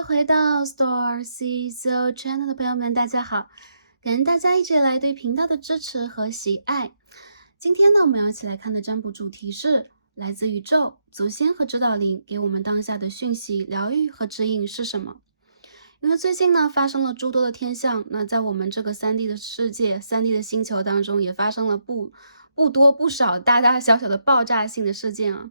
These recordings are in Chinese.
又回到 Store C So Channel 的朋友们，大家好！感恩大家一直以来对频道的支持和喜爱。今天呢，我们要一起来看的占卜主题是来自宇宙、祖先和指导灵给我们当下的讯息、疗愈和指引是什么？因为最近呢，发生了诸多的天象，那在我们这个3D 的世界、3D 的星球当中，也发生了不多不少大大小小的爆炸性的事件啊。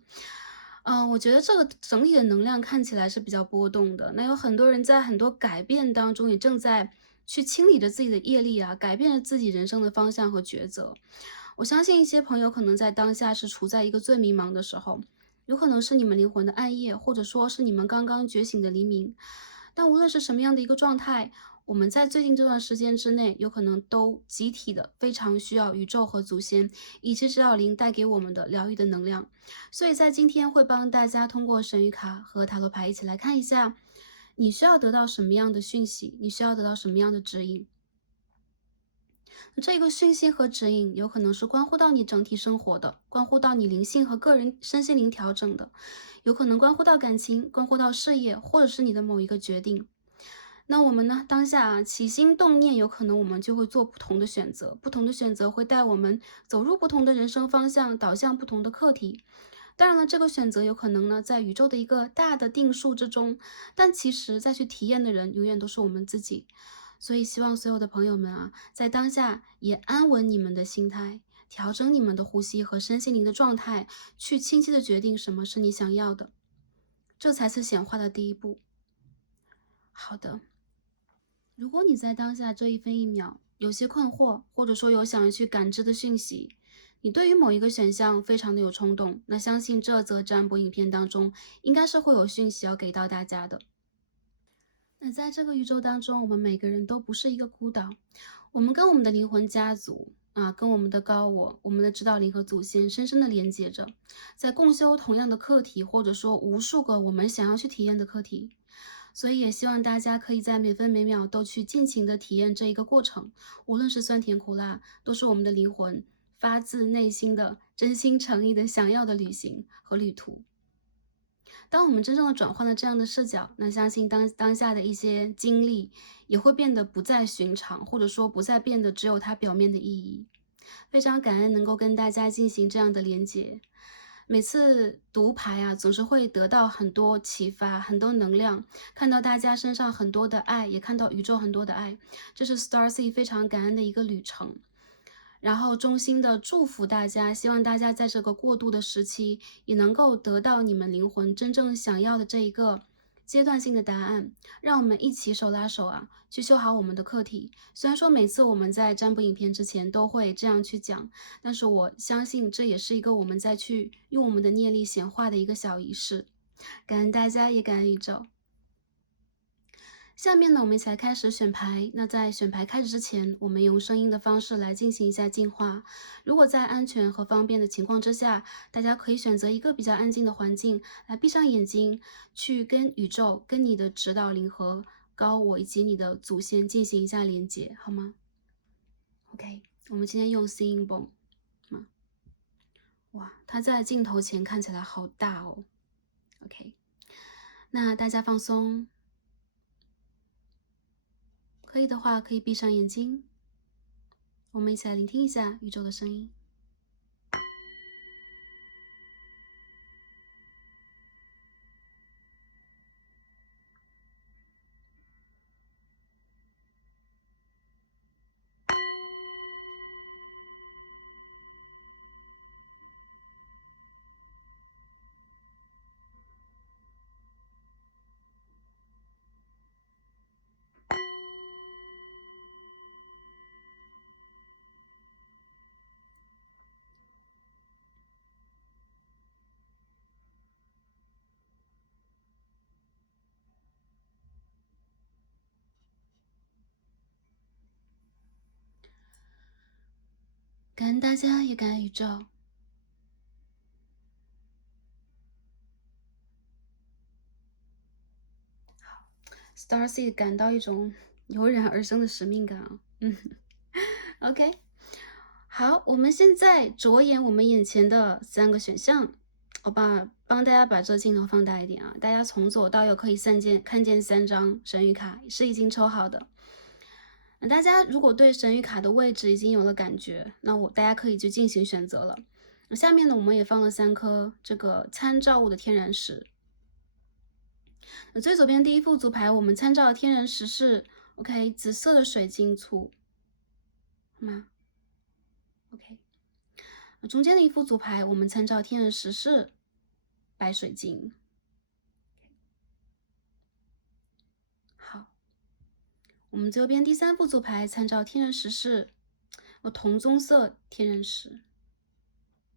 我觉得这个整体的能量看起来是比较波动的。那有很多人在很多改变当中，也正在去清理着自己的业力啊，改变了自己人生的方向和抉择。我相信一些朋友可能在当下是处在一个最迷茫的时候，有可能是你们灵魂的暗夜，或者说是你们刚刚觉醒的黎明。但无论是什么样的一个状态，我们在最近这段时间之内，有可能都集体的非常需要宇宙和祖先以及指导灵带给我们的疗愈的能量。所以在今天会帮大家通过神谕卡和塔罗牌一起来看一下，你需要得到什么样的讯息，你需要得到什么样的指引。这个讯息和指引有可能是关乎到你整体生活的，关乎到你灵性和个人身心灵调整的，有可能关乎到感情，关乎到事业，或者是你的某一个决定。那我们呢，当下起心动念，有可能我们就会做不同的选择，不同的选择会带我们走入不同的人生方向，导向不同的课题。当然了，这个选择有可能呢，在宇宙的一个大的定数之中，但其实再去体验的人，永远都是我们自己。所以希望所有的朋友们啊，在当下也安稳你们的心态，调整你们的呼吸和身心灵的状态，去清晰的决定什么是你想要的，这才是显化的第一步。好的。如果你在当下这一分一秒有些困惑，或者说有想要去感知的讯息，你对于某一个选项非常的有冲动，那相信这则占卜影片当中应该是会有讯息要给到大家的。那在这个宇宙当中，我们每个人都不是一个孤岛，我们跟我们的灵魂家族啊，跟我们的高我、我们的指导灵和祖先深深的连接着，在共修同样的课题，或者说无数个我们想要去体验的课题。所以也希望大家可以在每分每秒都去尽情的体验这一个过程，无论是酸甜苦辣，都是我们的灵魂发自内心的、真心诚意的想要的旅行和旅途。当我们真正的转换了这样的视角，那相信当下的一些经历也会变得不再寻常，或者说不再变得只有它表面的意义。非常感恩能够跟大家进行这样的连接。每次读牌啊，总是会得到很多启发，很多能量，看到大家身上很多的爱，也看到宇宙很多的爱，这是 Starseed 非常感恩的一个旅程。然后衷心的祝福大家，希望大家在这个过渡的时期，也能够得到你们灵魂真正想要的这一个阶段性的答案。让我们一起手拉手啊，去修好我们的课题。虽然说每次我们在占卜影片之前都会这样去讲，但是我相信这也是一个我们在去用我们的念力显化的一个小仪式。感恩大家，也感恩宇宙。下面呢，我们一起来开始选牌。那在选牌开始之前，我们用声音的方式来进行一下净化。如果在安全和方便的情况之下，大家可以选择一个比较安静的环境，来闭上眼睛，去跟宇宙、跟你的指导灵和高我以及你的祖先进行一下连接，好吗 ？OK，我们今天用 Seeing Bone。哇，它在镜头前看起来好大哦。OK，那大家放松。可以的话，可以闭上眼睛，我们一起来聆听一下宇宙的声音。感恩大家，也感恩宇宙。Starseed 感到一种油然而生的使命感啊。OK，好，我们现在着眼我们眼前的3个选项。好吧，帮大家把这个镜头放大一点啊，大家从左到右可以看见3张神谕卡，是已经抽好的。那大家如果对神谕卡的位置已经有了感觉，那大家可以就进行选择了。下面呢，我们也放了3颗这个参照物的天然石。最左边第一副组牌，我们参照的天然石是 OK 紫色的水晶簇，好吗 ？OK。中间的一副组牌，我们参照天然石是白水晶。好，我们右边第3副组牌参照天然石是铜棕色天然石。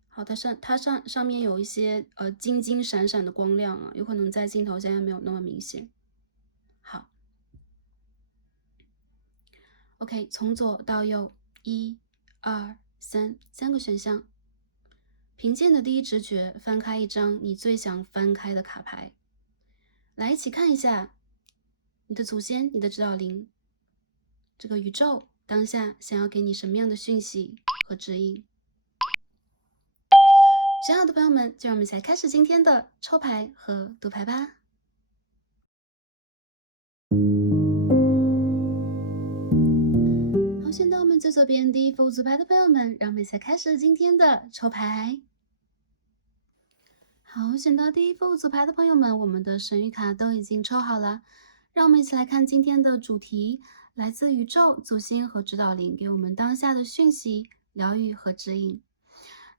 好，它上面有一些金金闪闪的光亮啊，有可能在镜头下面没有那么明显。好 ，OK， 从左到右，1、2、3个选项。凭借你的第一直觉，翻开一张你最想翻开的卡牌，来一起看一下你的祖先、你的指导灵，这个宇宙当下想要给你什么样的讯息和指引。选好的朋友们，就让我们一起来开始今天的抽牌和读牌吧。好，选到我们最左边第一副组牌的朋友们，让我们一起来开始今天的抽牌。好，选到第一副组牌的朋友们，我们的神谕卡都已经抽好了，让我们一起来看今天的主题，来自宇宙、祖先和指导灵给我们当下的讯息、疗愈和指引。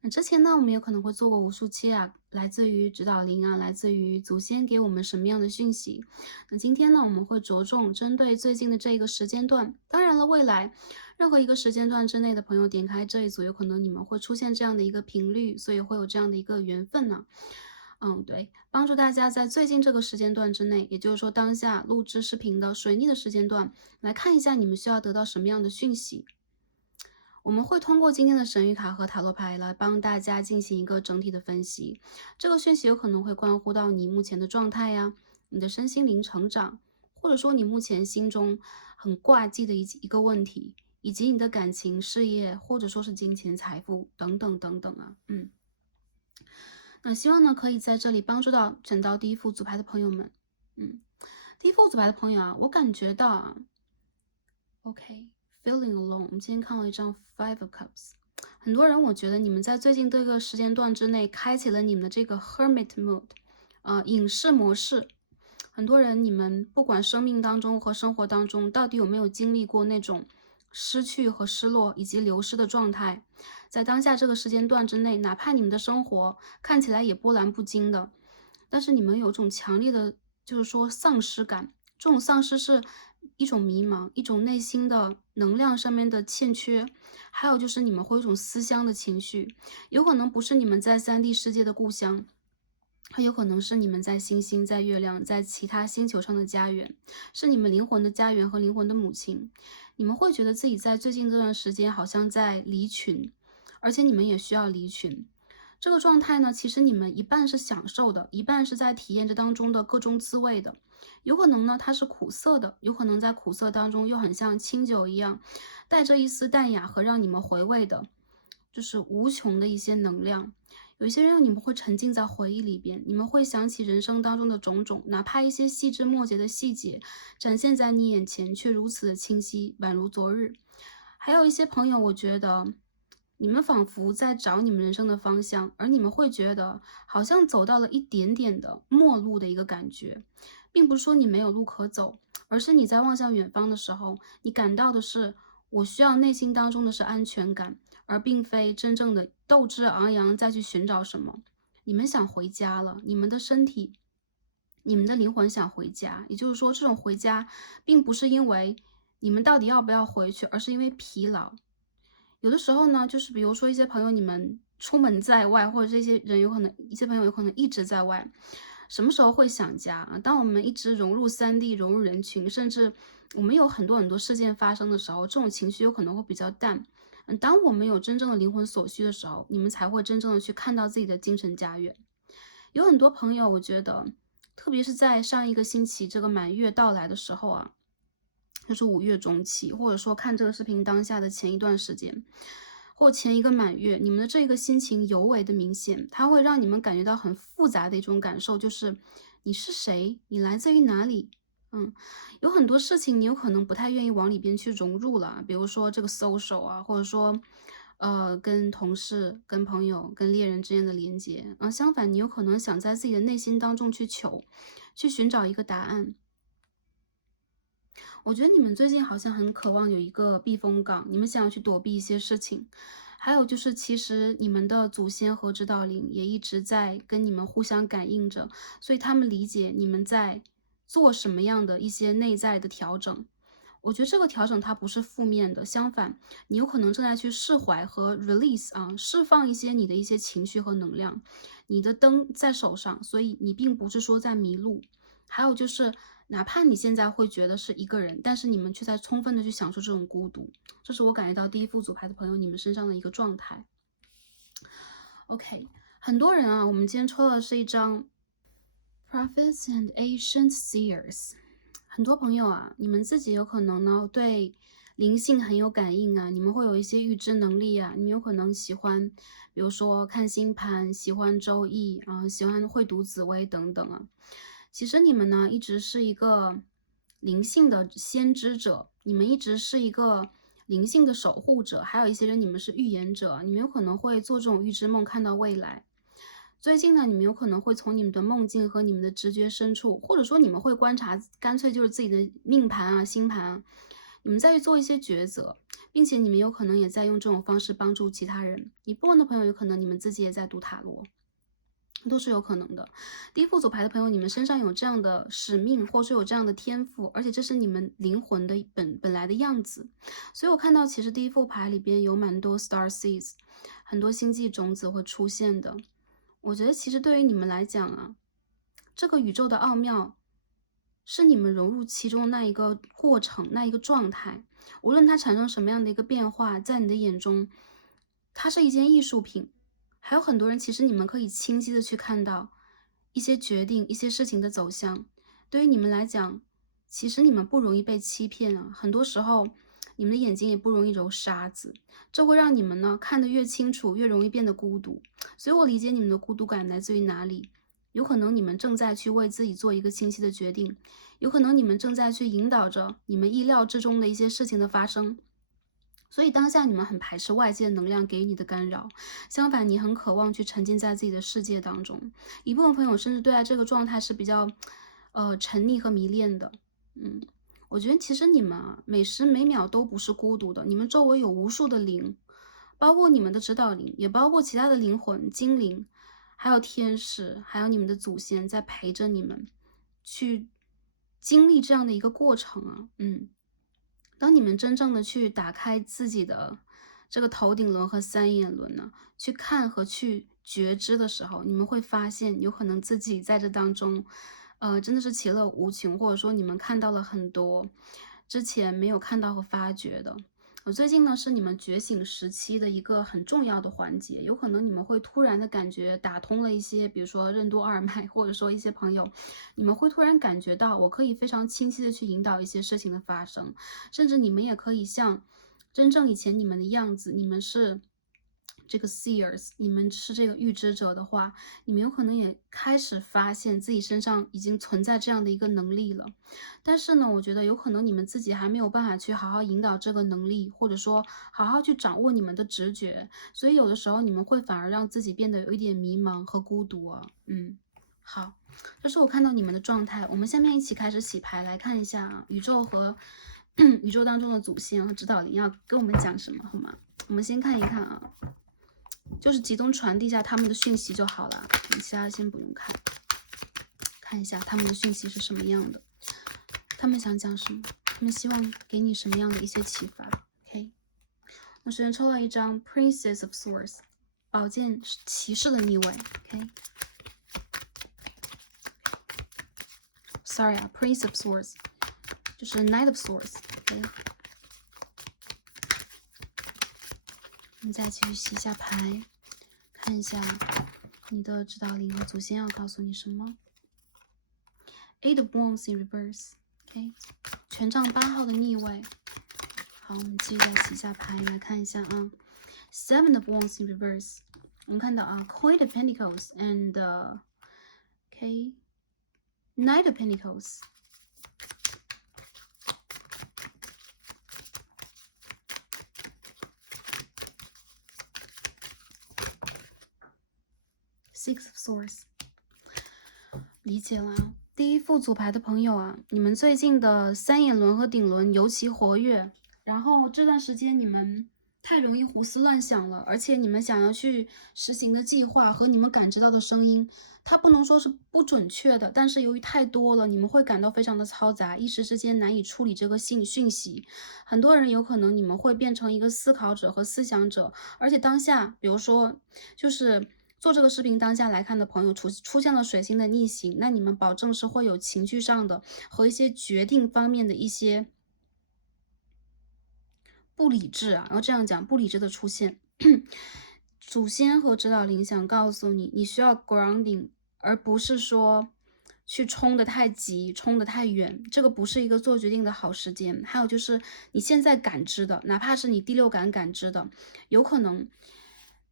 那之前呢，我们有可能会做过无数期啊，来自于指导灵啊，来自于祖先给我们什么样的讯息。那今天呢，我们会着重针对最近的这个时间段，当然了，未来任何一个时间段之内的朋友点开这一组，有可能你们会出现这样的一个频率，所以会有这样的一个缘分呢。对，帮助大家在最近这个时间段之内，也就是说当下录制视频的水逆的时间段，来看一下你们需要得到什么样的讯息。我们会通过今天的神谕卡和塔罗牌来帮大家进行一个整体的分析。这个讯息有可能会关乎到你目前的状态呀，你的身心灵成长，或者说你目前心中很挂记的一个问题，以及你的感情、事业，或者说是金钱、财富等等等等啊。那希望呢可以在这里帮助到选到第一副组牌的朋友们。第一副组牌的朋友啊，我感觉到啊 ，OK。Feeling alone， 我们今天看了一张 Five of Cups， 很多人我觉得你们在最近这个时间段之内开启了你们的这个 Hermit Mode，隐士模式。很多人你们不管生命当中和生活当中到底有没有经历过那种失去和失落以及流失的状态，在当下这个时间段之内，哪怕你们的生活看起来也波澜不惊的，但是你们有种强烈的就是说丧失感，这种丧失是一种迷茫，一种内心的能量上面的欠缺，还有就是你们会有一种思乡的情绪，有可能不是你们在3D 世界的故乡，它有可能是你们在星星、在月亮、在其他星球上的家园，是你们灵魂的家园和灵魂的母亲。你们会觉得自己在最近这段时间好像在离群，而且你们也需要离群。这个状态呢，其实你们一半是享受的，一半是在体验这当中的各种滋味的。有可能呢，它是苦涩的，有可能在苦涩当中又很像清酒一样，带着一丝淡雅和让你们回味的，就是无穷的一些能量。有一些人，你们会沉浸在回忆里边，你们会想起人生当中的种种，哪怕一些细枝末节的细节展现在你眼前，却如此的清晰，宛如昨日。还有一些朋友，我觉得你们仿佛在找你们人生的方向，而你们会觉得好像走到了一点点的末路的一个感觉，并不是说你没有路可走，而是你在望向远方的时候，你感到的是我需要内心当中的是安全感，而并非真正的斗志昂扬再去寻找什么。你们想回家了，你们的身体，你们的灵魂想回家，也就是说这种回家并不是因为你们到底要不要回去，而是因为疲劳。有的时候呢，就是比如说一些朋友，你们出门在外，或者这些人有可能，一些朋友有可能一直在外，什么时候会想家啊？当我们一直融入3D，融入人群，甚至我们有很多很多事件发生的时候，这种情绪有可能会比较淡。当我们有真正的灵魂所需的时候，你们才会真正的去看到自己的精神家园。有很多朋友，我觉得，特别是在上一个星期这个满月到来的时候啊，就是5月中期，或者说看这个视频当下的前一段时间，或前一个满月，你们的这个心情尤为的明显，它会让你们感觉到很复杂的一种感受，就是你是谁，你来自于哪里。有很多事情你有可能不太愿意往里边去融入了，比如说这个 social 啊，或者说跟同事、跟朋友、跟恋人之间的连接。相反，你有可能想在自己的内心当中去寻找一个答案。我觉得你们最近好像很渴望有一个避风港，你们想要去躲避一些事情。还有就是，其实你们的祖先和指导灵也一直在跟你们互相感应着，所以他们理解你们在做什么样的一些内在的调整。我觉得这个调整它不是负面的，相反，你有可能正在去释怀和 release 释放一些你的一些情绪和能量。你的灯在手上，所以你并不是说在迷路。还有就是，哪怕你现在会觉得是一个人，但是你们却在充分的去享受这种孤独。这是我感觉到第一副组牌的朋友你们身上的一个状态。OK， 很多人我们今天抽的是一张 Prophets and Ancient Seers。很多朋友你们自己有可能呢对灵性很有感应你们会有一些预知能力你们有可能喜欢，比如说看星盘，喜欢周易喜欢会读紫微等等其实你们呢一直是一个灵性的先知者，你们一直是一个灵性的守护者，还有一些人你们是预言者，你们有可能会做这种预知梦，看到未来。最近呢，你们有可能会从你们的梦境和你们的直觉深处，或者说你们会观察，干脆就是自己的命盘星盘你们在做一些抉择，并且你们有可能也在用这种方式帮助其他人。一部分的朋友有可能你们自己也在读塔罗，都是有可能的。第一副组牌的朋友，你们身上有这样的使命，或者说有这样的天赋，而且这是你们灵魂的本来的样子。所以我看到其实第一副牌里边有蛮多 star seeds， 很多星际种子会出现的。我觉得其实对于你们来讲这个宇宙的奥妙是你们融入其中的那一个过程，那一个状态，无论它产生什么样的一个变化，在你的眼中，它是一件艺术品。还有很多人，其实你们可以清晰的去看到一些决定、一些事情的走向。对于你们来讲，其实你们不容易被欺骗很多时候，你们的眼睛也不容易揉沙子，这会让你们呢看得越清楚，越容易变得孤独。所以我理解你们的孤独感来自于哪里。有可能你们正在去为自己做一个清晰的决定，有可能你们正在去引导着你们意料之中的一些事情的发生。所以当下你们很排斥外界能量给予你的干扰，相反你很渴望去沉浸在自己的世界当中。一部分朋友甚至对待这个状态是比较沉溺和迷恋的。我觉得其实你们每时每秒都不是孤独的，你们周围有无数的灵，包括你们的指导灵，也包括其他的灵魂、精灵，还有天使，还有你们的祖先在陪着你们去经历这样的一个过程当你们真正的去打开自己的这个头顶轮和三眼轮呢，去看和去觉知的时候，你们会发现有可能自己在这当中真的是其乐无穷，或者说你们看到了很多之前没有看到和发掘的。我最近呢是你们觉醒时期的一个很重要的环节，有可能你们会突然的感觉打通了一些，比如说任督二脉，或者说一些朋友，你们会突然感觉到我可以非常清晰的去引导一些事情的发生，甚至你们也可以像真正以前你们的样子，你们是这个 seers， 你们是这个预知者的话，你们有可能也开始发现自己身上已经存在这样的一个能力了。但是呢，我觉得有可能你们自己还没有办法去好好引导这个能力，或者说好好去掌握你们的直觉，所以有的时候你们会反而让自己变得有一点迷茫和孤独好，这是我看到你们的状态。我们下面一起开始洗牌，来看一下宇宙和宇宙当中的祖先和指导灵要跟我们讲什么，好吗？我们先看一看就是集中传递一下他们的讯息就好了，其他先不用看。看一下他们的讯息是什么样的，他们想讲什么，他们希望给你什么样的一些启发。OK， 我首先抽到一张 Princess of Swords， 宝剑骑士的逆位。OK，Sorry Prince of Swords 就是 Knight of Swords。OK， 我们再继续洗一下牌，看一下你的指导灵和祖先要告诉你什么。Eight of Wands in reverse。OK， 权杖8号的逆位。好，我们继续再洗一下牌，来看一下 Seven of Wands in reverse， 我们看到啊 Queen of Pentacles and okay Knight of Pentacles。Six of Swords， 理解了。第一副组牌的朋友啊，你们最近的三眼轮和顶轮尤其活跃，然后这段时间你们太容易胡思乱想了，而且你们想要去实行的计划和你们感知到的声音，它不能说是不准确的，但是由于太多了，你们会感到非常的嘈杂，一时之间难以处理这个讯息。很多人有可能你们会变成一个思考者和思想者，而且当下，比如说就是做这个视频当下来看的朋友出现了水星的逆行，那你们保证是会有情绪上的和一些决定方面的一些不理智啊，然后这样讲不理智的出现。祖先和指导灵想告诉你，你需要 grounding， 而不是说去冲得太急，冲得太远，这个不是一个做决定的好时间。还有就是你现在感知的，哪怕是你第六感感知的，有可能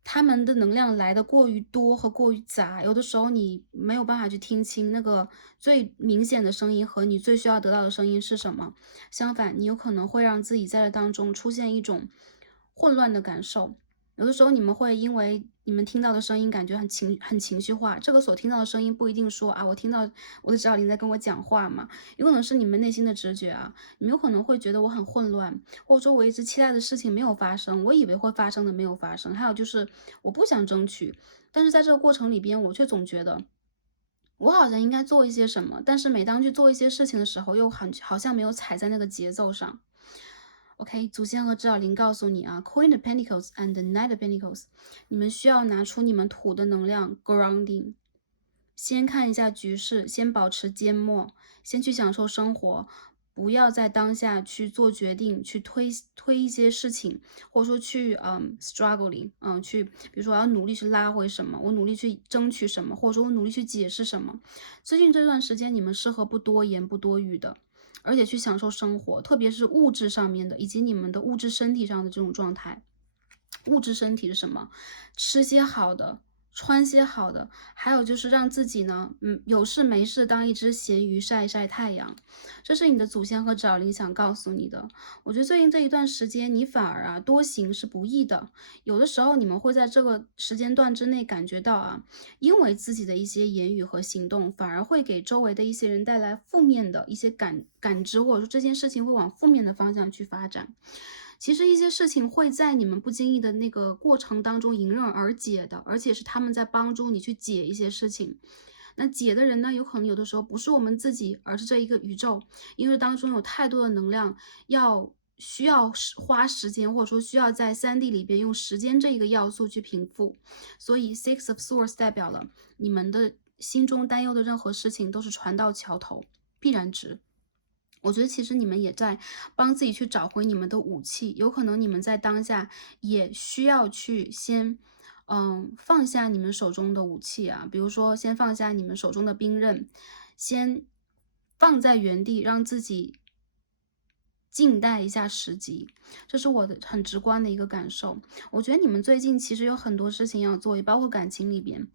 他们的能量来的过于多和过于杂，有的时候你没有办法去听清那个最明显的声音和你最需要得到的声音是什么。相反，你有可能会让自己在这当中出现一种混乱的感受。有的时候你们会因为你们听到的声音感觉很情绪化，这个所听到的声音不一定说啊，我听到我的指导灵在跟我讲话嘛，有可能是你们内心的直觉啊，你们有可能会觉得我很混乱，或者说我一直期待的事情没有发生，我以为会发生的没有发生，还有就是我不想争取，但是在这个过程里边，我却总觉得我好像应该做一些什么，但是每当去做一些事情的时候，又好像没有踩在那个节奏上。OK， 祖先和指导灵告诉你啊 ，Queen of Pentacles and the Knight of Pentacles， 你们需要拿出你们土的能量 grounding， 先看一下局势，先保持缄默，先去享受生活，不要在当下去做决定，去推一些事情，或者说去struggling，去比如说我要努力去拉回什么，我努力去争取什么，或者说我努力去解释什么。最近这段时间你们适合不多言不多语的。而且去享受生活，特别是物质上面的，以及你们的物质身体上的这种状态。物质身体是什么？吃些好的，穿些好的，还有就是让自己呢，有事没事当一只咸鱼晒一晒太阳，这是你的祖先和指导灵想告诉你的。我觉得最近这一段时间，你反而啊多行是不易的。有的时候你们会在这个时间段之内感觉到啊，因为自己的一些言语和行动，反而会给周围的一些人带来负面的一些感知，或者说这件事情会往负面的方向去发展。其实一些事情会在你们不经意的那个过程当中迎刃而解的，而且是他们在帮助你去解一些事情。那解的人呢，有可能有的时候不是我们自己，而是这一个宇宙，因为当中有太多的能量需要花时间，或者说需要在3D 里边用时间这一个要素去平复。所以 Six of Swords 代表了你们的心中担忧的任何事情都是船到桥头，必然值。我觉得其实你们也在帮自己去找回你们的武器，有可能你们在当下也需要去先，放下你们手中的武器啊，比如说先放下你们手中的兵刃，先放在原地，让自己静待一下时机，这是我的很直观的一个感受。我觉得你们最近其实有很多事情要做，也包括感情里边，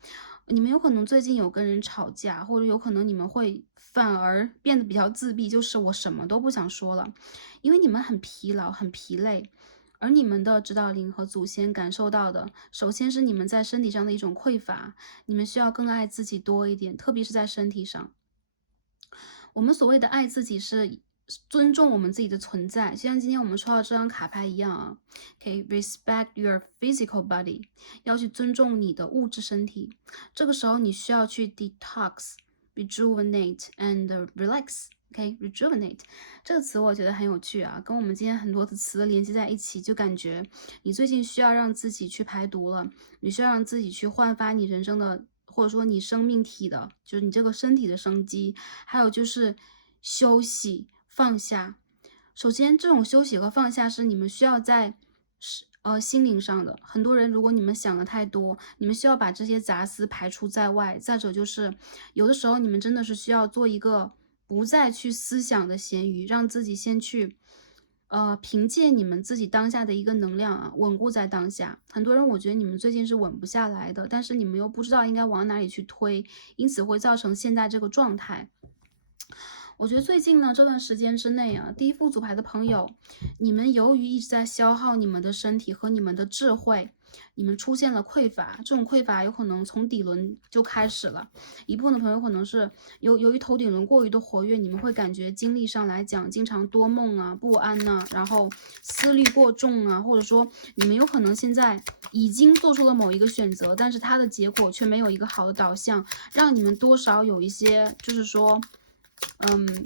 你们有可能最近有跟人吵架，或者有可能你们会反而变得比较自闭，就是我什么都不想说了，因为你们很疲劳、很疲累。而你们的指导灵和祖先感受到的，首先是你们在身体上的一种匮乏，你们需要更爱自己多一点，特别是在身体上。我们所谓的爱自己是尊重我们自己的存在，就像今天我们抽到这张卡牌一样啊。respect your physical body， 要去尊重你的物质身体。这个时候你需要去 detox、rejuvenate and relax。rejuvenate 这个词我觉得很有趣啊，跟我们今天很多的词连接在一起，就感觉你最近需要让自己去排毒了，你需要让自己去焕发你人生的，或者说你生命体的，就是你这个身体的生机，还有就是休息放下。首先，这种休息和放下是你们需要在心灵上的。很多人，如果你们想的太多，你们需要把这些杂思排除在外。再者就是，有的时候你们真的是需要做一个不再去思想的咸鱼，让自己先去凭借你们自己当下的一个能量啊，稳固在当下。很多人我觉得你们最近是稳不下来的，但是你们又不知道应该往哪里去推，因此会造成现在这个状态。我觉得最近呢，这段时间之内啊，第一副组牌的朋友，你们由于一直在消耗你们的身体和你们的智慧，你们出现了匮乏，这种匮乏有可能从底轮就开始了。一部分的朋友可能是由于头顶轮过于的活跃，你们会感觉精力上来讲，经常多梦啊、不安呐、然后思虑过重啊，或者说你们有可能现在已经做出了某一个选择，但是它的结果却没有一个好的导向，让你们多少有一些就是说。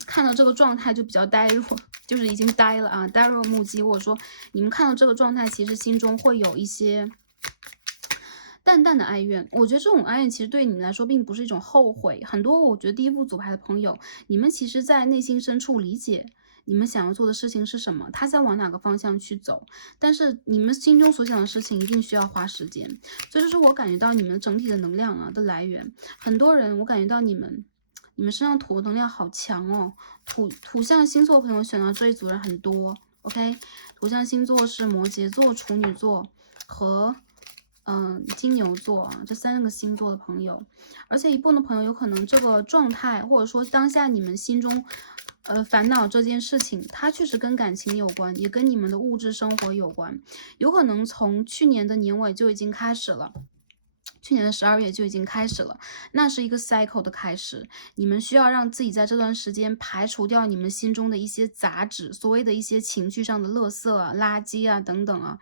看到这个状态就比较呆若，就是已经呆了啊，呆若木鸡，或者说你们看到这个状态，其实心中会有一些淡淡的哀怨。我觉得这种哀怨其实对你们来说并不是一种后悔，很多我觉得第一副组牌的朋友，你们其实在内心深处理解你们想要做的事情是什么，他在往哪个方向去走，但是你们心中所想的事情一定需要花时间，所以就是我感觉到你们整体的能量啊的来源，很多人我感觉到你们身上土能量好强哦，土象星座朋友选到这一组人很多 ，OK， 土象星座是摩羯座、处女座和金牛座啊，这3个星座的朋友，而且一部分的朋友有可能这个状态或者说当下你们心中烦恼这件事情，它确实跟感情有关，也跟你们的物质生活有关，有可能从去年的年尾就已经开始了。去年的12月就已经开始了，那是一个 cycle 的开始。你们需要让自己在这段时间排除掉你们心中的一些杂质，所谓的一些情绪上的垃圾啊、垃圾啊等等啊，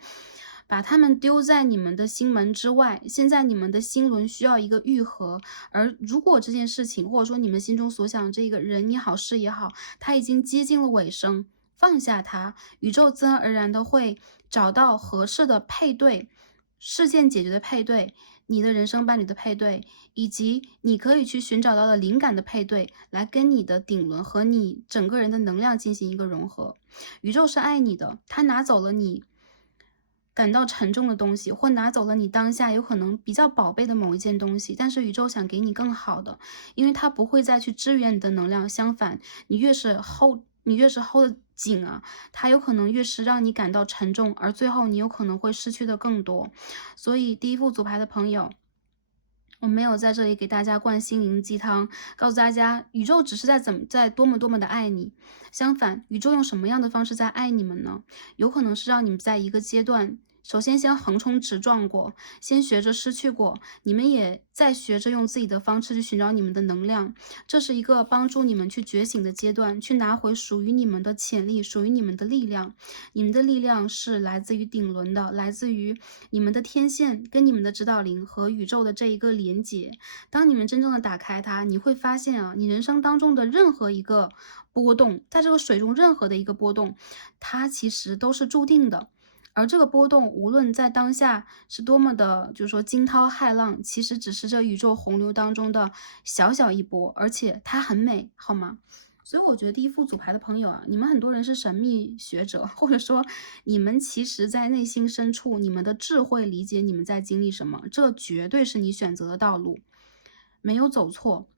把它们丢在你们的心门之外。现在你们的心轮需要一个愈合，而如果这件事情，或者说你们心中所想的这个人也好、事也好，它已经接近了尾声，放下它，宇宙自然而然的会找到合适的配对，事件解决的配对。你的人生伴侣的配对，以及你可以去寻找到的灵感的配对，来跟你的顶轮和你整个人的能量进行一个融合。宇宙是爱你的，它拿走了你感到沉重的东西，或拿走了你当下有可能比较宝贝的某一件东西，但是宇宙想给你更好的，因为它不会再去支援你的能量，相反，你越是 hold 得紧啊，它有可能越是让你感到沉重，而最后你有可能会失去的更多。所以第一副组牌的朋友，我没有在这里给大家灌心灵鸡汤，告诉大家宇宙只是在多么多么的爱你。相反，宇宙用什么样的方式在爱你们呢？有可能是让你们在一个阶段，首先先横冲直撞过，先学着失去过，你们也在学着用自己的方式去寻找你们的能量。这是一个帮助你们去觉醒的阶段，去拿回属于你们的潜力，属于你们的力量。你们的力量是来自于顶轮的，来自于你们的天线跟你们的指导灵和宇宙的这一个连接。当你们真正的打开它，你会发现啊，你人生当中的任何一个波动，在这个水中任何的一个波动，它其实都是注定的。而这个波动，无论在当下是多么的，就是说惊涛骇浪，其实只是这宇宙洪流当中的小小一波，而且它很美，好吗？所以我觉得第一副组牌的朋友啊，你们很多人是神秘学者，或者说你们其实在内心深处，你们的智慧理解你们在经历什么，这绝对是你选择的道路，没有走错。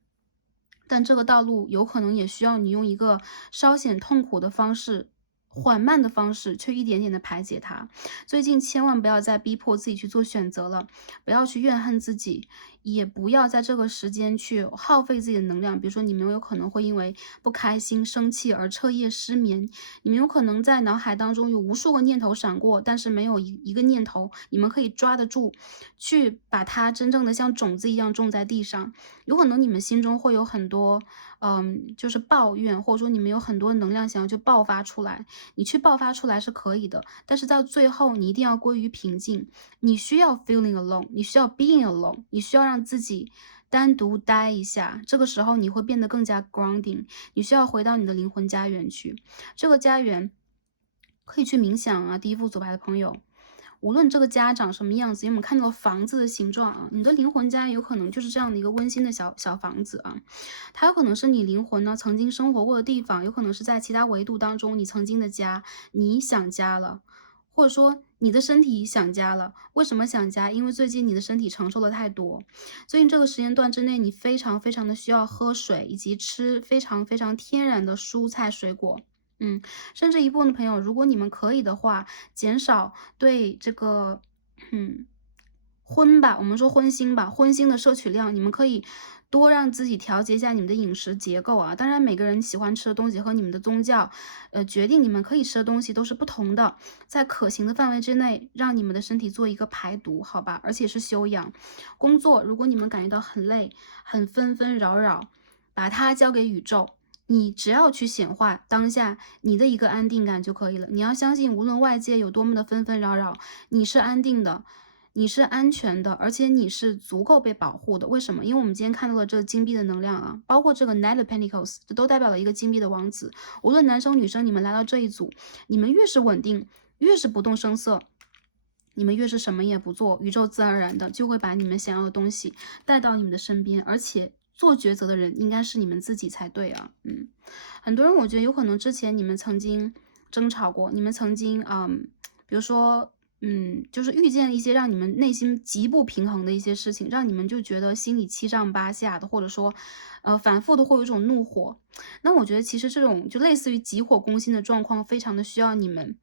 但这个道路有可能也需要你用一个稍显痛苦的方式，缓慢的方式，去一点点的排解它。最近千万不要再逼迫自己去做选择了，不要去怨恨自己，也不要在这个时间去耗费自己的能量。比如说，你们有可能会因为不开心、生气而彻夜失眠，你们有可能在脑海当中有无数个念头闪过，但是没有一个念头你们可以抓得住，去把它真正的像种子一样种在地上。有可能你们心中会有很多，就是抱怨，或者说你们有很多能量想要去爆发出来，你去爆发出来是可以的，但是到最后你一定要归于平静。你需要 feeling alone，你需要 being alone，你需要让自己单独待一下，这个时候你会变得更加 grounding，你需要回到你的灵魂家园去。这个家园可以去冥想啊，第一副组牌的朋友。无论这个家长什么样子，因为我们看到了房子的形状啊，你的灵魂家有可能就是这样的一个温馨的小小房子啊，它有可能是你灵魂呢曾经生活过的地方，有可能是在其他维度当中你曾经的家，你想家了，或者说你的身体想家了。为什么想家？因为最近你的身体承受了太多，最近这个时间段之内，你非常非常的需要喝水，以及吃非常非常天然的蔬菜水果。甚至一部分的朋友，如果你们可以的话，减少对这个，荤吧，我们说荤腥吧，荤腥的摄取量，你们可以多让自己调节一下你们的饮食结构啊。当然，每个人喜欢吃的东西和你们的宗教，决定你们可以吃的东西都是不同的，在可行的范围之内，让你们的身体做一个排毒，好吧？而且是休养。工作，如果你们感觉到很累、很纷纷扰扰，把它交给宇宙。你只要去显化当下你的一个安定感就可以了。你要相信，无论外界有多么的纷纷扰扰，你是安定的，你是安全的，而且你是足够被保护的。为什么？因为我们今天看到了这个金币的能量啊，包括这个 Knight of Pentacles，这都代表了一个金币的王子。无论男生女生，你们来到这一组，你们越是稳定，越是不动声色，你们越是什么也不做，宇宙自然而然的就会把你们想要的东西带到你们的身边，而且做抉择的人应该是你们自己才对啊。很多人我觉得有可能之前你们曾经争吵过，你们曾经比如说就是遇见一些让你们内心极不平衡的一些事情，让你们就觉得心里七上八下的，或者说反复的会有一种怒火。那我觉得其实这种就类似于急火攻心的状况，非常的需要你们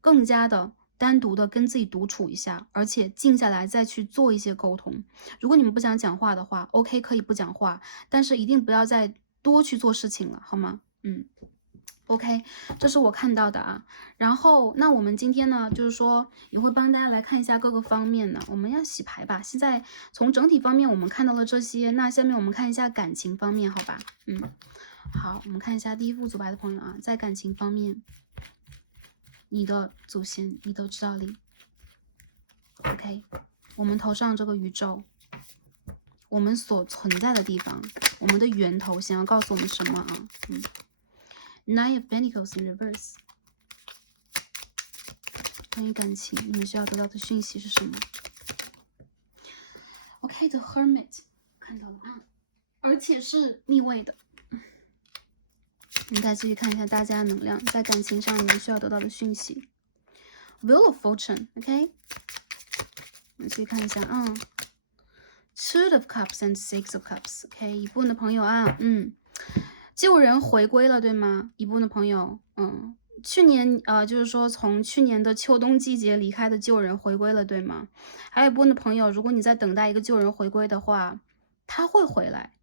更加的单独的跟自己独处一下，而且静下来再去做一些沟通。如果你们不想讲话的话 ，OK 可以不讲话，但是一定不要再多去做事情了，好吗？OK，这是我看到的啊。然后，那我们今天呢，就是说也会帮大家来看一下各个方面呢。我们要洗牌吧。现在从整体方面我们看到了这些，那下面我们看一下感情方面，好吧？好，我们看一下第一副组牌的朋友啊，在感情方面，你的祖先、你的指导灵 ，OK，我们头上这个宇宙，我们所存在的地方，我们的源头想要告诉我们什么啊？Nine of Pentacles in reverse， 关于感情，你们需要得到的讯息是什么 ？OK，The Hermit 看到了啊，而且是逆位的。我们再继续看一下大家的能量，在感情上你们需要得到的讯息。Wheel of Fortune，OK，我们继续看一下Two of Cups and Six of Cups，OK，一部分的朋友啊，旧人回归了，对吗？一部分的朋友，去年就是说从去年的秋冬季节离开的旧人回归了，对吗？还有一部分的朋友，如果你在等待一个旧人回归的话，他会回来。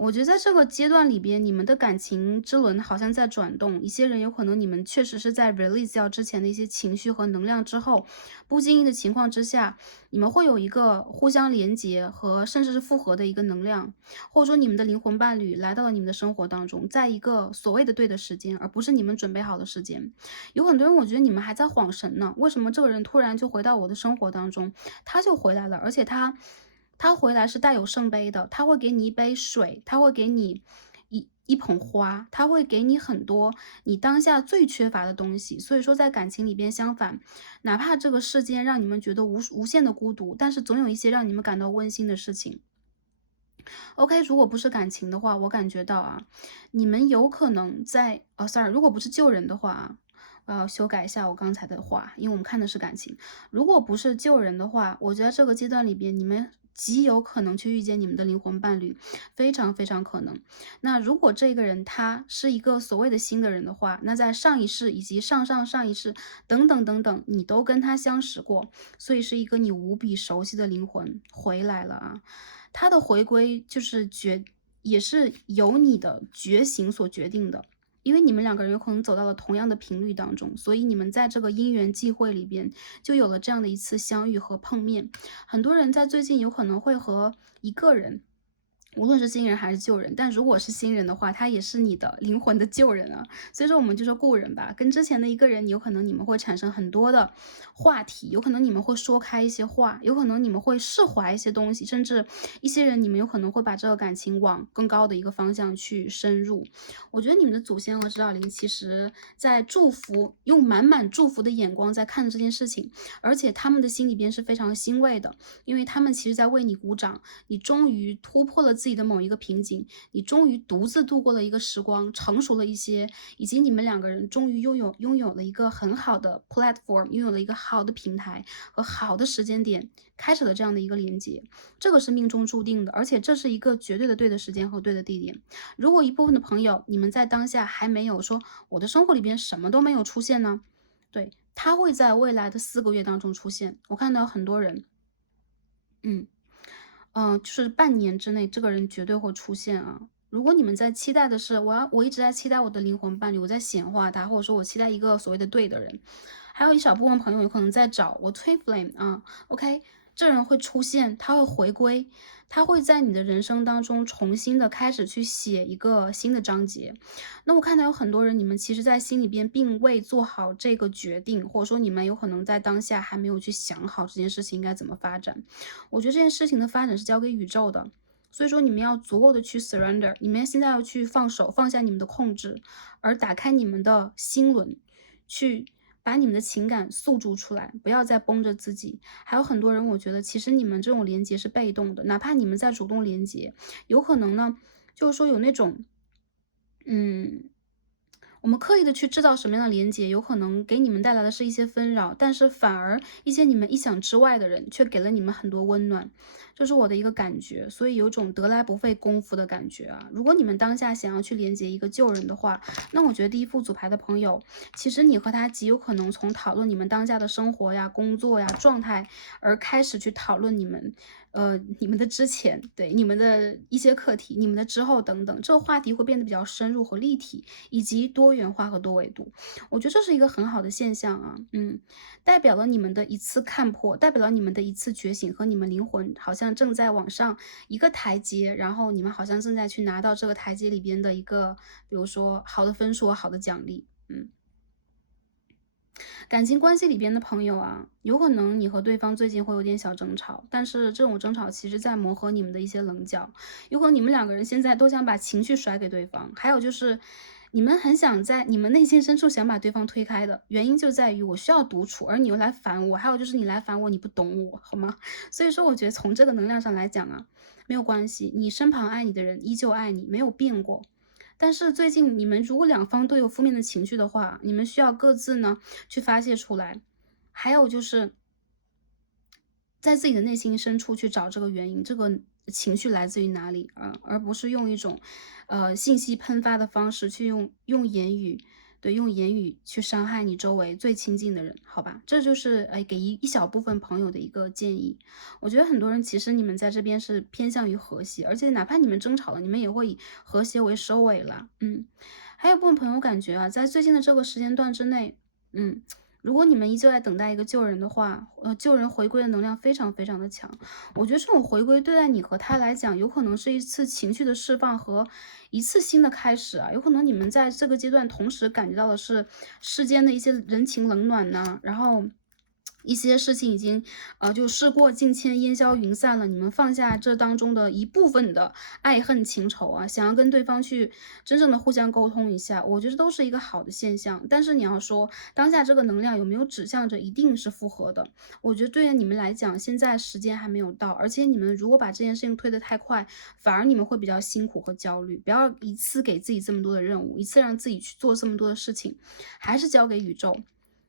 我觉得在这个阶段里边，你们的感情之轮好像在转动。一些人有可能你们确实是在 release 掉之前的一些情绪和能量之后，不经意的情况之下，你们会有一个互相连接和甚至是复合的一个能量，或者说你们的灵魂伴侣来到了你们的生活当中，在一个所谓的对的时间，而不是你们准备好的时间。有很多人我觉得你们还在晃神呢，为什么这个人突然就回到我的生活当中，他就回来了，而且他回来是带有圣杯的，他会给你一杯水，他会给你一捧花，他会给你很多你当下最缺乏的东西。所以说在感情里边，相反，哪怕这个世间让你们觉得无限的孤独，但是总有一些让你们感到温馨的事情。OK， 如果不是感情的话，我感觉到啊，你们有可能在sorry，如果不是救人的话，我要修改一下我刚才的话，因为我们看的是感情。如果不是救人的话，我觉得这个阶段里边，你们极有可能去遇见你们的灵魂伴侣，非常非常可能。那如果这个人他是一个所谓的新的人的话，那在上一世以及上上上一世等等等等，你都跟他相识过，所以是一个你无比熟悉的灵魂回来了啊。他的回归就是也是由你的觉醒所决定的。因为你们两个人有可能走到了同样的频率当中，所以你们在这个因缘际会里边就有了这样的一次相遇和碰面。很多人在最近有可能会和一个人，无论是新人还是旧人，但如果是新人的话，他也是你的灵魂的旧人啊。所以说我们就说故人吧，跟之前的一个人，有可能你们会产生很多的话题，有可能你们会说开一些话，有可能你们会释怀一些东西，甚至一些人你们有可能会把这个感情往更高的一个方向去深入。我觉得你们的祖先和指导灵其实在祝福，用满满祝福的眼光在看这件事情，而且他们的心里边是非常欣慰的，因为他们其实在为你鼓掌，你终于突破了自己的某一个瓶颈，你终于独自度过了一个时光，成熟了一些，以及你们两个人终于拥有了一个很好的 platform，拥有了一个好的平台和好的时间点，开始了这样的一个连接。这个是命中注定的，而且这是一个绝对的对的时间和对的地点。如果一部分的朋友，你们在当下还没有说我的生活里边什么都没有出现呢？对，他会在未来的4个月当中出现。我看到很多人，嗯。就是半年之内，这个人绝对会出现啊。如果你们在期待的是，我一直在期待我的灵魂伴侣，我在显化他，或者说我期待一个所谓的对的人，还有一小部分朋友有可能在找我 Twin Flame 啊，OK，这人会出现，他会回归，他会在你的人生当中重新的开始去写一个新的章节。那我看到有很多人，你们其实在心里边并未做好这个决定，或者说你们有可能在当下还没有去想好这件事情应该怎么发展。我觉得这件事情的发展是交给宇宙的，所以说你们要足够的去 surrender，你们现在要去放手，放下你们的控制，而打开你们的心轮，去把你们的情感诉诸出来，不要再绷着自己。还有很多人，我觉得其实你们这种连接是被动的，哪怕你们在主动连接，有可能呢，就是说有那种，嗯。我们刻意的去制造什么样的连接，有可能给你们带来的是一些纷扰，但是反而一些你们意想之外的人，却给了你们很多温暖，这是我的一个感觉，所以有种得来不费功夫的感觉啊。如果你们当下想要去连接一个旧人的话，那我觉得第一副组牌的朋友，其实你和他极有可能从讨论你们当下的生活呀、工作呀、状态，而开始去讨论你们的之前，对，你们的一些课题，你们的之后等等，这个话题会变得比较深入和立体，以及多元化和多维度。我觉得这是一个很好的现象啊，代表了你们的一次看破，代表了你们的一次觉醒，和你们灵魂好像正在往上一个台阶，然后你们好像正在去拿到这个台阶里边的一个，比如说好的分数和好的奖励，感情关系里边的朋友啊，有可能你和对方最近会有点小争吵，但是这种争吵其实在磨合你们的一些棱角，有可能你们两个人现在都想把情绪甩给对方，还有就是你们很想在你们内心深处想把对方推开的原因就在于我需要独处，而你又来烦我，还有就是你来烦我，你不懂我，好吗？所以说我觉得从这个能量上来讲啊，没有关系，你身旁爱你的人依旧爱你，没有变过。但是最近你们如果两方都有负面的情绪的话，你们需要各自呢去发泄出来。还有就是在自己的内心深处去找这个原因，这个情绪来自于哪里啊，而不是用一种信息喷发的方式去用言语。对，用言语去伤害你周围最亲近的人，好吧？这就是给一小部分朋友的一个建议。我觉得很多人其实你们在这边是偏向于和谐，而且哪怕你们争吵了，你们也会以和谐为收尾了。还有部分朋友感觉啊，在最近的这个时间段之内，嗯，如果你们依旧在等待一个救人的话，救人回归的能量非常非常的强。我觉得这种回归对待你和他来讲，有可能是一次情绪的释放和一次新的开始啊。有可能你们在这个阶段同时感觉到的是世间的一些人情冷暖呐、然后一些事情已经，就事过境迁、烟消云散了。你们放下这当中的一部分的爱恨情仇啊，想要跟对方去真正的互相沟通一下，我觉得都是一个好的现象。但是你要说当下这个能量有没有指向着一定是复合的？我觉得对于你们来讲，现在时间还没有到，而且你们如果把这件事情推得太快，反而你们会比较辛苦和焦虑。不要一次给自己这么多的任务，一次让自己去做这么多的事情，还是交给宇宙。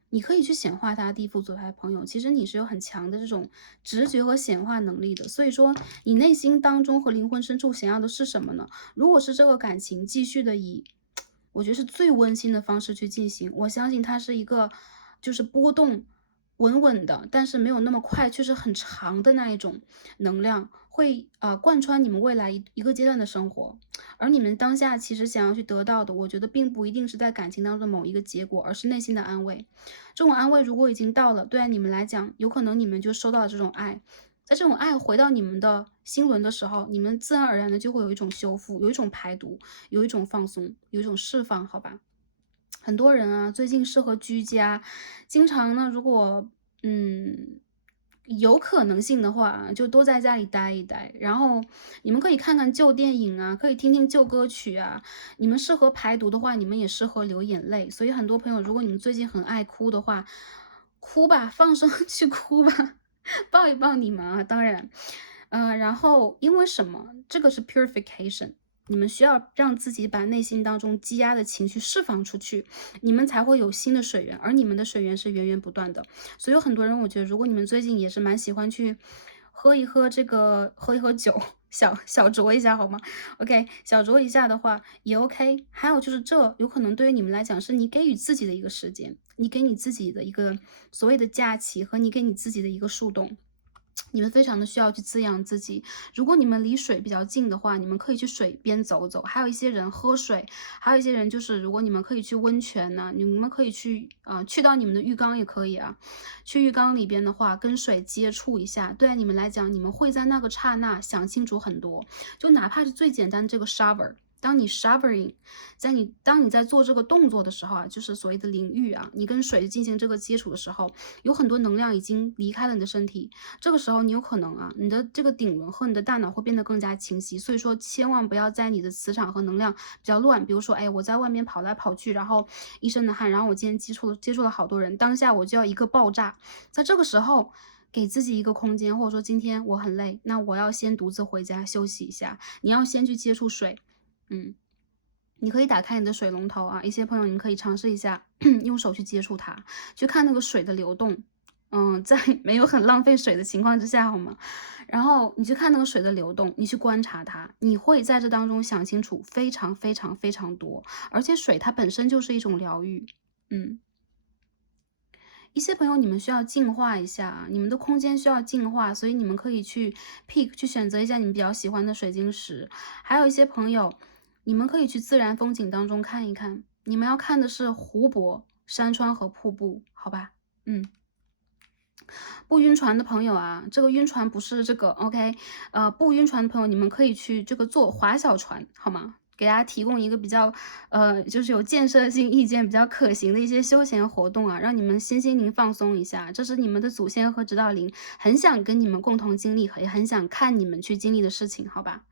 你可以去显化他地府左派朋友，其实你是有很强的这种直觉和显化能力的。所以说，你内心当中和灵魂深处想要的是什么呢？如果是这个感情继续的以，我觉得是最温馨的方式去进行，我相信它是一个就是波动稳稳的，但是没有那么快，却是很长的那一种能量，会贯穿你们未来一个阶段的生活。而你们当下其实想要去得到的，我觉得并不一定是在感情当中的某一个结果，而是内心的安慰。这种安慰如果已经到了，对你们来讲，有可能你们就收到了这种爱，在这种爱回到你们的心轮的时候，你们自然而然的就会有一种修复，有一种排毒，有一种放松，有一种释放，好吧？很多人啊，最近适合居家，经常呢，如果有可能性的话，就多在家里待一待。然后你们可以看看旧电影啊，可以听听旧歌曲啊。你们适合排毒的话，你们也适合流眼泪。所以很多朋友，如果你们最近很爱哭的话，哭吧，放声去哭吧，抱一抱你们啊。当然。然后因为什么？这个是 purification。你们需要让自己把内心当中积压的情绪释放出去，你们才会有新的水源，而你们的水源是源源不断的。所以有很多人，我觉得如果你们最近也是蛮喜欢去喝一喝酒，小酌一下好吗？OK，小酌一下的话也 OK。还有就是这有可能对于你们来讲是你给予自己的一个时间，你给你自己的一个所谓的假期和你给你自己的一个树洞。你们非常的需要去滋养自己。如果你们离水比较近的话，你们可以去水边走走。还有一些人喝水，还有一些人就是如果你们可以去温泉呢，你们可以去去到你们的浴缸也可以啊。去浴缸里边的话，跟水接触一下，对你们来讲，你们会在那个刹那想清楚很多。就哪怕是最简单的这个 shower。当你 showering，当你在做这个动作的时候啊，就是所谓的淋浴啊，你跟水进行这个接触的时候，有很多能量已经离开了你的身体，这个时候你有可能啊，你的这个顶轮和你的大脑会变得更加清晰。所以说，千万不要在你的磁场和能量比较乱，比如说，哎，我在外面跑来跑去，然后一身的汗，然后我今天接触了好多人，当下我就要一个爆炸，在这个时候。给自己一个空间，或者说今天我很累，那我要先独自回家休息一下。你要先去接触水，你可以打开你的水龙头啊，一些朋友你们可以尝试一下，用手去接触它，去看那个水的流动。在没有很浪费水的情况之下，好吗？然后你去看那个水的流动，你去观察它，你会在这当中想清楚非常非常非常多。而且水它本身就是一种疗愈，嗯。一些朋友你们需要净化一下啊，你们的空间需要净化，所以你们可以去 pick 去选择一下你们比较喜欢的水晶石。还有一些朋友，你们可以去自然风景当中看一看，你们要看的是湖泊、山川和瀑布，好吧？不晕船的朋友啊，这个晕船不是这个 OK，不晕船的朋友，你们可以去这个坐划小船，好吗？给大家提供一个比较，就是有建设性意见、比较可行的一些休闲活动啊，让你们身心灵放松一下。这是你们的祖先和指导灵很想跟你们共同经历，也很想看你们去经历的事情，好吧？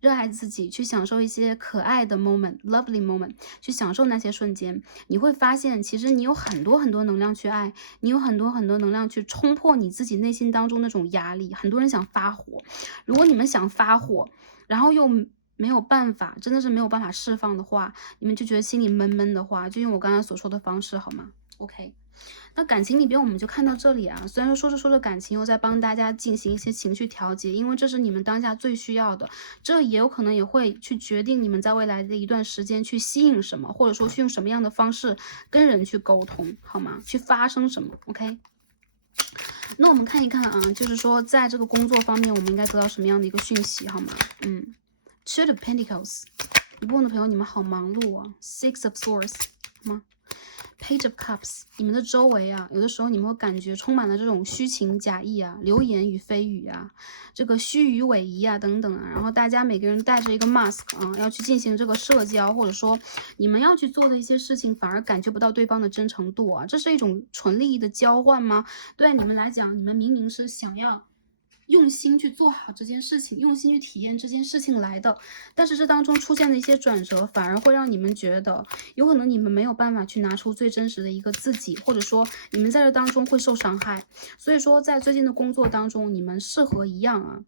热爱自己，去享受一些可爱的 moment，lovely moment，去享受那些瞬间，你会发现，其实你有很多很多能量去爱，你有很多很多能量去冲破你自己内心当中那种压力。很多人想发火，如果你们想发火，然后又没有办法，真的是没有办法释放的话，你们就觉得心里闷闷的话，就用我刚才所说的方式，好吗 ？OK。那感情里边我们就看到这里啊，虽然说着感情又在帮大家进行一些情绪调节，因为这是你们当下最需要的，这也有可能也会去决定你们在未来的一段时间去吸引什么，或者说去用什么样的方式跟人去沟通，好吗？去发生什么 ？OK。那我们看一看啊，就是说在这个工作方面，我们应该得到什么样的一个讯息，好吗？Two of Pentacles，一部分的朋友你们好忙碌啊，Six of Swords，好吗？Page of Cups，你们的周围啊，有的时候你们会感觉充满了这种虚情假意啊、流言与蜚语啊、这个虚与委蛇啊等等啊，然后大家每个人带着一个 mask 啊，要去进行这个社交，或者说你们要去做的一些事情，反而感觉不到对方的真诚度啊，这是一种纯利益的交换吗？对你们来讲，你们明明是想要用心去做好这件事情，用心去体验这件事情来的，但是这当中出现的一些转折，反而会让你们觉得，有可能你们没有办法去拿出最真实的一个自己，或者说你们在这当中会受伤害。所以说，在最近的工作当中，你们适合一样啊。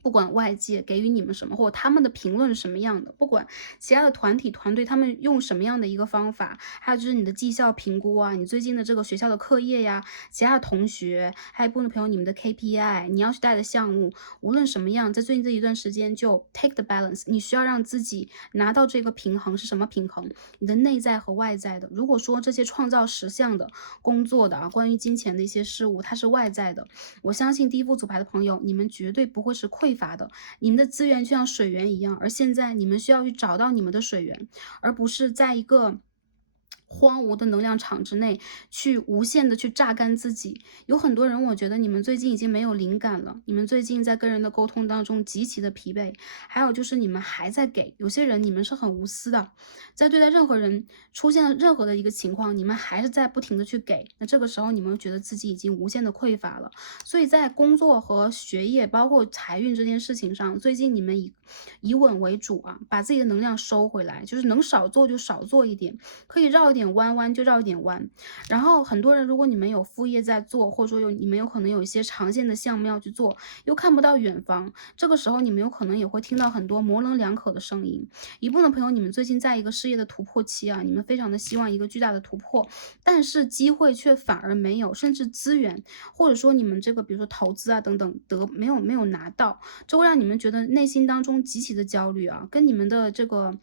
不管外界给予你们什么，或者他们的评论是什么样的，不管其他的团体团队他们用什么样的一个方法，还有就是你的绩效评估啊，你最近的这个学校的课业呀，其他的同学，还有一部分朋友你们的 KPI，你要去带的项目，无论什么样，在最近这一段时间就 take the balance，你需要让自己拿到这个平衡是什么平衡？你的内在和外在的。如果说这些创造实相的工作的啊，关于金钱的一些事物，它是外在的，我相信第一副组牌的朋友，你们绝对不会是匮乏的，你们的资源就像水源一样，而现在你们需要去找到你们的水源，而不是在一个荒芜的能量场之内去无限的去榨干自己。有很多人我觉得你们最近已经没有灵感了，你们最近在跟人的沟通当中极其的疲惫，还有就是你们还在给，有些人你们是很无私的，在对待任何人出现了任何的一个情况，你们还是在不停的去给，那这个时候你们觉得自己已经无限的匮乏了。所以在工作和学业包括财运这件事情上，最近你们以稳为主啊，把自己的能量收回来，就是能少做就少做一点，可以绕一点点弯弯就绕一点弯。然后很多人，如果你们有副业在做，或者说你们有可能有一些长线的项目要去做，又看不到远方，这个时候你们有可能也会听到很多模棱两可的声音。一部分朋友，你们最近在一个事业的突破期啊，你们非常的希望一个巨大的突破，但是机会却反而没有，甚至资源或者说你们这个比如说投资啊等等没有拿到，这会让你们觉得内心当中极其的焦虑啊，跟你们的这个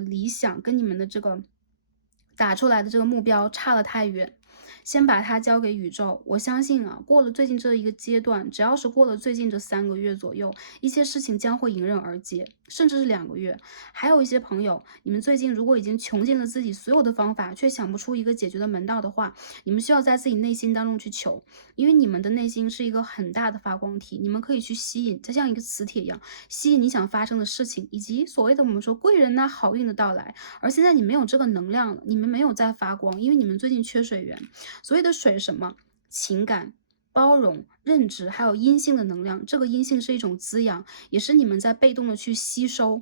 理想，跟你们的这个打出来的这个目标差得太远。先把它交给宇宙，我相信啊，过了最近这一个阶段，只要是过了最近这3个月左右，一些事情将会迎刃而解，甚至是2个月。还有一些朋友，你们最近如果已经穷尽了自己所有的方法，却想不出一个解决的门道的话，你们需要在自己内心当中去求，因为你们的内心是一个很大的发光体，你们可以去吸引，它像一个磁铁一样，吸引你想发生的事情，以及所谓的我们说贵人呐、好运的到来。而现在你没有这个能量了，你们没有在发光，因为你们最近缺水源。所谓的水是什么？情感、包容、认知，还有阴性的能量。这个阴性是一种滋养，也是你们在被动的去吸收，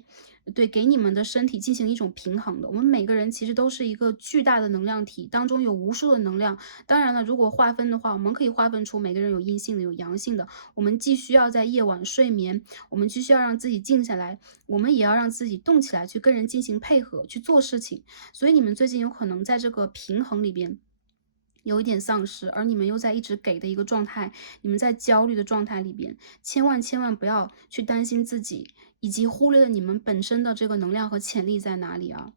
对，给你们的身体进行一种平衡的。我们每个人其实都是一个巨大的能量体，当中有无数的能量。当然了，如果划分的话，我们可以划分出每个人有阴性的，有阳性的。我们既需要在夜晚睡眠，我们既需要让自己静下来，我们也要让自己动起来，去跟人进行配合，去做事情。所以你们最近有可能在这个平衡里边有一点丧失，而你们又在一直给的一个状态，你们在焦虑的状态里边，千万不要去担心自己，以及忽略了你们本身的这个能量和潜力在哪里啊。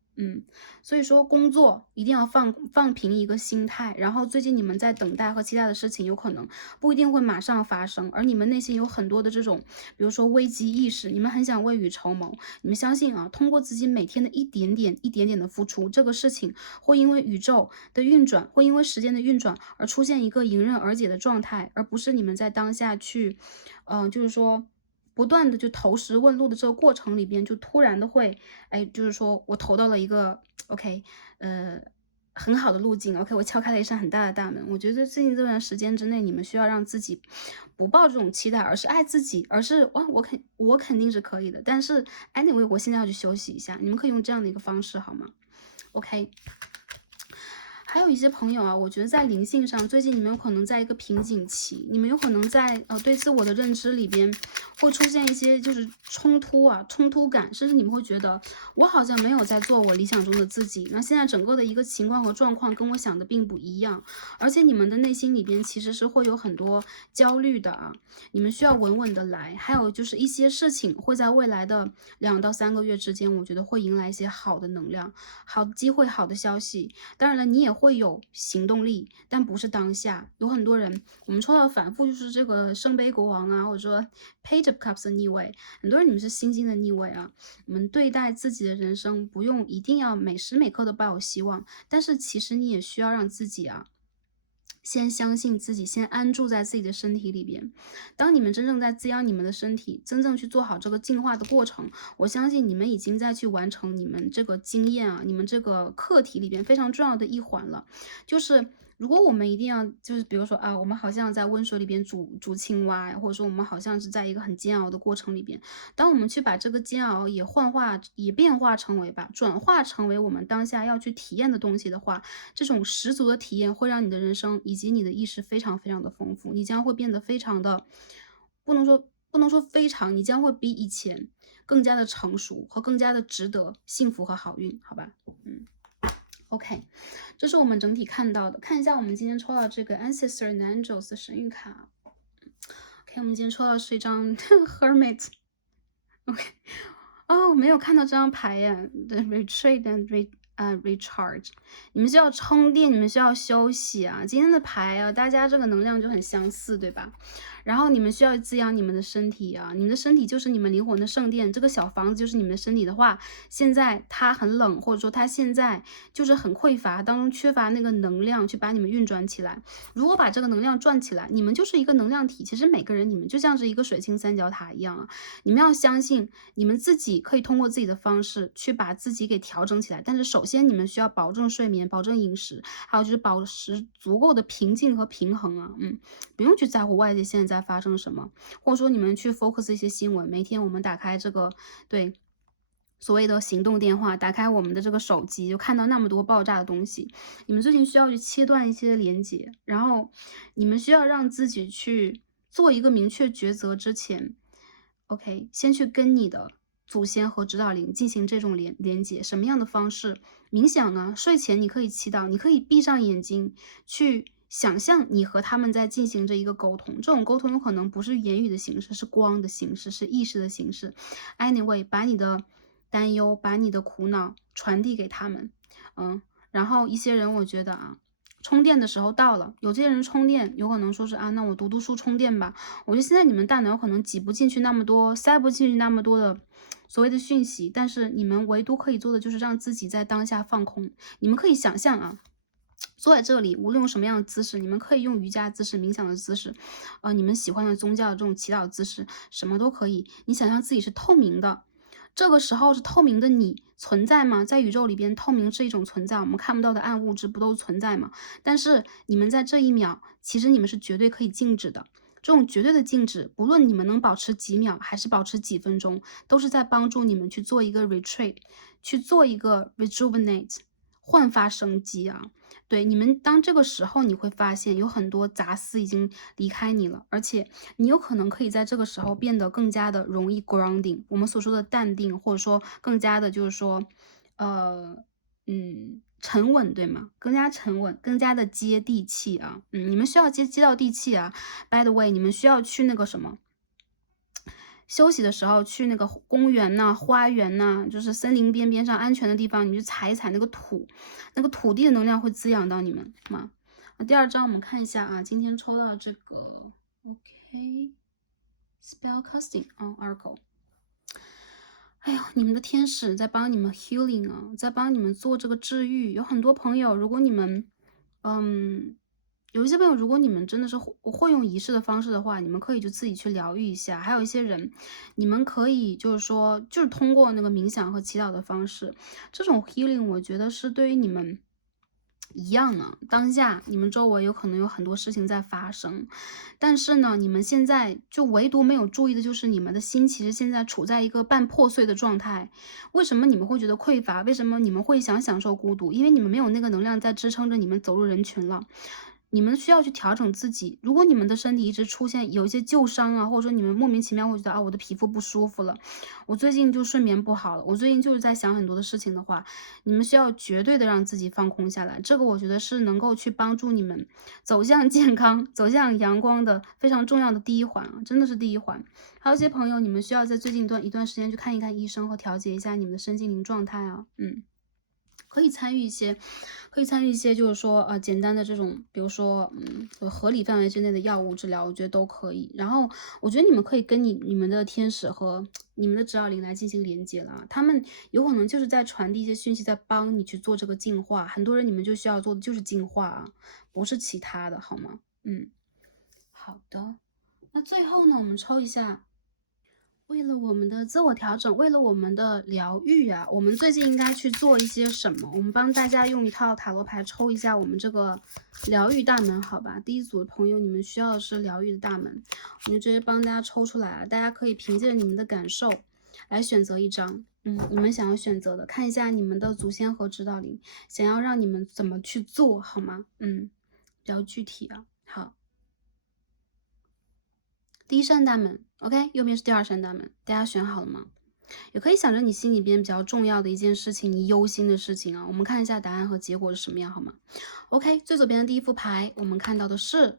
所以说工作一定要放平一个心态，然后最近你们在等待和期待的事情有可能不一定会马上发生，而你们内心有很多的这种，比如说危机意识，你们很想未雨绸缪，你们相信啊，通过自己每天的一点点的付出，这个事情会因为宇宙的运转，会因为时间的运转而出现一个迎刃而解的状态，而不是你们在当下去，就是说不断的就投石问路的这个过程里边，就突然的会，就是说我投到了一个 OK，很好的路径，OK，我敲开了一扇很大的大门。我觉得最近这段时间之内，你们需要让自己不抱这种期待，而是爱自己，而是哇，我肯定是可以的。但是 anyway，我现在要去休息一下，你们可以用这样的一个方式好吗？OK。还有一些朋友啊，我觉得在灵性上，最近你们有可能在一个瓶颈期，你们有可能在对自我的认知里边会出现一些就是冲突感，甚至你们会觉得我好像没有在做我理想中的自己，那现在整个的一个情况和状况跟我想的并不一样，而且你们的内心里边其实是会有很多焦虑的啊，你们需要稳稳的来，还有就是一些事情会在未来的2到3个月之间，我觉得会迎来一些好的能量、好的机会、好的消息。当然了，你也会有行动力，但不是当下。有很多人，我们抽到反复就是这个圣杯国王啊，或者说 Page of Cups 的逆位，很多人你们是心经的逆位啊。你们对待自己的人生，不用一定要每时每刻的抱有希望，但是其实你也需要让自己啊。先相信自己，先安住在自己的身体里边。当你们真正在滋养你们的身体，真正去做好这个进化的过程，我相信你们已经在去完成你们这个经验啊，你们这个课题里边非常重要的一环了。就是如果我们一定要，就是比如说啊，我们好像在温水里边煮青蛙，或者说我们好像是在一个很煎熬的过程里边，当我们去把这个煎熬也变化成为吧，转化成为我们当下要去体验的东西的话，这种十足的体验会让你的人生以及你的意识非常的丰富，你将会变得非常的，不能说非常，你将会比以前更加的成熟和更加的值得幸福和好运，好吧？OK，这是我们整体看到的。看一下我们今天抽到这个 Ancestor and Angels 的神谕卡。OK， 我们今天抽到是一张 Hermit。OK， 哦，没有看到这张牌呀。The Retreat and Recharge， 你们需要充电，你们需要休息啊。今天的牌啊，大家这个能量就很相似，对吧？然后你们需要滋养你们的身体啊，你们的身体就是你们灵魂的圣殿，这个小房子就是你们的身体的话，现在它很冷，或者说它现在就是很匮乏，当中缺乏那个能量去把你们运转起来。如果把这个能量转起来，你们就是一个能量体。其实每个人你们就像是一个水晶三角塔一样啊，你们要相信你们自己可以通过自己的方式去把自己给调整起来。但是首先你们需要保证睡眠，保证饮食，还有就是保持足够的平静和平衡啊。不用去在乎外界现在在发生什么，或者说你们去 focus 一些新闻。每天我们打开这个对所谓的行动电话，打开我们的这个手机，就看到那么多爆炸的东西。你们最近需要去切断一些连接，然后你们需要让自己去做一个明确抉择之前，OK，先去跟你的祖先和指导灵进行这种连接。什么样的方式？冥想啊，睡前你可以祈祷，你可以闭上眼睛去想象你和他们在进行着一个沟通。这种沟通有可能不是言语的形式，是光的形式，是意识的形式。Anyway，把你的担忧，把你的苦恼传递给他们。然后一些人我觉得啊，充电的时候到了，有些人充电有可能说是啊，那我读书充电吧。我觉得现在你们大脑可能挤不进去那么多，塞不进去那么多的所谓的讯息，但是你们唯独可以做的就是让自己在当下放空。你们可以想象啊，坐在这里，无论用什么样的姿势，你们可以用瑜伽姿势、冥想的姿势，你们喜欢的宗教的这种祈祷姿势，什么都可以。你想象自己是透明的，这个时候是透明的你存在吗？在宇宙里边，透明是一种存在，我们看不到的暗物质不都存在吗？但是你们在这一秒，其实你们是绝对可以静止的。这种绝对的静止，不论你们能保持几秒，还是保持几分钟，都是在帮助你们去做一个 retreat，去做一个 rejuvenate，焕发生机啊。对，你们当这个时候，你会发现有很多杂思已经离开你了，而且你有可能可以在这个时候变得更加的容易 grounding，我们所说的淡定，或者说更加的就是说，沉稳，对吗？更加沉稳，更加的接地气啊。你们需要接到地气啊。By the way，你们需要去那个什么，休息的时候去那个公园呐、花园呐，就是森林边上安全的地方，你去踩一踩那个土，那个土地的能量会滋养到你们嘛。第二张我们看一下啊，今天抽到这个 OK，spell casting Oracle。哎呦，你们的天使在帮你们 healing 啊，在帮你们做这个治愈。有很多朋友，如果你们，有一些朋友，如果你们真的是会用仪式的方式的话，你们可以就自己去疗愈一下。还有一些人，你们可以就是说，就是通过那个冥想和祈祷的方式，这种 healing，我觉得是对于你们一样呢。当下你们周围有可能有很多事情在发生，但是呢，你们现在就唯独没有注意的就是你们的心其实现在处在一个半破碎的状态。为什么你们会觉得匮乏？为什么你们会想享受孤独？因为你们没有那个能量在支撑着你们走入人群了。你们需要去调整自己。如果你们的身体一直出现有一些旧伤啊，或者说你们莫名其妙会觉得啊，我的皮肤不舒服了，我最近就睡眠不好了，我最近就是在想很多的事情的话，你们需要绝对的让自己放空下来。这个我觉得是能够去帮助你们走向健康、走向阳光的非常重要的第一环啊，真的是第一环。还有一些朋友，你们需要在最近一段时间去看一看医生和调节一下你们的身心灵状态啊，可以参与一些，就是说，简单的这种，比如说，合理范围之内的药物治疗，我觉得都可以。然后，我觉得你们可以跟你们的天使和你们的指导灵来进行连接了啊，他们有可能就是在传递一些讯息，在帮你去做这个净化。很多人你们就需要做的就是净化啊，不是其他的，好吗？好的。那最后呢，我们抽一下。为了我们的自我调整，为了我们的疗愈啊，我们最近应该去做一些什么？我们帮大家用一套塔罗牌抽一下我们这个疗愈大门，好吧？第一组的朋友，你们需要的是疗愈的大门，我们直接帮大家抽出来啊，大家可以凭借着你们的感受来选择一张，你们想要选择的，看一下你们的祖先和指导灵想要让你们怎么去做，好吗？比较具体啊，好。第一扇大门 ，OK， 右边是第二扇大门，大家选好了吗？也可以想着你心里边比较重要的一件事情，你忧心的事情啊。我们看一下答案和结果是什么样，好吗 ？OK， 最左边的第一副牌，我们看到的是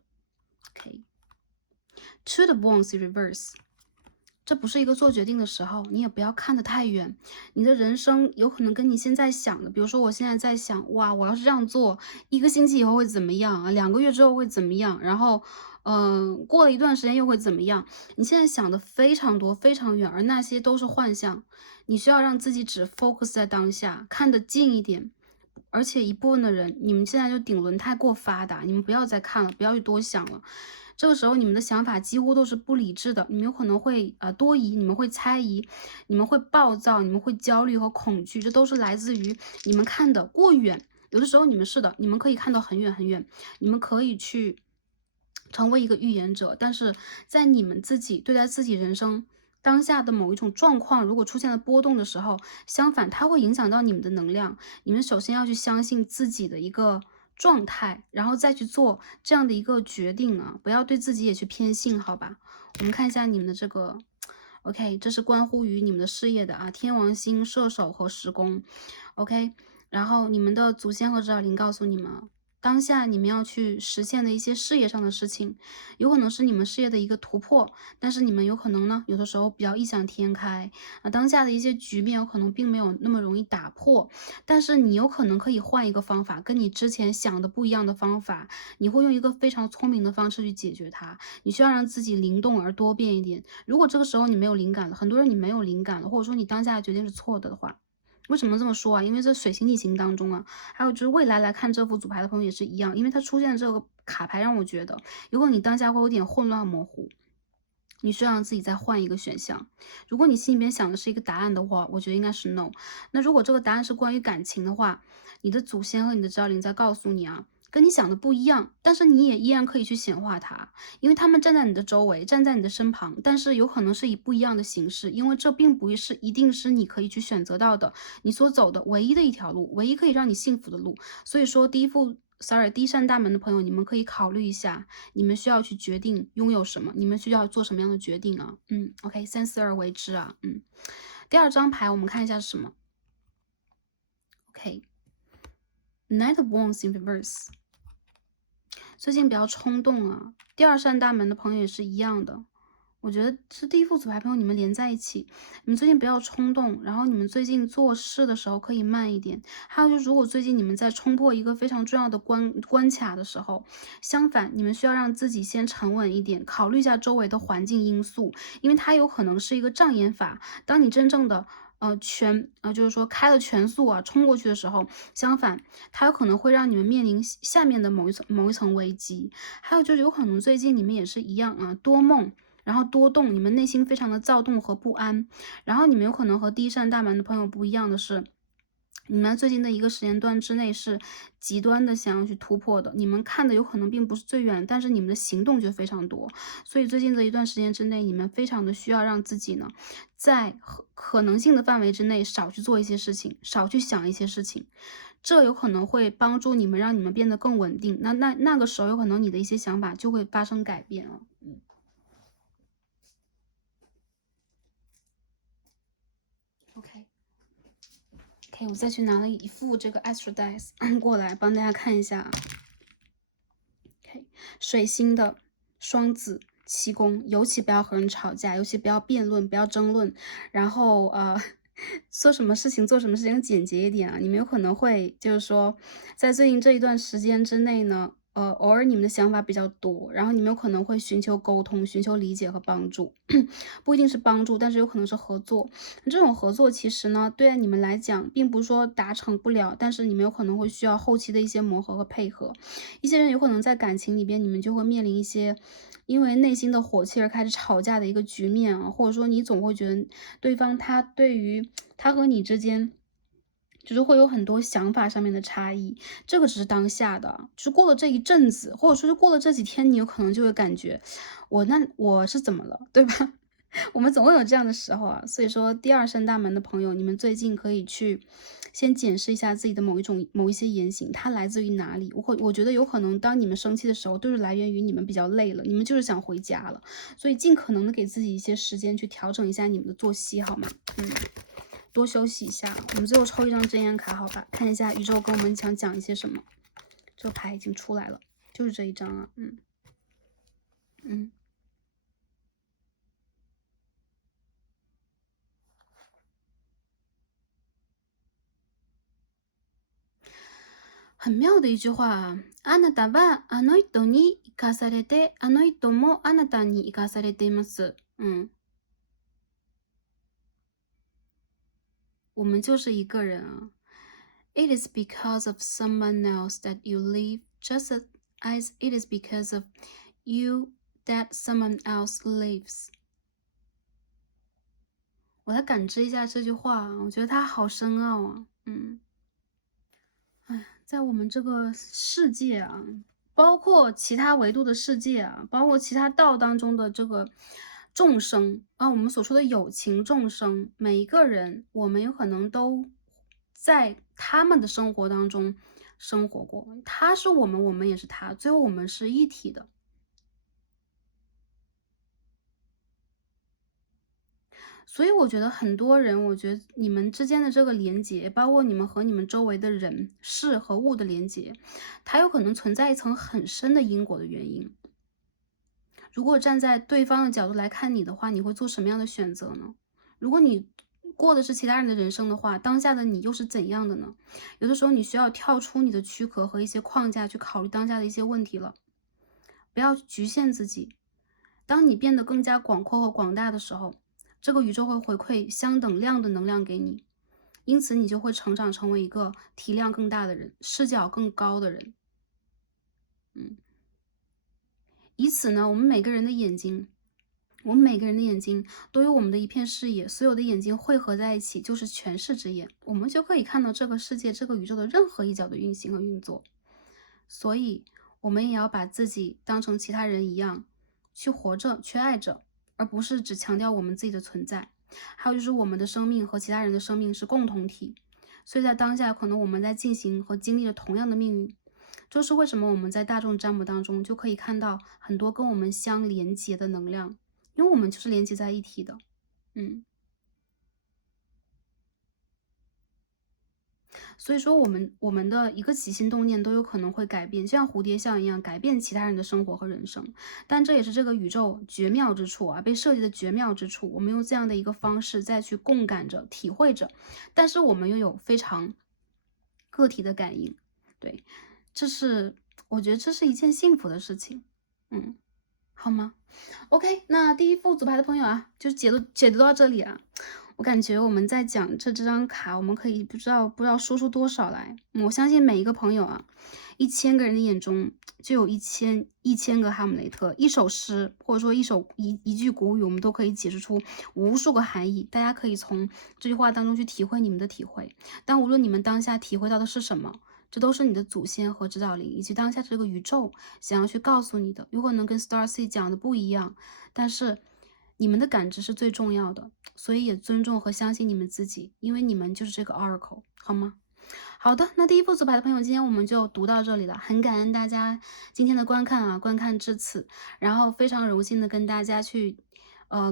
OK，Two of Wands reverse。这不是一个做决定的时候，你也不要看得太远。你的人生有可能跟你现在想的，比如说我现在在想，哇，我要是这样做，1个星期以后会怎么样啊？2个月之后会怎么样？然后，过了一段时间又会怎么样？你现在想的非常多，非常远，而那些都是幻象。你需要让自己只 focus 在当下，看得近一点。而且一部分的人，你们现在就顶轮太过发达，你们不要再看了，不要去多想了。这个时候你们的想法几乎都是不理智的，你们有可能会多疑，你们会猜疑，你们会暴躁，你们会焦虑和恐惧，这都是来自于你们看的过远。有的时候你们是的，你们可以看到很远很远，你们可以去成为一个预言者，但是在你们自己对待自己人生当下的某一种状况如果出现了波动的时候，相反它会影响到你们的能量。你们首先要去相信自己的一个状态，然后再去做这样的一个决定啊，不要对自己也去偏信，好吧？我们看一下你们的这个 OK， 这是关乎于你们的事业的啊，天王星、射手和十宫 OK， 然后你们的祖先和指导灵告诉你们，当下你们要去实现的一些事业上的事情，有可能是你们事业的一个突破，但是你们有可能呢，有的时候比较异想天开啊，当下的一些局面有可能并没有那么容易打破，但是你有可能可以换一个方法，跟你之前想的不一样的方法，你会用一个非常聪明的方式去解决它。你需要让自己灵动而多变一点。如果这个时候你没有灵感了，很多人你没有灵感了，或者说你当下的决定是错的话，为什么这么说啊？因为这水星逆行当中啊，还有就是未来来看这副组牌的朋友也是一样，因为它出现这个卡牌，让我觉得，如果你当下会有点混乱模糊，你需要让自己再换一个选项。如果你心里边想的是一个答案的话，我觉得应该是 no。那如果这个答案是关于感情的话，你的祖先和你的指导灵在告诉你啊，跟你想的不一样，但是你也依然可以去显化它，因为他们站在你的周围，站在你的身旁，但是有可能是以不一样的形式，因为这并不是一定是你可以去选择到的，你所走的唯一的一条路，唯一可以让你幸福的路。所以说，第一扇大门的朋友，你们可以考虑一下，你们需要去决定拥有什么，你们需要做什么样的决定啊？OK，三思而为之啊。第二张牌我们看一下是什么？OK，Knight of Wands in reverse。最近比较冲动啊，第二扇大门的朋友也是一样的。我觉得是第一副组牌朋友，你们连在一起，你们最近不要冲动，然后你们最近做事的时候可以慢一点。还有就是，如果最近你们在冲破一个非常重要的关卡的时候，相反，你们需要让自己先沉稳一点，考虑一下周围的环境因素，因为它有可能是一个障眼法。当你真正的就是说开了全速啊，冲过去的时候，相反，它有可能会让你们面临下面的某一层危机。还有就是有可能最近你们也是一样啊，多梦。然后多动，你们内心非常的躁动和不安。然后你们有可能和第一扇大门的朋友不一样的是，你们最近的一个时间段之内是极端的想要去突破的。你们看的有可能并不是最远，但是你们的行动就非常多。所以最近的一段时间之内，你们非常的需要让自己呢，在可能性的范围之内少去做一些事情，少去想一些事情。这有可能会帮助你们，让你们变得更稳定。那个时候，有可能你的一些想法就会发生改变了。OK，我再去拿了一副这个 Astro Dice 过来帮大家看一下。OK，水星的双子七宫，尤其不要和人吵架，尤其不要辩论，不要争论。然后做什么事情简洁一点啊！你们有可能会就是说，在最近这一段时间之内呢，偶尔你们的想法比较多，然后你们有可能会寻求沟通、寻求理解和帮助，不一定是帮助，但是有可能是合作。这种合作其实呢，对你们来讲，并不是说达成不了，但是你们有可能会需要后期的一些磨合和配合。一些人有可能在感情里边，你们就会面临一些因为内心的火气而开始吵架的一个局面啊，或者说你总会觉得对方他对于他和你之间。就是会有很多想法上面的差异，这个只是当下的，就是过了这一阵子，或者说是过了这几天，你有可能就会感觉，我是怎么了，对吧？我们总会有这样的时候啊，所以说第二扇大门的朋友，你们最近可以去先检视一下自己的某一些言行，它来自于哪里。我觉得有可能当你们生气的时候，都是来源于你们比较累了，你们就是想回家了，所以尽可能的给自己一些时间去调整一下你们的作息，好吗？多休息一下。我们最后抽一张真言卡，好吧？看一下宇宙跟我们想讲一些什么。这个牌已经出来了，就是这一张啊，很妙的一句话啊，あなたはあの人に生かされて、あの人もあなたに生かされています。我们就是一个人啊。It is because of someone else that you live, just as it is because of you that someone else lives。我来感知一下这句话，我觉得它好深奥啊。在我们这个世界啊，包括其他维度的世界啊，包括其他道当中的这个众生啊，我们所说的有情众生，每一个人，我们有可能都在他们的生活当中生活过，他是我们，我们也是他，最后我们是一体的。所以我觉得很多人，我觉得你们之间的这个连接，包括你们和你们周围的人、事和物的连接，它有可能存在一层很深的因果的原因。如果站在对方的角度来看你的话，你会做什么样的选择呢？如果你过的是其他人的人生的话，当下的你又是怎样的呢？有的时候你需要跳出你的躯壳和一些框架去考虑当下的一些问题了，不要局限自己。当你变得更加广阔和广大的时候，这个宇宙会回馈相等量的能量给你，因此你就会成长成为一个体量更大的人，视角更高的人。嗯，以此呢，我们每个人的眼睛都有我们的一片视野，所有的眼睛汇合在一起就是全视之眼，我们就可以看到这个世界、这个宇宙的任何一角的运行和运作。所以，我们也要把自己当成其他人一样去活着、去爱着，而不是只强调我们自己的存在。还有就是，我们的生命和其他人的生命是共同体，所以在当下，可能我们在进行和经历着同样的命运。这是为什么我们在大众占卜当中就可以看到很多跟我们相连接的能量，因为我们就是连接在一起的。嗯。所以说我们的一个起心动念都有可能会改变，就像蝴蝶效应一样，改变其他人的生活和人生。但这也是这个宇宙绝妙之处啊，被设计的绝妙之处。我们用这样的一个方式再去共感着、体会着，但是我们又有非常个体的感应。对，这是我觉得这是一件幸福的事情。嗯，好吗？OK，那第一副组牌的朋友啊，就解读到这里啊。我感觉我们在讲这张卡，我们可以不知道说出多少来。我相信每一个朋友啊，1000个人的眼中就有一千个哈姆雷特。一首诗或者说一句古语，我们都可以解释出无数个含义。大家可以从这句话当中去体会你们的体会。但无论你们当下体会到的是什么，这都是你的祖先和指导灵以及当下这个宇宙想要去告诉你的。有可能跟 Starseed 讲的不一样，但是你们的感知是最重要的。所以也尊重和相信你们自己，因为你们就是这个 Oracle，好吗？好的，那第一副组牌的朋友，今天我们就读到这里了，很感恩大家今天的观看啊，观看至此，然后非常荣幸的跟大家去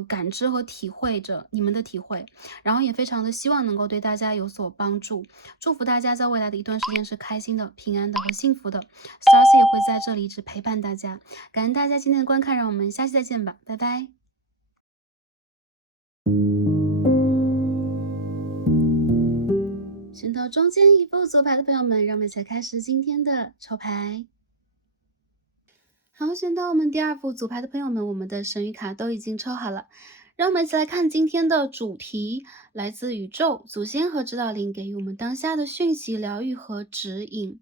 感知和体会着你们的体会，然后也非常的希望能够对大家有所帮助，祝福大家在未来的一段时间是开心的、平安的和幸福的。Starcy 也会在这里一直陪伴大家，感恩大家今天的观看，让我们下期再见吧，拜拜。选到中间一副组牌的朋友们，让我们一起来开始今天的抽牌。好，选到我们第二副组牌的朋友们，我们的神谕卡都已经抽好了，让我们一起来看今天的主题，来自宇宙、祖先和指导灵给予我们当下的讯息、疗愈和指引。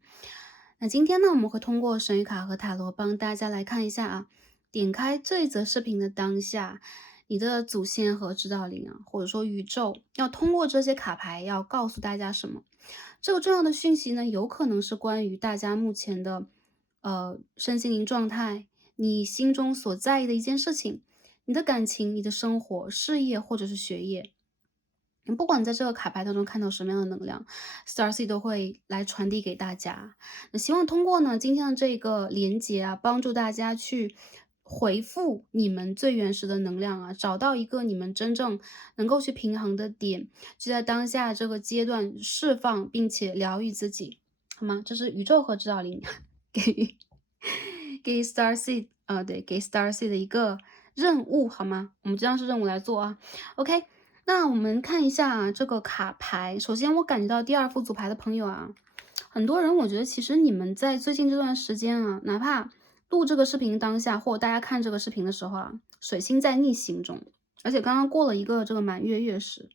那今天呢，我们会通过神谕卡和塔罗帮大家来看一下啊，点开这一则视频的当下，你的祖先和指导灵啊，或者说宇宙，要通过这些卡牌要告诉大家什么？这个重要的讯息呢，有可能是关于大家目前的身心灵状态，你心中所在意的一件事情，你的感情、你的生活、事业或者是学业。不管在这个卡牌当中看到什么样的能量，Starseed 都会来传递给大家。那希望通过呢今天的这个连接啊，帮助大家去回复你们最原始的能量啊，找到一个你们真正能够去平衡的点，就在当下这个阶段释放并且疗愈自己，好吗？这是宇宙和指导灵给 Starseed 对，给 Starseed 的一个任务，好吗？我们就当是任务来做啊。OK。那我们看一下啊，这个卡牌。首先，我感觉到第二副组牌的朋友啊，很多人我觉得其实你们在最近这段时间啊，哪怕录这个视频当下，或者大家看这个视频的时候啊，水星在逆行中，而且刚刚过了一个这个满月月食。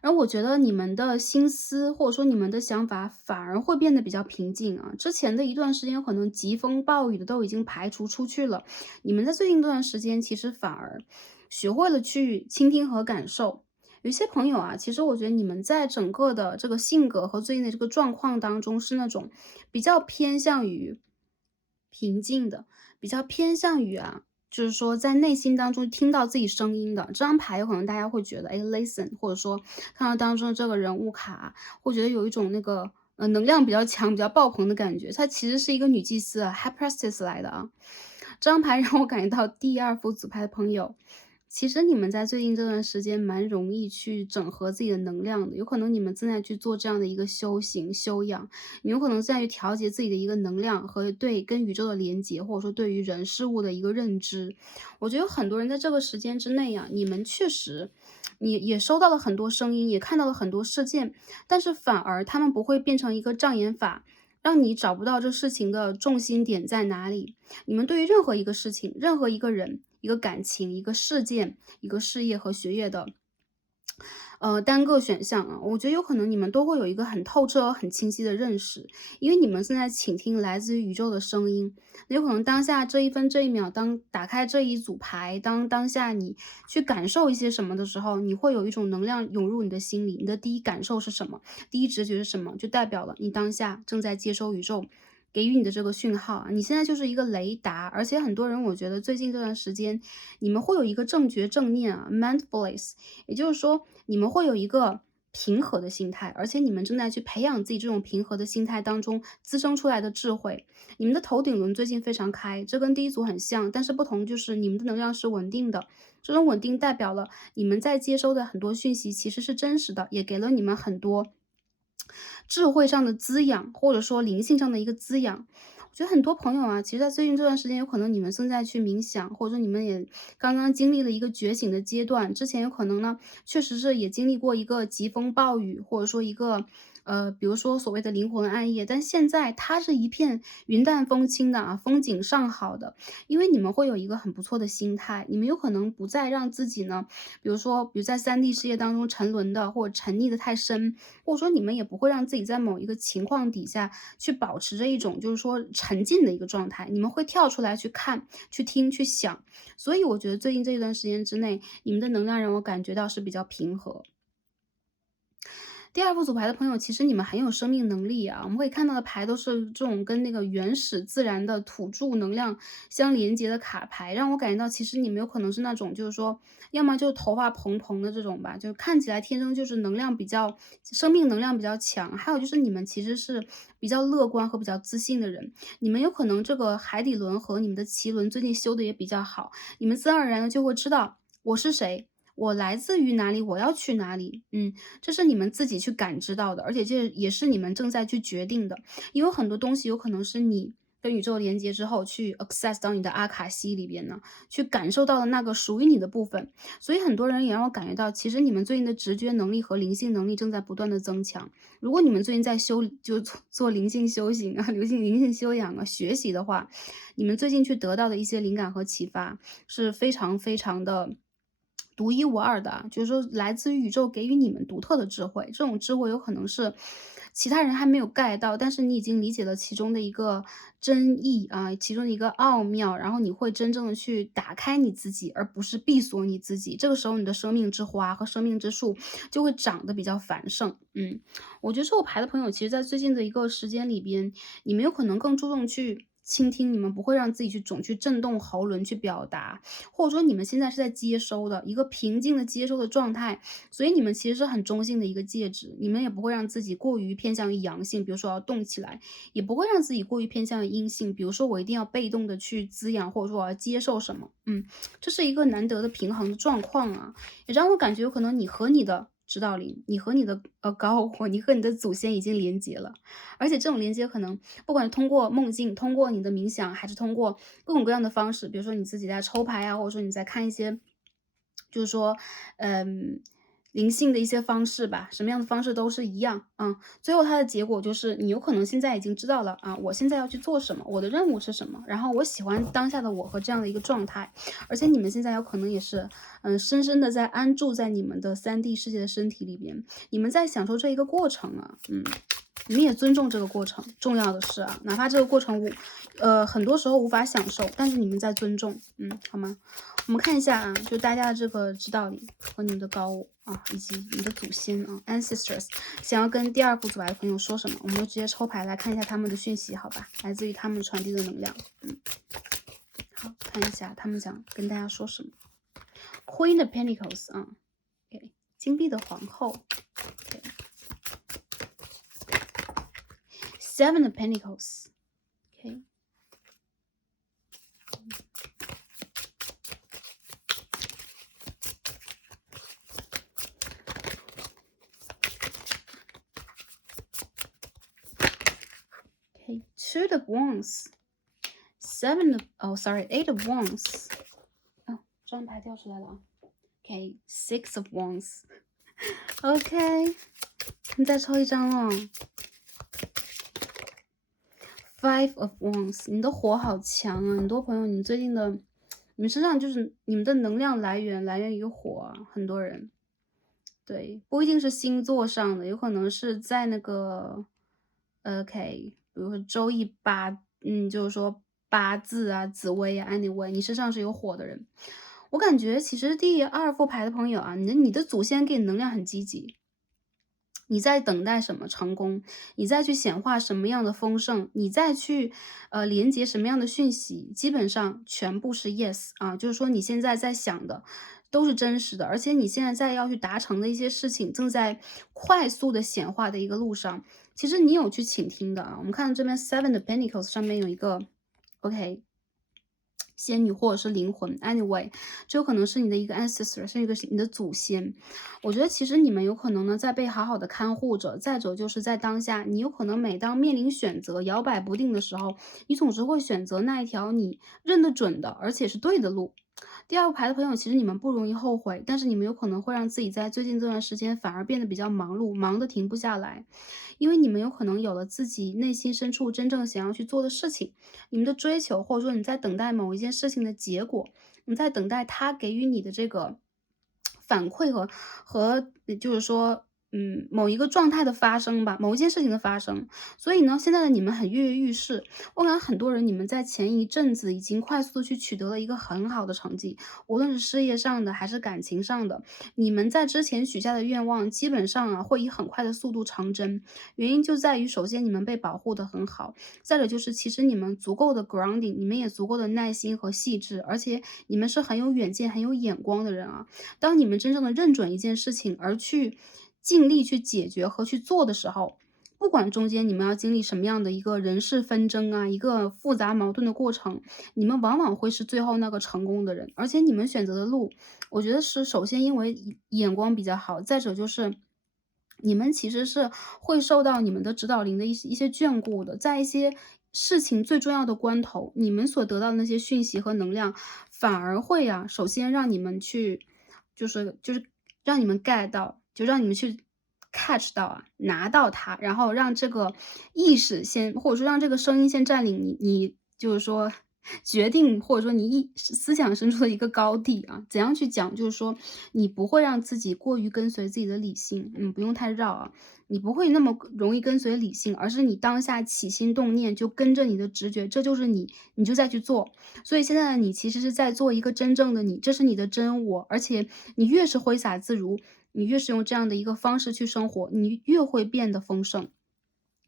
然后我觉得你们的心思或者说你们的想法反而会变得比较平静啊。之前的一段时间可能疾风暴雨的都已经排除出去了，你们在最近这段时间其实反而学会了去倾听和感受。有一些朋友啊，其实我觉得你们在整个的这个性格和最近的这个状况当中是那种比较偏向于平静的，比较偏向于就是说在内心当中听到自己声音的。这张牌有可能大家会觉得，哎，listen，或者说看到当中的这个人物卡，会觉得有一种那个能量比较强、比较爆棚的感觉。它其实是一个女祭司啊，High Priestess 来的啊。这张牌让我感觉到第二副组牌的朋友，其实你们在最近这段时间蛮容易去整合自己的能量的，有可能你们正在去做这样的一个修行、修养，你有可能在于调节自己的一个能量和跟宇宙的连接，或者说对于人事物的一个认知。我觉得有很多人在这个时间之内啊，你们确实，你也收到了很多声音，也看到了很多事件，但是反而他们不会变成一个障眼法，让你找不到这事情的重心点在哪里。你们对于任何一个事情、任何一个人、一个感情、一个事件、一个事业和学业的单个选项啊，我觉得有可能你们都会有一个很透彻、很清晰的认识，因为你们正在倾听来自于宇宙的声音。那有可能当下这一分这一秒，当打开这一组牌，当下你去感受一些什么的时候，你会有一种能量涌入你的心里。你的第一感受是什么？第一直觉是什么？就代表了你当下正在接收宇宙给予你的这个讯号啊，你现在就是一个雷达，而且很多人我觉得最近这段时间，你们会有一个正觉正念啊 mindfulness，也就是说你们会有一个平和的心态，而且你们正在去培养自己这种平和的心态当中滋生出来的智慧。你们的头顶轮最近非常开，这跟第一组很像，但是不同就是你们的能量是稳定的，这种稳定代表了你们在接收的很多讯息其实是真实的，也给了你们很多智慧上的滋养，或者说灵性上的一个滋养。我觉得很多朋友啊，其实在最近这段时间，有可能你们正在去冥想，或者说你们也刚刚经历了一个觉醒的阶段。之前有可能呢，确实是也经历过一个疾风暴雨，或者说一个比如说所谓的灵魂暗夜，但现在它是一片云淡风轻的啊，风景上好的，因为你们会有一个很不错的心态，你们有可能不再让自己呢，比如在3D 事业当中沉沦的，或者沉溺的太深，或者说你们也不会让自己在某一个情况底下去保持着一种就是说沉浸的一个状态，你们会跳出来去看、去听、去想。所以我觉得最近这一段时间之内，你们的能量让我感觉到是比较平和。第二副组牌的朋友，其实你们很有生命能力啊。我们可以看到的牌都是这种跟那个原始自然的土著能量相连接的卡牌，让我感觉到其实你们有可能是那种就是说，要么就头发蓬蓬的这种吧，就看起来天生就是能量比较生命能量比较强。还有就是你们其实是比较乐观和比较自信的人，你们有可能这个海底轮和你们的脐轮最近修的也比较好，你们自然而然的就会知道我是谁。我来自于哪里，我要去哪里，这是你们自己去感知到的，而且这也是你们正在去决定的。因为很多东西有可能是你跟宇宙连接之后去 access 到你的阿卡西里边呢，去感受到的那个属于你的部分。所以很多人也让我感觉到，其实你们最近的直觉能力和灵性能力正在不断的增强。如果你们最近在做灵性修行啊、灵性修养啊、学习的话，你们最近去得到的一些灵感和启发是非常非常的独一无二的啊，就是说来自于宇宙给予你们独特的智慧，这种智慧有可能是其他人还没有 get 到，但是你已经理解了其中的一个真意啊，其中的一个奥妙，然后你会真正的去打开你自己，而不是闭锁你自己。这个时候你的生命之花和生命之树就会长得比较繁盛。我觉得这个牌的朋友，其实在最近的一个时间里边，你们有可能更注重去倾听，你们不会让自己总去震动喉轮去表达，或者说你们现在是在接收的一个平静的接收的状态，所以你们其实是很中性的一个介质，你们也不会让自己过于偏向于阳性，比如说要动起来，也不会让自己过于偏向于阴性，比如说我一定要被动的去滋养，或者说我要接受什么，这是一个难得的平衡的状况啊，也让我感觉有可能你和你的指导灵，你和你的高我，你和你的祖先已经连接了，而且这种连接可能不管是通过梦境，通过你的冥想，还是通过各种各样的方式，比如说你自己在抽牌啊，或者说你在看一些，就是说，灵性的一些方式吧，什么样的方式都是一样，最后它的结果就是你有可能现在已经知道了啊，我现在要去做什么，我的任务是什么，然后我喜欢当下的我和这样的一个状态，而且你们现在有可能也是，深深的在安住在你们的3D 世界的身体里边，你们在享受这一个过程啊，你们也尊重这个过程，重要的是啊，哪怕这个过程很多时候无法享受，但是你们在尊重，好吗？我们看一下啊，就大家的这个指导灵和你们的高我啊，以及你的祖先啊 ，ancestors，想要跟第二副组来的朋友说什么，我们就直接抽牌来看一下他们的讯息，好吧？来自于他们传递的能量，好。看一下他们想跟大家说什么。Queen of Pentacles 啊，OK， 金币的皇后。OK， Seven of Pentacles。OK， OK， Two of Wands。Seven of Eight of Wands。哦，这张牌掉出来了啊。OK， Six of Wands。OK， 你再抽一张哦。Five of Wands， 你的火好强啊！很多朋友，你最近的，你们身上就是你们的能量来源于火啊，很多人。对，不一定是星座上的，有可能是在那个，OK， 比如说周易就是说八字啊、紫微啊 ，anyway， 你身上是有火的人。我感觉其实第二副牌的朋友啊，你的祖先给你能量很积极。你在等待什么成功？你再去显化什么样的丰盛？你再去连接什么样的讯息？基本上全部是 yes 啊，就是说你现在在想的都是真实的，而且你现在要去达成的一些事情，正在快速的显化的一个路上。其实你有去倾听的啊。我们看这边 Seven of Pentacles 上面有一个 OK。仙女或者是灵魂 ，anyway， 这有可能是你的一个 ancestor， 是一个你的祖先。我觉得其实你们有可能呢在被好好的看护着。再者就是在当下，你有可能每当面临选择摇摆不定的时候，你总是会选择那一条你认得准的，而且是对的路。第二个牌的朋友，其实你们不容易后悔，但是你们有可能会让自己在最近这段时间反而变得比较忙碌，忙得停不下来。因为你们有可能有了自己内心深处真正想要去做的事情，你们的追求，或者说你在等待某一件事情的结果，你在等待他给予你的这个反馈和就是说某一个状态的发生吧，某一件事情的发生。所以呢，现在的你们很跃跃欲试，我感觉很多人你们在前一阵子已经快速的去取得了一个很好的成绩，无论是事业上的还是感情上的，你们在之前许下的愿望基本上啊会以很快的速度成真。原因就在于，首先你们被保护的很好，再者就是其实你们足够的 grounding， 你们也足够的耐心和细致，而且你们是很有远见、很有眼光的人啊。当你们真正的认准一件事情，而去尽力去解决和去做的时候，不管中间你们要经历什么样的一个人事纷争啊，一个复杂矛盾的过程，你们往往会是最后那个成功的人。而且你们选择的路，我觉得是首先因为眼光比较好，再者就是你们其实是会受到你们的指导灵的一些眷顾的，在一些事情最重要的关头，你们所得到的那些讯息和能量，反而会啊，首先让你们去，就是让你们 get 到，就让你们去 catch 到啊，拿到它，然后让这个意识先，或者说让这个声音先占领你就是说决定，或者说你思想深处的一个高地啊。怎样去讲？就是说你不会让自己过于跟随自己的理性，不用太绕啊。你不会那么容易跟随理性，而是你当下起心动念就跟着你的直觉，这就是你，你就再去做。所以现在的你其实是在做一个真正的你，这是你的真我，而且你越是挥洒自如，你越是用这样的一个方式去生活，你越会变得丰盛。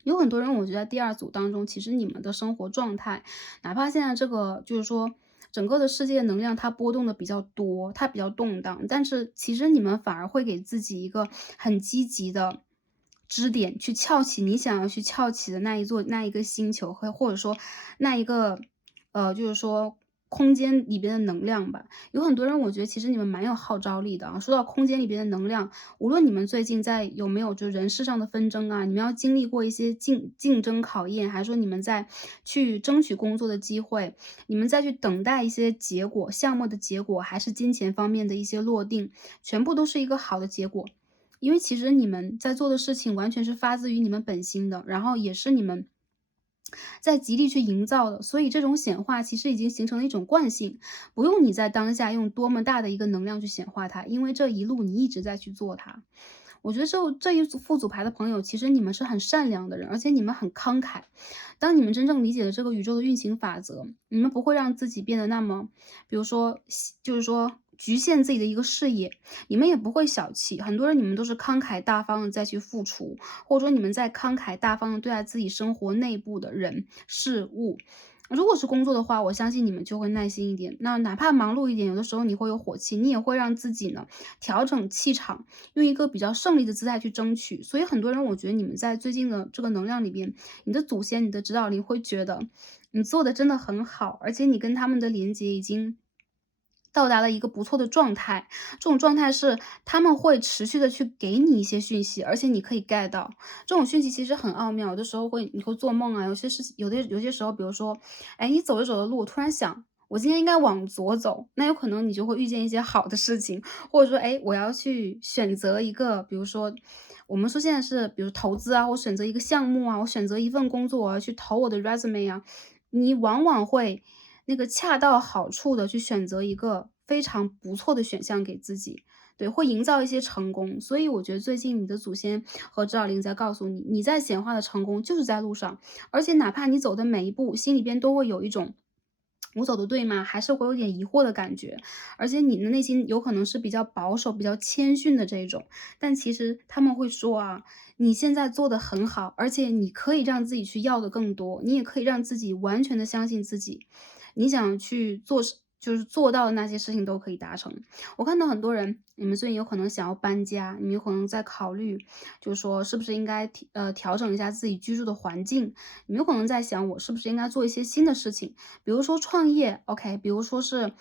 有很多人，我觉得在第二组当中，其实你们的生活状态，哪怕现在这个就是说整个的世界能量它波动的比较多，它比较动荡，但是其实你们反而会给自己一个很积极的支点，去翘起你想要去翘起的那一个星球，或者说那一个就是说空间里边的能量吧。有很多人，我觉得其实你们蛮有号召力的啊。说到空间里边的能量，无论你们最近有没有就人事上的纷争啊，你们要经历过一些竞争考验，还是说你们在去争取工作的机会，你们再去等待一些结果，项目的结果，还是金钱方面的一些落定，全部都是一个好的结果。因为其实你们在做的事情完全是发自于你们本心的，然后也是你们在极力去营造的，所以这种显化其实已经形成了一种惯性，不用你在当下用多么大的一个能量去显化它，因为这一路你一直在去做它。我觉得这一组副组牌的朋友，其实你们是很善良的人，而且你们很慷慨。当你们真正理解了这个宇宙的运行法则，你们不会让自己变得那么，比如说，就是说局限自己的一个视野，你们也不会小气。很多人你们都是慷慨大方的再去付出，或者说你们在慷慨大方的对待自己生活内部的人事物。如果是工作的话，我相信你们就会耐心一点。那哪怕忙碌一点，有的时候你会有火气，你也会让自己呢调整气场，用一个比较胜利的姿态去争取。所以很多人，我觉得你们在最近的这个能量里边，你的祖先、你的指导灵会觉得你做的真的很好，而且你跟他们的连接已经到达了一个不错的状态。这种状态是他们会持续的去给你一些讯息，而且你可以 get 到。这种讯息其实很奥妙，有的时候你会做梦啊，有些事情有些时候，比如说，哎，你走着走着路，突然想，我今天应该往左走，那有可能你就会遇见一些好的事情，或者说，哎，我要去选择一个，比如说，我们说现在是，比如投资啊，我选择一个项目啊，我选择一份工作，我要去投我的 resume 啊，你往往会那个恰到好处的去选择一个非常不错的选项给自己。对，会营造一些成功。所以我觉得最近你的祖先和指导灵在告诉你，你在显化的成功就是在路上，而且哪怕你走的每一步，心里边都会有一种我走的对吗？还是会有点疑惑的感觉，而且你的内心有可能是比较保守、比较谦逊的这一种。但其实他们会说啊，你现在做的很好，而且你可以让自己去要的更多，你也可以让自己完全的相信自己。你想去做就是做到的那些事情都可以达成。我看到很多人，你们最近有可能想要搬家，你们有可能在考虑，就是说是不是应该调整一下自己居住的环境，你们有可能在想我是不是应该做一些新的事情，比如说创业，OK，比如说是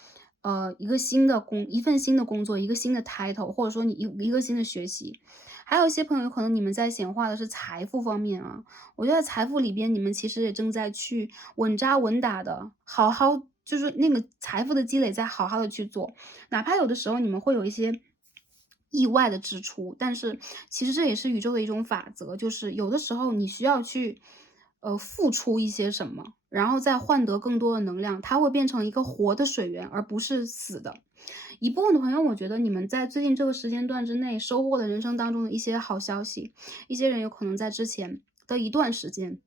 一份新的工作，一个新的 title，或者说你一个新的学习。还有一些朋友可能你们在显化的是财富方面啊，我觉得财富里边你们其实也正在去稳扎稳打的，好好就是那个财富的积累在好好的去做，哪怕有的时候你们会有一些意外的支出，但是其实这也是宇宙的一种法则，就是有的时候你需要去付出一些什么，然后再换得更多的能量，它会变成一个活的水源，而不是死的。一部分的朋友，我觉得你们在最近这个时间段之内收获了人生当中的一些好消息，一些人有可能在之前的一段时间，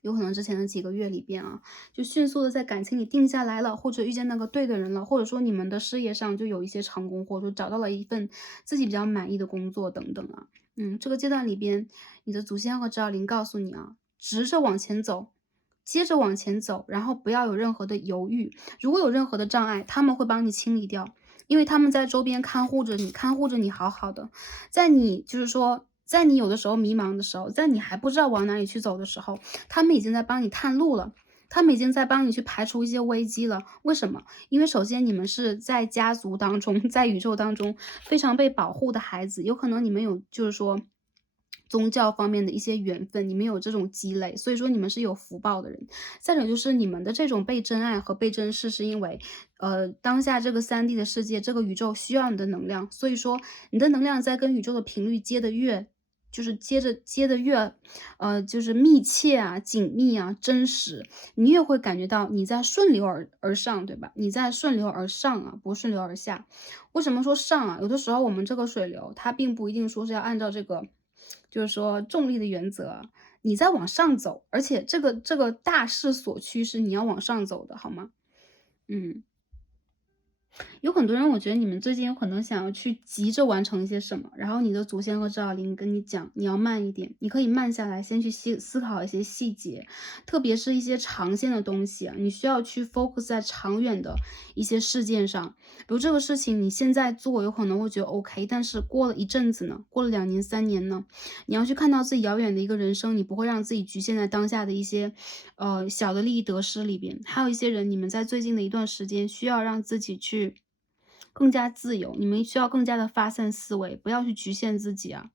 有可能之前的几个月里边啊，就迅速的在感情里定下来了，或者遇见那个对的人了，或者说你们的事业上就有一些成功，或者说找到了一份自己比较满意的工作等等啊。这个阶段里边，你的祖先和指导灵告诉你啊，直着往前走，接着往前走，然后不要有任何的犹豫，如果有任何的障碍，他们会帮你清理掉。因为他们在周边看护着你，看护着你好好的。在你就是说，在你有的时候迷茫的时候，在你还不知道往哪里去走的时候，他们已经在帮你探路了。他们已经在帮你去排除一些危机了。为什么？因为首先你们是在家族当中，在宇宙当中非常被保护的孩子，有可能你们有就是说宗教方面的一些缘分，你们有这种积累，所以说你们是有福报的人。再者就是你们的这种被真爱和被珍视，是因为，当下这个3D 的世界，这个宇宙需要你的能量，所以说你的能量在跟宇宙的频率就是接的越，就是密切啊、紧密啊、真实，你越会感觉到你在顺流而上，对吧？你在顺流而上啊，不顺流而下。为什么说上啊？有的时候我们这个水流，它并不一定说是要按照这个，就是说重力的原则，你在往上走，而且这个大势所趋是你要往上走的，好吗？嗯。有很多人，我觉得你们最近有可能想要去急着完成一些什么，然后你的祖先和指导灵跟你讲，你要慢一点，你可以慢下来，先去思考一些细节，特别是一些长线的东西啊，你需要去 focus 在长远的一些事件上。比如这个事情你现在做有可能会觉得 OK，但是过了一阵子呢，过了2年3年呢，你要去看到自己遥远的一个人生，你不会让自己局限在当下的一些小的利益得失里边。还有一些人，你们在最近的一段时间需要让自己去更加自由，你们需要更加的发散思维，不要去局限自己啊。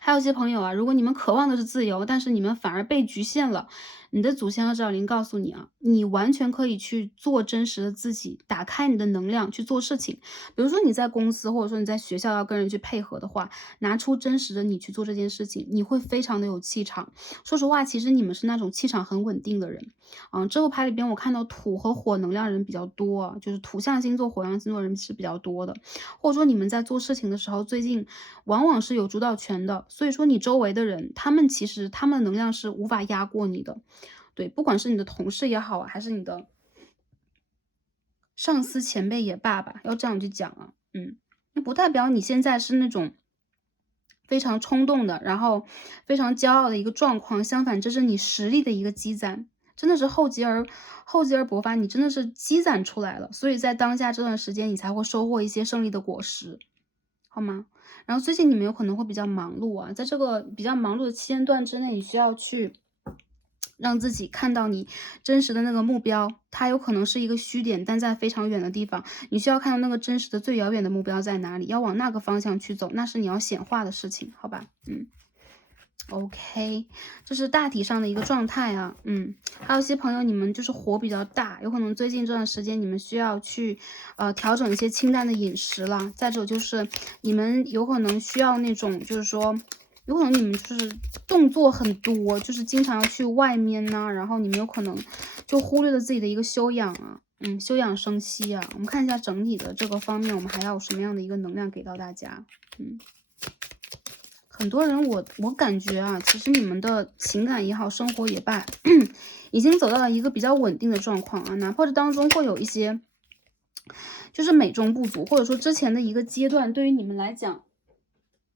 还有一些朋友啊，如果你们渴望的是自由，但是你们反而被局限了，你的祖先和指导灵告诉你啊，你完全可以去做真实的自己，打开你的能量去做事情。比如说你在公司，或者说你在学校要跟人去配合的话，拿出真实的你去做这件事情，你会非常的有气场。说实话，其实你们是那种气场很稳定的人。这个牌里边我看到土和火能量人比较多啊，就是土象星座、火象星座人是比较多的。或者说你们在做事情的时候，最近往往是有主导权的，所以说你周围的人，其实他们的能量是无法压过你的。对，不管是你的同事也好啊，还是你的上司前辈也罢吧，要这样去讲啊。那不代表你现在是那种非常冲动的，然后非常骄傲的一个状况，相反，这是你实力的一个积攒。真的是厚积而薄发，你真的是积攒出来了，所以在当下这段时间你才会收获一些胜利的果实，好吗？然后最近你们有可能会比较忙碌啊，在这个比较忙碌的期间段之内，你需要去让自己看到你真实的那个目标，它有可能是一个虚点，但在非常远的地方，你需要看到那个真实的最遥远的目标在哪里，要往那个方向去走，那是你要显化的事情，好吧？OK，这是大体上的一个状态啊，还有一些朋友，你们就是火比较大，有可能最近这段时间你们需要去调整一些清淡的饮食了。再者就是你们有可能需要那种，就是说，有可能你们就是动作很多，就是经常要去外面呐、然后你们有可能就忽略了自己的一个修养啊，休养生息啊。我们看一下整体的这个方面，我们还要有什么样的一个能量给到大家，很多人我感觉啊，其实你们的情感也好，生活也罢，已经走到了一个比较稳定的状况啊，哪怕这当中会有一些就是美中不足，或者说之前的一个阶段对于你们来讲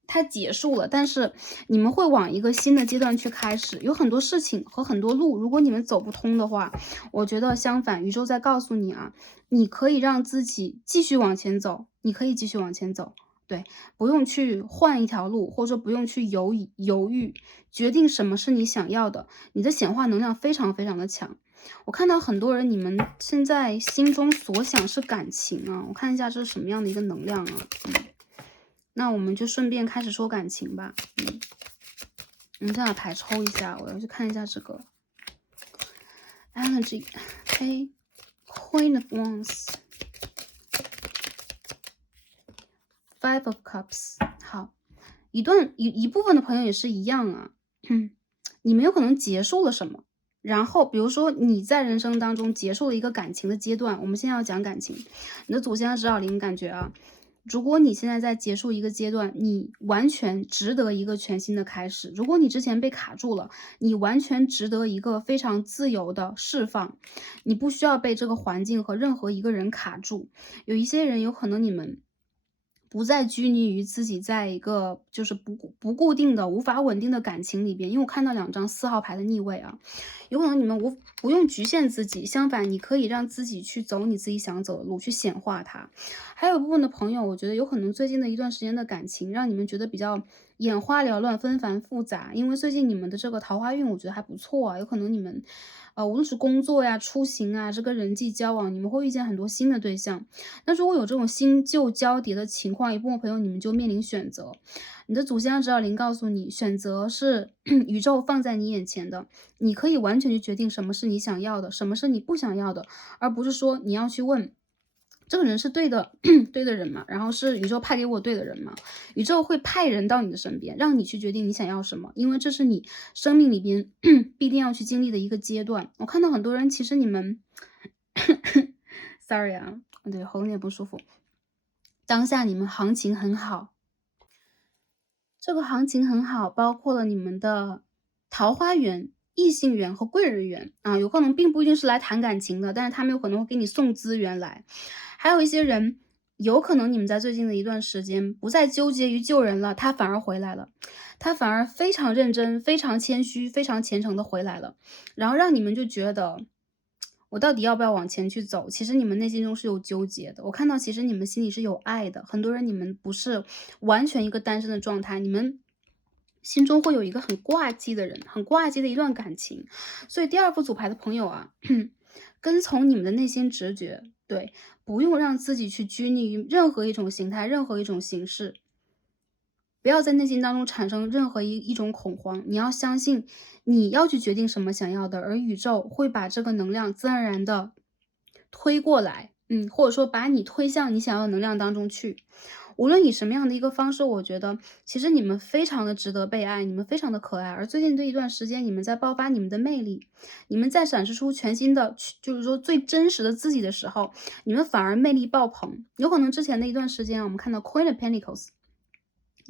它结束了，但是你们会往一个新的阶段去开始，有很多事情和很多路，如果你们走不通的话，我觉得相反，宇宙在告诉你啊，你可以让自己继续往前走，你可以继续往前走。对，不用去换一条路，或者说不用去犹豫，决定什么是你想要的。你的显化能量非常非常的强。我看到很多人，你们现在心中所想是感情啊，我看一下这是什么样的一个能量啊。那我们就顺便开始说感情吧。我们再把牌抽一下，我要去看一下这个 energy。OK， Queen of Wands。Five of Cups， 好，一部分的朋友也是一样啊，你们有可能结束了什么，然后比如说你在人生当中结束了一个感情的阶段，我们现在要讲感情，你的祖先的指导灵感觉啊，如果你现在在结束一个阶段，你完全值得一个全新的开始。如果你之前被卡住了，你完全值得一个非常自由的释放，你不需要被这个环境和任何一个人卡住。有一些人有可能你们不再拘泥于自己在一个就是不固定的、无法稳定的感情里边，因为我看到2张4号牌的逆位啊，有可能你们不用局限自己，相反，你可以让自己去走你自己想走的路，去显化它。还有一部分的朋友，我觉得有可能最近的一段时间的感情，让你们觉得比较眼花缭乱、纷繁复杂，因为最近你们的这个桃花运，我觉得还不错啊，有可能你们。无论是工作呀、出行啊，这个人际交往，你们会遇见很多新的对象。那如果有这种新旧交叠的情况，一部分朋友你们就面临选择。你的祖先指导灵告诉你，选择是宇宙放在你眼前的，你可以完全去决定什么是你想要的，什么是你不想要的，而不是说你要去问这个人是对的对的人吗？然后是宇宙派给我对的人吗？宇宙会派人到你的身边，让你去决定你想要什么，因为这是你生命里边必定要去经历的一个阶段。我看到很多人，其实你们，sorry 啊，对，喉咙有点不舒服。当下你们行情很好，这个行情很好，包括了你们的桃花源、异性缘和贵人缘啊，有可能并不一定是来谈感情的，但是他们有可能会给你送资源来。还有一些人，有可能你们在最近的一段时间不再纠结于救人了，他反而回来了，他反而非常认真、非常谦虚、非常虔诚的回来了，然后让你们就觉得。我到底要不要往前去走？其实你们内心中是有纠结的。我看到其实你们心里是有爱的，很多人你们不是完全一个单身的状态，你们心中会有一个很挂记的人，很挂记的一段感情。所以第二副组牌的朋友啊，跟从你们的内心直觉，对，不用让自己去拘泥于任何一种形态、任何一种形式。不要在内心当中产生任何一种恐慌，你要相信你要去决定什么想要的，而宇宙会把这个能量自然而然的推过来，或者说把你推向你想要的能量当中去。无论以什么样的一个方式，我觉得其实你们非常的值得被爱，你们非常的可爱。而最近这一段时间，你们在爆发你们的魅力，你们在展示出全新的，就是说最真实的自己的时候，你们反而魅力爆棚。有可能之前的一段时间啊，我们看到 Queen of Pentacles。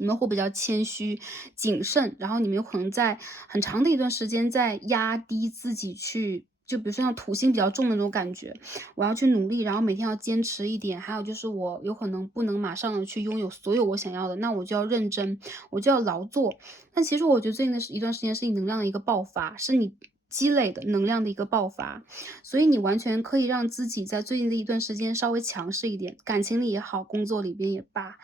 你们会比较谦虚、谨慎，然后你们有可能在很长的一段时间在压低自己去，就比如说像土星比较重的那种感觉，我要去努力，然后每天要坚持一点。还有就是我有可能不能马上的去拥有所有我想要的，那我就要认真，我就要劳作。但其实我觉得最近的一段时间是你能量的一个爆发，是你积累的能量的一个爆发，所以你完全可以让自己在最近的一段时间稍微强势一点，感情里也好，工作里边也罢。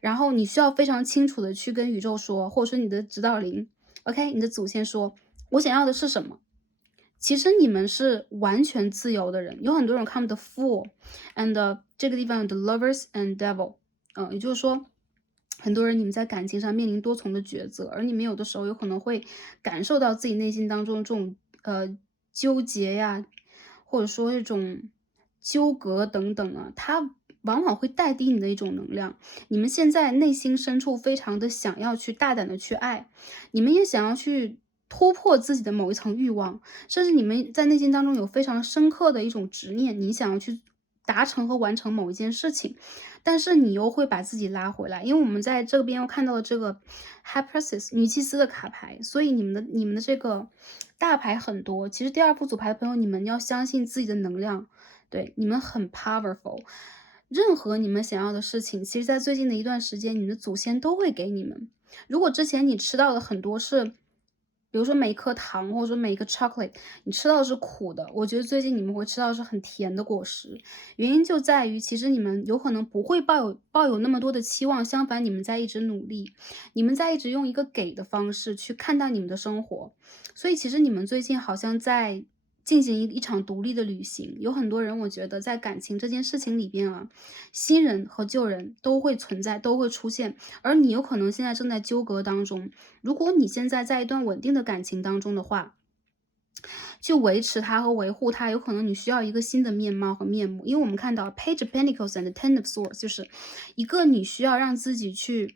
然后你需要非常清楚的去跟宇宙说，或者说你的指导灵，OK，你的祖先说，我想要的是什么？其实你们是完全自由的人，有很多人看的 Fool，and 这个地方有 The Lovers and Devil，也就是说，很多人你们在感情上面临多重的抉择，而你们有的时候有可能会感受到自己内心当中这种纠结呀，或者说这种纠葛等等啊，它往往会带低你的一种能量。你们现在内心深处非常的想要去大胆的去爱，你们也想要去突破自己的某一层欲望，甚至你们在内心当中有非常深刻的一种执念，你想要去达成和完成某一件事情，但是你又会把自己拉回来，因为我们在这边又看到了这个 High Priestess 女祭司的卡牌，所以你们的这个大牌很多。其实第二副组牌的朋友，你们要相信自己的能量，对，你们很 powerful。任何你们想要的事情，其实在最近的一段时间，你们的祖先都会给你们。如果之前你吃到的很多是，比如说每一颗糖，或者说每一个 chocolate，你吃到的是苦的，我觉得最近你们会吃到的是很甜的果实。原因就在于，其实你们有可能不会抱有那么多的期望，相反，你们在一直努力，你们在一直用一个给的方式去看待你们的生活。所以其实你们最近好像在进行一场独立的旅行。有很多人我觉得在感情这件事情里边啊，新人和旧人都会存在，都会出现，而你有可能现在正在纠葛当中。如果你现在在一段稳定的感情当中的话，去维持它和维护它，有可能你需要一个新的面貌和面目。因为我们看到 Page of Pentacles and Ten of Swords，就是一个你需要让自己去，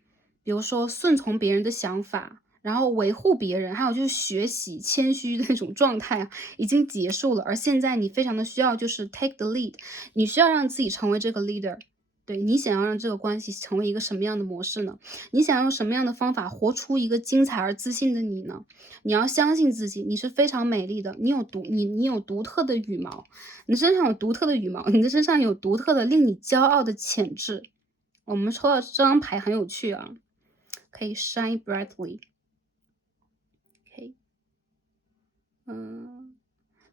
比如说顺从别人的想法，然后维护别人，还有就是学习谦虚的那种状态啊，已经结束了。而现在你非常的需要就是 take the lead，你需要让自己成为这个 leader。对，你想要让这个关系成为一个什么样的模式呢？你想用什么样的方法活出一个精彩而自信的你呢？你要相信自己，你是非常美丽的，你有独特的羽毛，你身上有独特的羽毛，你的身上有独特的令你骄傲的潜质。我们抽到这张牌很有趣啊，可以 shine brightly。OK，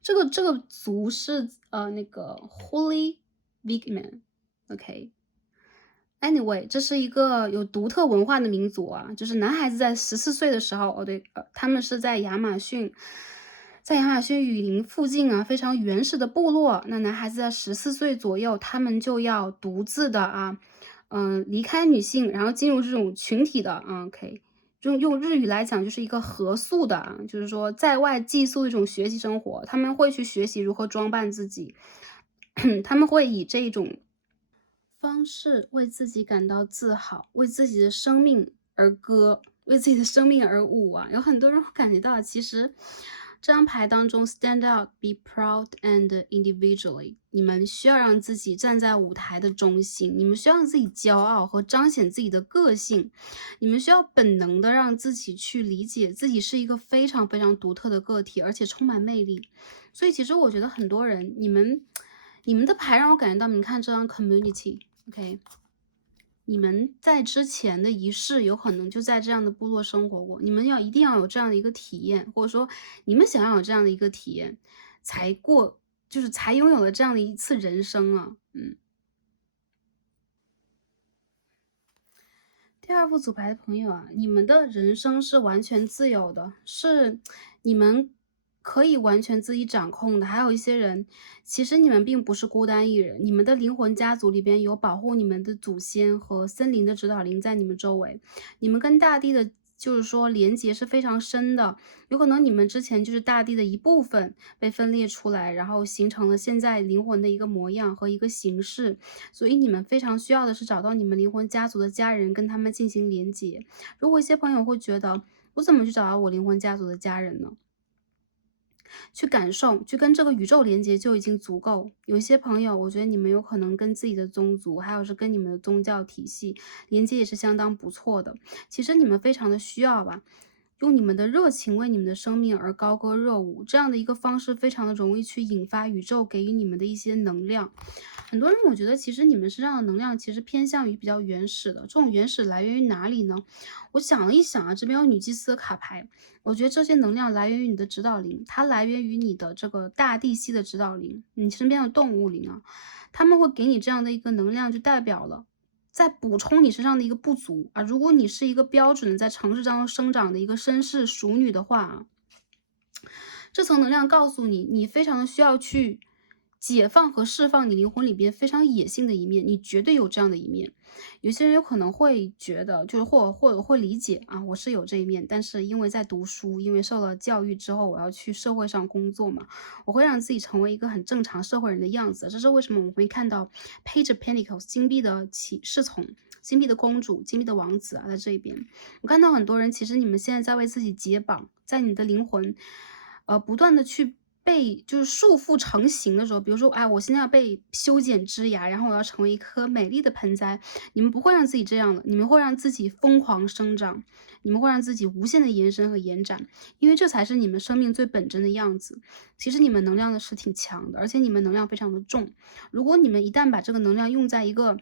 这个族是那个 Holy Wigman。OK，Anyway，这是一个有独特文化的民族啊，就是男孩子在14岁的时候，对，他们是在亚马逊雨林附近啊，非常原始的部落。那男孩子在14岁左右，他们就要独自的啊，离开女性，然后进入这种群体的OK，用日语来讲就是一个合宿的啊，就是说在外寄宿的一种学习生活。他们会去学习如何装扮自己，他们会以这种方式为自己感到自豪，为自己的生命而歌，为自己的生命而舞啊！有很多人会感觉到，其实这张牌当中 stand out, be proud and individually，你们需要让自己站在舞台的中心，你们需要让自己骄傲和彰显自己的个性，你们需要本能的让自己去理解自己是一个非常非常独特的个体，而且充满魅力。所以其实我觉得很多人，你们的牌让我感觉到，你看这张 community。OK，你们在之前的一世有可能就在这样的部落生活过，你们一定要有这样的一个体验，或者说你们想要有这样的一个体验，就是才拥有了这样的一次人生啊。第二副组牌的朋友啊，你们的人生是完全自由的，是你们可以完全自己掌控的。还有一些人，其实你们并不是孤单一人，你们的灵魂家族里边有保护你们的祖先和森林的指导灵在你们周围，你们跟大地的就是说连结是非常深的，有可能你们之前就是大地的一部分被分裂出来，然后形成了现在灵魂的一个模样和一个形式，所以你们非常需要的是找到你们灵魂家族的家人，跟他们进行连结。如果一些朋友会觉得，我怎么去找到我灵魂家族的家人呢？去感受，去跟这个宇宙连接就已经足够。有一些朋友，我觉得你们有可能跟自己的宗族，还有是跟你们的宗教体系连接也是相当不错的。其实你们非常的需要吧。用你们的热情为你们的生命而高歌热舞，这样的一个方式非常的容易去引发宇宙给予你们的一些能量。很多人我觉得其实你们身上的能量其实偏向于比较原始的，这种原始来源于哪里呢？我想了一想啊，这边有女祭司的卡牌，我觉得这些能量来源于你的指导灵，它来源于你的这个大地系的指导灵，你身边的动物灵啊，他们会给你这样的一个能量，就代表了在补充你身上的一个不足啊。如果你是一个标准的在城市当中生长的一个绅士淑女的话啊，这层能量告诉你，你非常的需要去解放和释放你灵魂里边非常野性的一面，你绝对有这样的一面。有些人有可能会觉得，就是或者会理解啊，我是有这一面，但是因为在读书，因为受了教育之后，我要去社会上工作嘛，我会让自己成为一个很正常社会人的样子。这是为什么我们会看到 Page of Pentacles 金币的侍从。金币的公主、金币的王子啊，在这边，我看到很多人，其实你们现在在为自己解绑，在你的灵魂，不断的去被就是束缚成型的时候，比如说，哎，我现在要被修剪枝芽，然后我要成为一颗美丽的盆栽，你们不会让自己这样的，你们会让自己疯狂生长，你们会让自己无限的延伸和延展，因为这才是你们生命最本真的样子。其实你们能量的是挺强的，而且你们能量非常的重。如果你们一旦把这个能量用在一个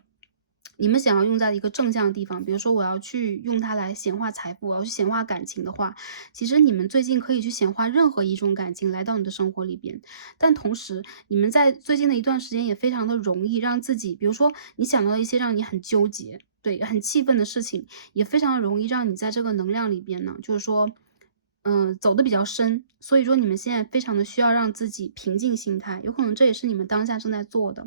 你们想要用在一个正向的地方，比如说我要去用它来显化财富，我要去显化感情的话，其实你们最近可以去显化任何一种感情来到你的生活里边。但同时，你们在最近的一段时间也非常的容易让自己，比如说你想到一些让你很纠结，对，很气愤的事情，也非常容易让你在这个能量里边呢，就是说，走的比较深。所以说你们现在非常的需要让自己平静心态，有可能这也是你们当下正在做的。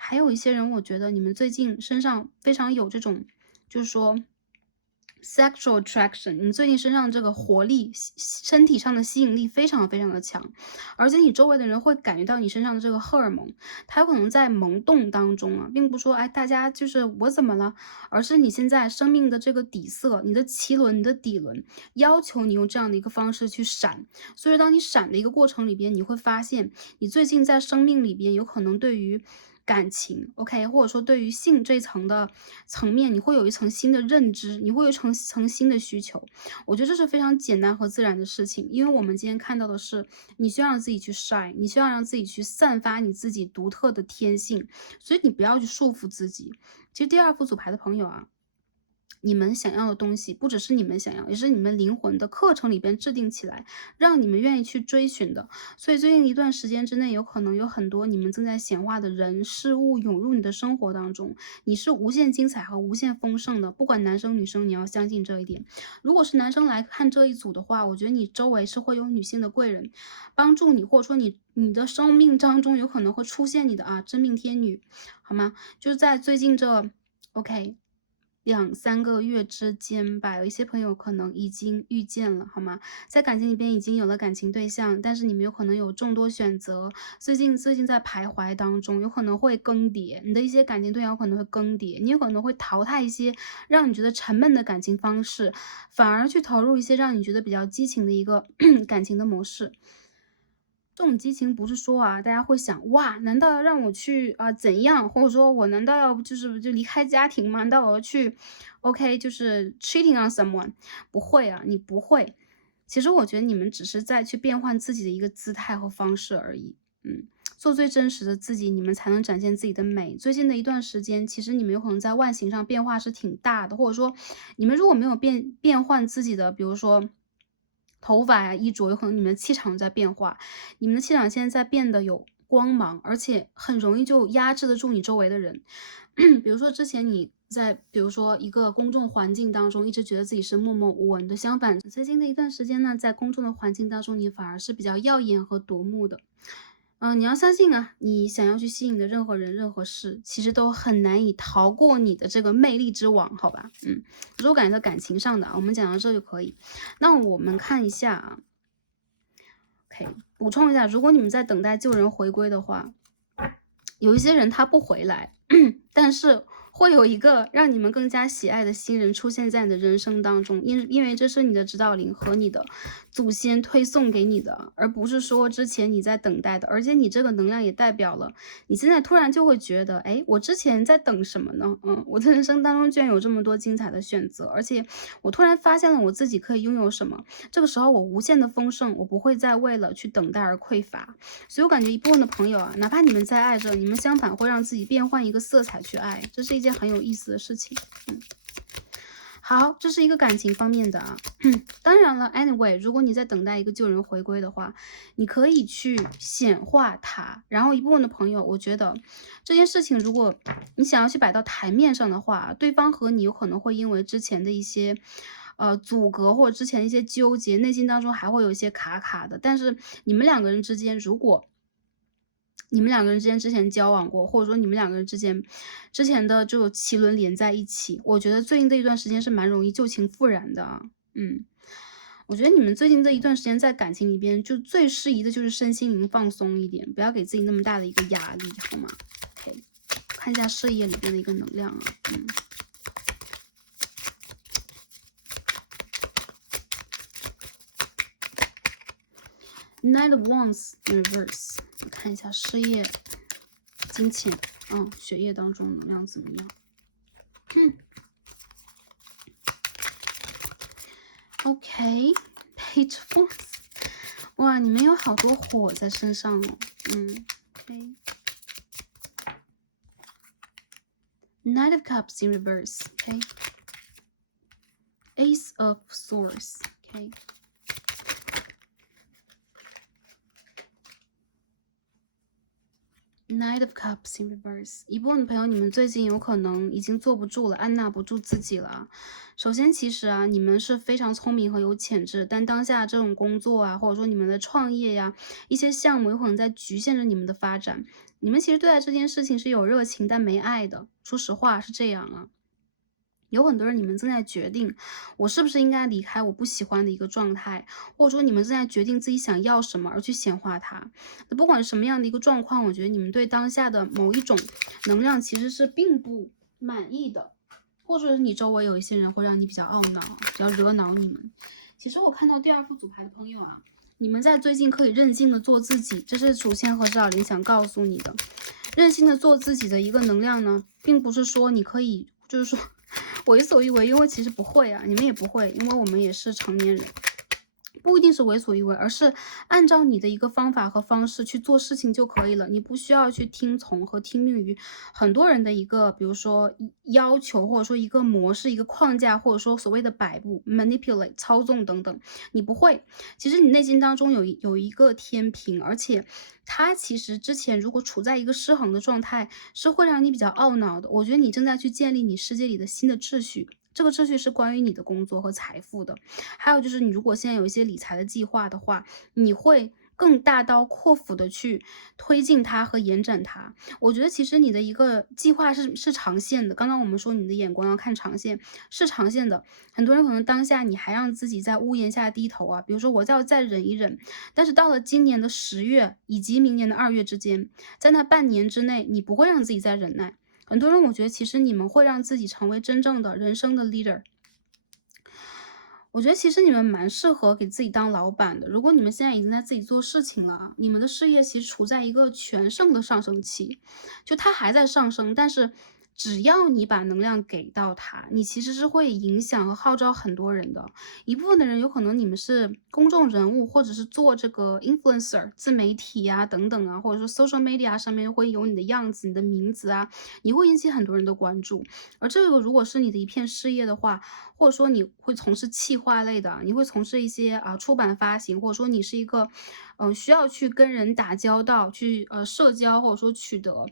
还有一些人，我觉得你们最近身上非常有这种，就是说 sexual attraction，你最近身上这个活力，身体上的吸引力非常非常的强，而且你周围的人会感觉到你身上的这个荷尔蒙，它有可能在萌动当中啊，并不说哎大家就是我怎么了，而是你现在生命的这个底色，你的脐轮、你的底轮要求你用这样的一个方式去闪，所以当你闪的一个过程里边，你会发现你最近在生命里边有可能对于感情 OK，或者说对于性这一层的层面，你会有一层新的认知，你会有一层新的需求。我觉得这是非常简单和自然的事情，因为我们今天看到的是，你需要让自己去 shine，你需要让自己去散发你自己独特的天性，所以你不要去束缚自己。其实第二副组牌的朋友啊，你们想要的东西，不只是你们想要，也是你们灵魂的课程里边制定起来，让你们愿意去追寻的。所以最近一段时间之内，有可能有很多你们正在显化的人事物涌入你的生活当中，你是无限精彩和无限丰盛的，不管男生女生，你要相信这一点。如果是男生来看这一组的话，我觉得你周围是会有女性的贵人帮助你，或者说你的生命当中有可能会出现你的真命天女，好吗？就是在最近这 OK。2、3个月之间吧，有一些朋友可能已经遇见了，好吗？在感情里边已经有了感情对象，但是你们有可能有众多选择，最近在徘徊当中，有可能会更迭，你的一些感情对象有可能会更迭，你有可能会淘汰一些让你觉得沉闷的感情方式，反而去投入一些让你觉得比较激情的一个感情的模式。这种激情不是说大家会想，哇，难道要让我去怎样？或者说我难道要就离开家庭吗？难道我要去，OK，就是 cheating on someone？不会啊，你不会。其实我觉得你们只是在去变换自己的一个姿态和方式而已。做最真实的自己，你们才能展现自己的美。最近的一段时间，其实你们有可能在外形上变化是挺大的，或者说你们如果没有变换自己的，比如说头发呀、衣着，有可能你们的气场在变化，你们的气场现在在变得有光芒，而且很容易就压制得住你周围的人。比如说之前你在比如说一个公众环境当中，一直觉得自己是默默无闻的，相反，最近的一段时间呢，在公众的环境当中，你反而是比较耀眼和夺目的。你要相信啊，你想要去吸引的任何人、任何事，其实都很难以逃过你的这个魅力之网，好吧？如果感觉到感情上的我们讲到这就可以。那我们看一下OK，补充一下，如果你们在等待旧人回归的话，有一些人他不回来，但是会有一个让你们更加喜爱的新人出现在你的人生当中，因为这是你的指导灵和你的祖先推送给你的，而不是说之前你在等待的。而且你这个能量也代表了你现在突然就会觉得，哎，我之前在等什么呢？我的人生当中居然有这么多精彩的选择，而且我突然发现了我自己可以拥有什么。这个时候我无限的丰盛，我不会再为了去等待而匮乏。所以我感觉一部分的朋友啊，哪怕你们在爱着，你们相反会让自己变换一个色彩去爱，这是一件很有意思的事情。好，这是一个感情方面的啊。当然了 ，anyway，如果你在等待一个旧人回归的话，你可以去显化它。然后一部分的朋友，我觉得这件事情，如果你想要去摆到台面上的话，对方和你有可能会因为之前的一些阻隔或者之前的一些纠结，内心当中还会有一些卡卡的。但是你们两个人之间，如果你们两个人之间之前交往过，或者说你们两个人之前的这个脐轮连在一起，我觉得最近的一段时间是蛮容易旧情复燃的啊。我觉得你们最近这一段时间在感情里边，就最适宜的就是身心灵放松一点，不要给自己那么大的一个压力，好吗 ？OK， 看一下事业里边的一个能量啊。Knight of Wands in reverse， 我看一下事业、金钱，学业当中能量怎么样？OK， Page of Wands， 哇，你们有好多火在身上哦。OK。Knight of Cups in reverse， OK。Ace of Swords， OK。Knight of Cups in reverse， 一部分的朋友，你们最近有可能已经坐不住了，按捺不住自己了。首先，其实啊，你们是非常聪明和有潜质，但当下这种工作啊，或者说你们的创业呀，一些项目有可能在局限着你们的发展。你们其实对待这件事情是有热情，但没爱的。说实话是这样啊。有很多人，你们正在决定，我是不是应该离开我不喜欢的一个状态，或者说你们正在决定自己想要什么而去显化它。不管什么样的一个状况，我觉得你们对当下的某一种能量其实是并不满意的，或者是你周围有一些人会让你比较懊恼，比较惹恼你们。其实我看到第二副组牌的朋友啊，你们在最近可以任性的做自己，这是祖先和指导灵想告诉你的。任性的做自己的一个能量呢，并不是说你可以就是说为所欲为，因为其实不会啊，你们也不会，因为我们也是成年人，不一定是为所欲为，而是按照你的一个方法和方式去做事情就可以了。你不需要去听从和听命于很多人的一个，比如说要求，或者说一个模式、一个框架，或者说所谓的摆布、manipulate、操纵等等，你不会。其实你内心当中有一个天平，而且它其实之前如果处在一个失衡的状态，是会让你比较懊恼的。我觉得你正在去建立你世界里的新的秩序。这个秩序是关于你的工作和财富的，还有就是你如果现在有一些理财的计划的话，你会更大刀阔斧的去推进它和延展它。我觉得其实你的一个计划是长线的，刚刚我们说你的眼光要看长线，是长线的。很多人可能当下你还让自己在屋檐下低头啊，比如说我要再忍一忍，但是到了今年的10月以及明年的2月之间，在那半年之内，你不会让自己再忍耐。很多人我觉得其实你们会让自己成为真正的人生的 leader。我觉得其实你们蛮适合给自己当老板的。如果你们现在已经在自己做事情了，你们的事业其实处在一个全盛的上升期，就它还在上升，但是只要你把能量给到它，你其实是会影响和号召很多人的。一部分的人有可能你们是公众人物，或者是做这个 influencer 自媒体啊等等啊，或者说 social media 上面会有你的样子、你的名字啊，你会引起很多人的关注。而这个如果是你的一片事业的话，或者说你会从事企划类的，你会从事一些出版发行，或者说你是一个需要去跟人打交道、去社交，或者说取得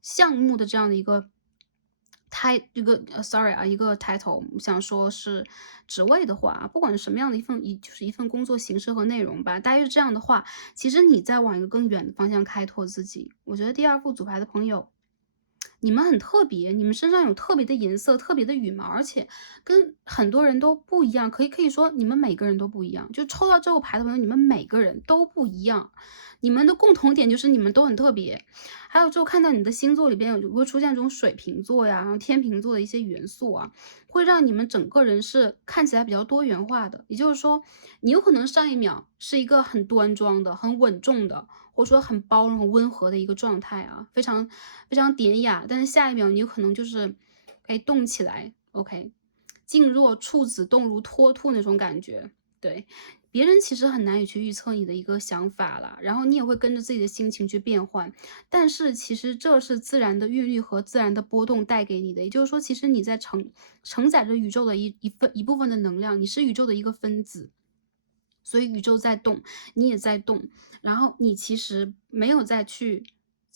项目的这样的一个一个 title， 想说是职位的话，不管是什么样的就是一份工作形式和内容吧，大约是这样的话，其实你在往一个更远的方向开拓自己。我觉得第二副组牌的朋友，你们很特别，你们身上有特别的颜色、特别的羽毛，而且跟很多人都不一样，可以说你们每个人都不一样。就抽到这个牌的朋友，你们每个人都不一样，你们的共同点就是你们都很特别。还有就看到你的星座里边会出现这种水瓶座呀，然后天秤座的一些元素啊，会让你们整个人是看起来比较多元化的。也就是说，你有可能上一秒是一个很端庄的、很稳重的，或者说很包容、很温和的一个状态啊，非常非常典雅，但是下一秒你有可能就是哎动起来，OK，静若处子，动如脱兔那种感觉，对。别人其实很难以去预测你的一个想法了，然后你也会跟着自己的心情去变换，但是其实这是自然的韵律和自然的波动带给你的，也就是说，其实你在承载着宇宙的一部分的能量，你是宇宙的一个分子，所以宇宙在动，你也在动，然后你其实没有再去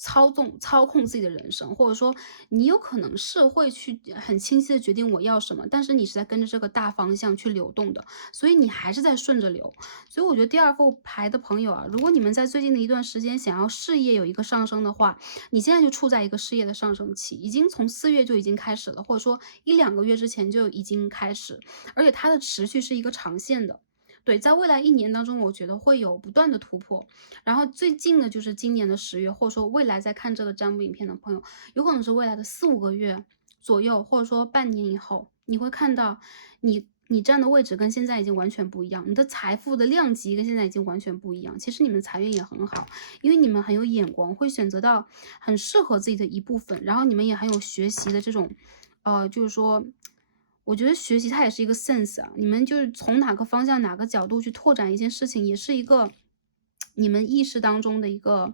操控自己的人生，或者说你有可能是会去很清晰的决定我要什么，但是你是在跟着这个大方向去流动的，所以你还是在顺着流。所以我觉得第二副牌的朋友啊，如果你们在最近的一段时间想要事业有一个上升的话，你现在就处在一个事业的上升期，已经从4月就已经开始了，或者说1、2个月之前就已经开始，而且它的持续是一个长线的。对，在未来1年当中，我觉得会有不断的突破。然后最近的就是今年的10月，或者说未来在看这个占卜影片的朋友，有可能是未来的4、5个月左右，或者说半年以后，你会看到你站的位置跟现在已经完全不一样，你的财富的量级跟现在已经完全不一样。其实你们财运也很好，因为你们很有眼光，会选择到很适合自己的一部分，然后你们也很有学习的这种，就是说我觉得学习它也是一个 sense 啊，你们就是从哪个方向、哪个角度去拓展一件事情，也是一个你们意识当中的一个，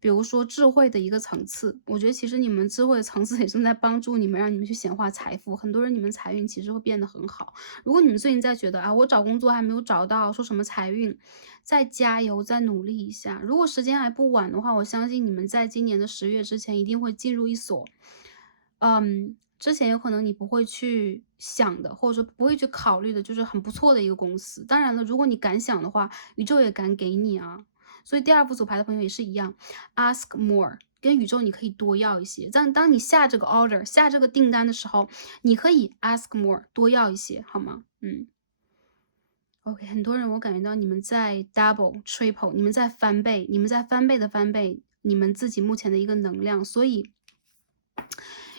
比如说智慧的一个层次。我觉得其实你们智慧的层次也正在帮助你们，让你们去显化财富。很多人你们财运其实会变得很好。如果你们最近在觉得啊，我找工作还没有找到，说什么财运，再加油，再努力一下。如果时间还不晚的话，我相信你们在今年的10月之前一定会进入一所之前有可能你不会去想的，或者说不会去考虑的，就是很不错的一个公司。当然了，如果你敢想的话，宇宙也敢给你啊。所以第二副组牌的朋友也是一样，ask more，跟宇宙你可以多要一些。当你下这个 order，下这个订单的时候，你可以 ask more，多要一些，好吗？OK，很多人我感觉到你们在 double、triple，你们在翻倍，你们在翻倍的翻倍你们自己目前的一个能量，所以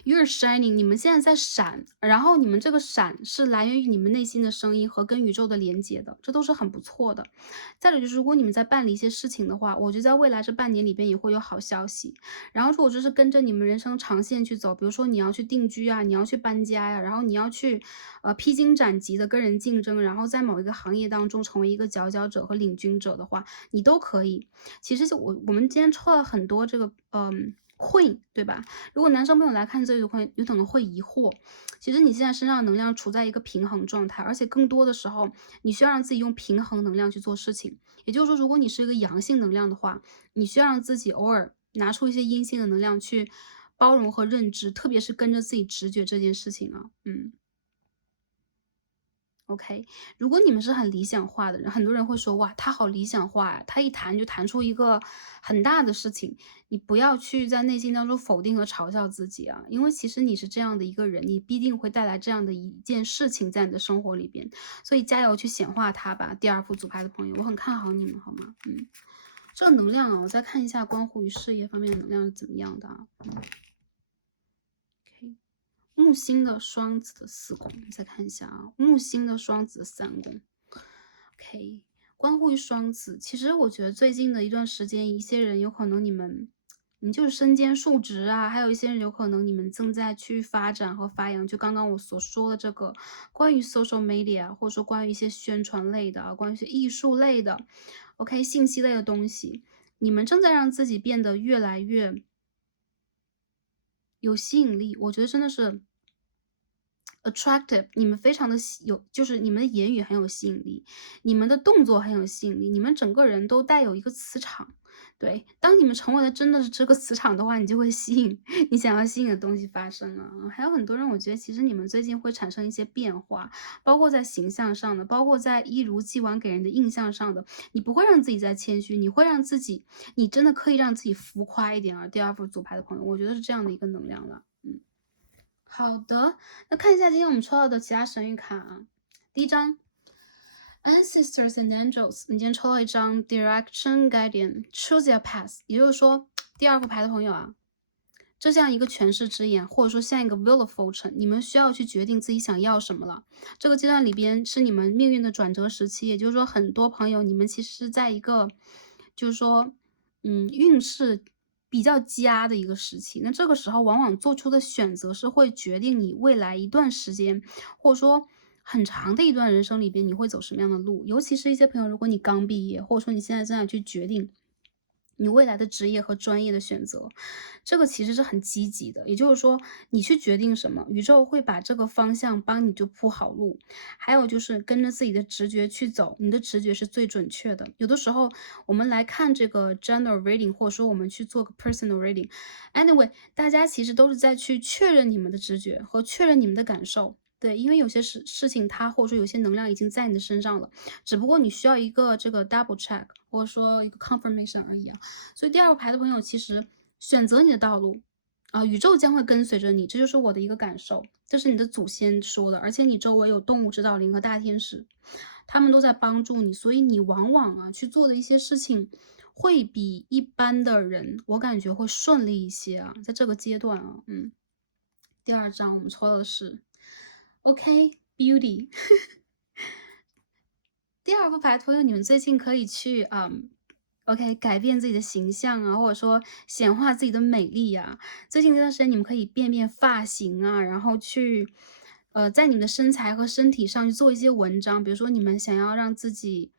you're shining，你们现在在闪，然后你们这个闪是来源于你们内心的声音和跟宇宙的连接的，这都是很不错的。再者就是，如果你们在办理一些事情的话，我觉得在未来这半年里边也会有好消息。然后如果就是跟着你们人生长线去走，比如说你要去定居啊，你要去搬家呀、然后你要去披荆斩棘的跟人竞争，然后在某一个行业当中成为一个佼佼者和领军者的话，你都可以。其实我们今天抽了很多这个Queen，对吧？如果男生朋友来看这个会有可能会疑惑，其实你现在身上的能量处在一个平衡状态，而且更多的时候，你需要让自己用平衡能量去做事情。也就是说，如果你是一个阳性能量的话，你需要让自己偶尔拿出一些阴性的能量去包容和认知，特别是跟着自己直觉这件事情啊。OK，如果你们是很理想化的人，很多人会说：“哇，他好理想化呀，他一谈就谈出一个很大的事情。”你不要去在内心当中否定和嘲笑自己啊，因为其实你是这样的一个人，你必定会带来这样的一件事情在你的生活里边，所以加油去显化它吧。第二副组牌的朋友，我很看好你们，好吗？这个能量啊，我再看一下关乎于事业方面的能量是怎么样的啊。OK。木星的双子的4宫，再看一下啊，木星的双子的3宫。OK，关乎于双子，其实我觉得最近的一段时间，一些人有可能你就是身兼数职啊，还有一些人有可能你们正在去发展和发扬，就刚刚我所说的这个关于 social media，或者说关于一些宣传类的啊，关于一些艺术类的，OK，信息类的东西，你们正在让自己变得越来越有吸引力，我觉得真的是 attractive，你们非常的就是你们的言语很有吸引力，你们的动作很有吸引力，你们整个人都带有一个磁场，对，当你们成为了真的是这个磁场的话，你就会吸引你想要吸引的东西发生啊。还有很多人，我觉得其实你们最近会产生一些变化，包括在形象上的，包括在一如既往给人的印象上的。你不会让自己再谦虚，你会让自己，你真的可以让自己浮夸一点啊。第二副组牌的朋友，我觉得是这样的一个能量了。好的，那看一下今天我们抽到的其他神谕卡啊。第一张 Ancestors and Angels， 你今天抽到一张 Direction Guardian Choose Your Path， 也就是说第二副牌的朋友啊，这像一个权势之眼，或者说像一个 Wheel of Fortune， 你们需要去决定自己想要什么了。这个阶段里边是你们命运的转折时期，也就是说很多朋友你们其实是在一个就是说运势比较佳的一个时期，那这个时候往往做出的选择是会决定你未来一段时间，或者说很长的一段人生里边你会走什么样的路。尤其是一些朋友，如果你刚毕业，或者说你现在正在去决定你未来的职业和专业的选择，这个其实是很积极的。也就是说，你去决定什么，宇宙会把这个方向帮你就铺好路。还有就是跟着自己的直觉去走，你的直觉是最准确的。有的时候我们来看这个 general reading， 或者说我们去做个 personal reading，anyway，大家其实都是在去确认你们的直觉和确认你们的感受。对，因为有些事情它或者说有些能量已经在你的身上了，只不过你需要一个这个 double check， 或者说一个 confirmation 而已啊。所以第二个牌的朋友，其实选择你的道路啊，宇宙将会跟随着你，这就是我的一个感受，这是你的祖先说的，而且你周围有动物指导灵和大天使，他们都在帮助你，所以你往往啊去做的一些事情，会比一般的人，我感觉会顺利一些啊，在这个阶段啊，第二张我们抽到的是 OK Beauty，第二副牌朋友，你们最近可以去OK，改变自己的形象啊，或者说显化自己的美丽呀。最近这段时间，你们可以变变发型啊，然后去，在你们的身材和身体上去做一些文章。比如说，你们想要让自己，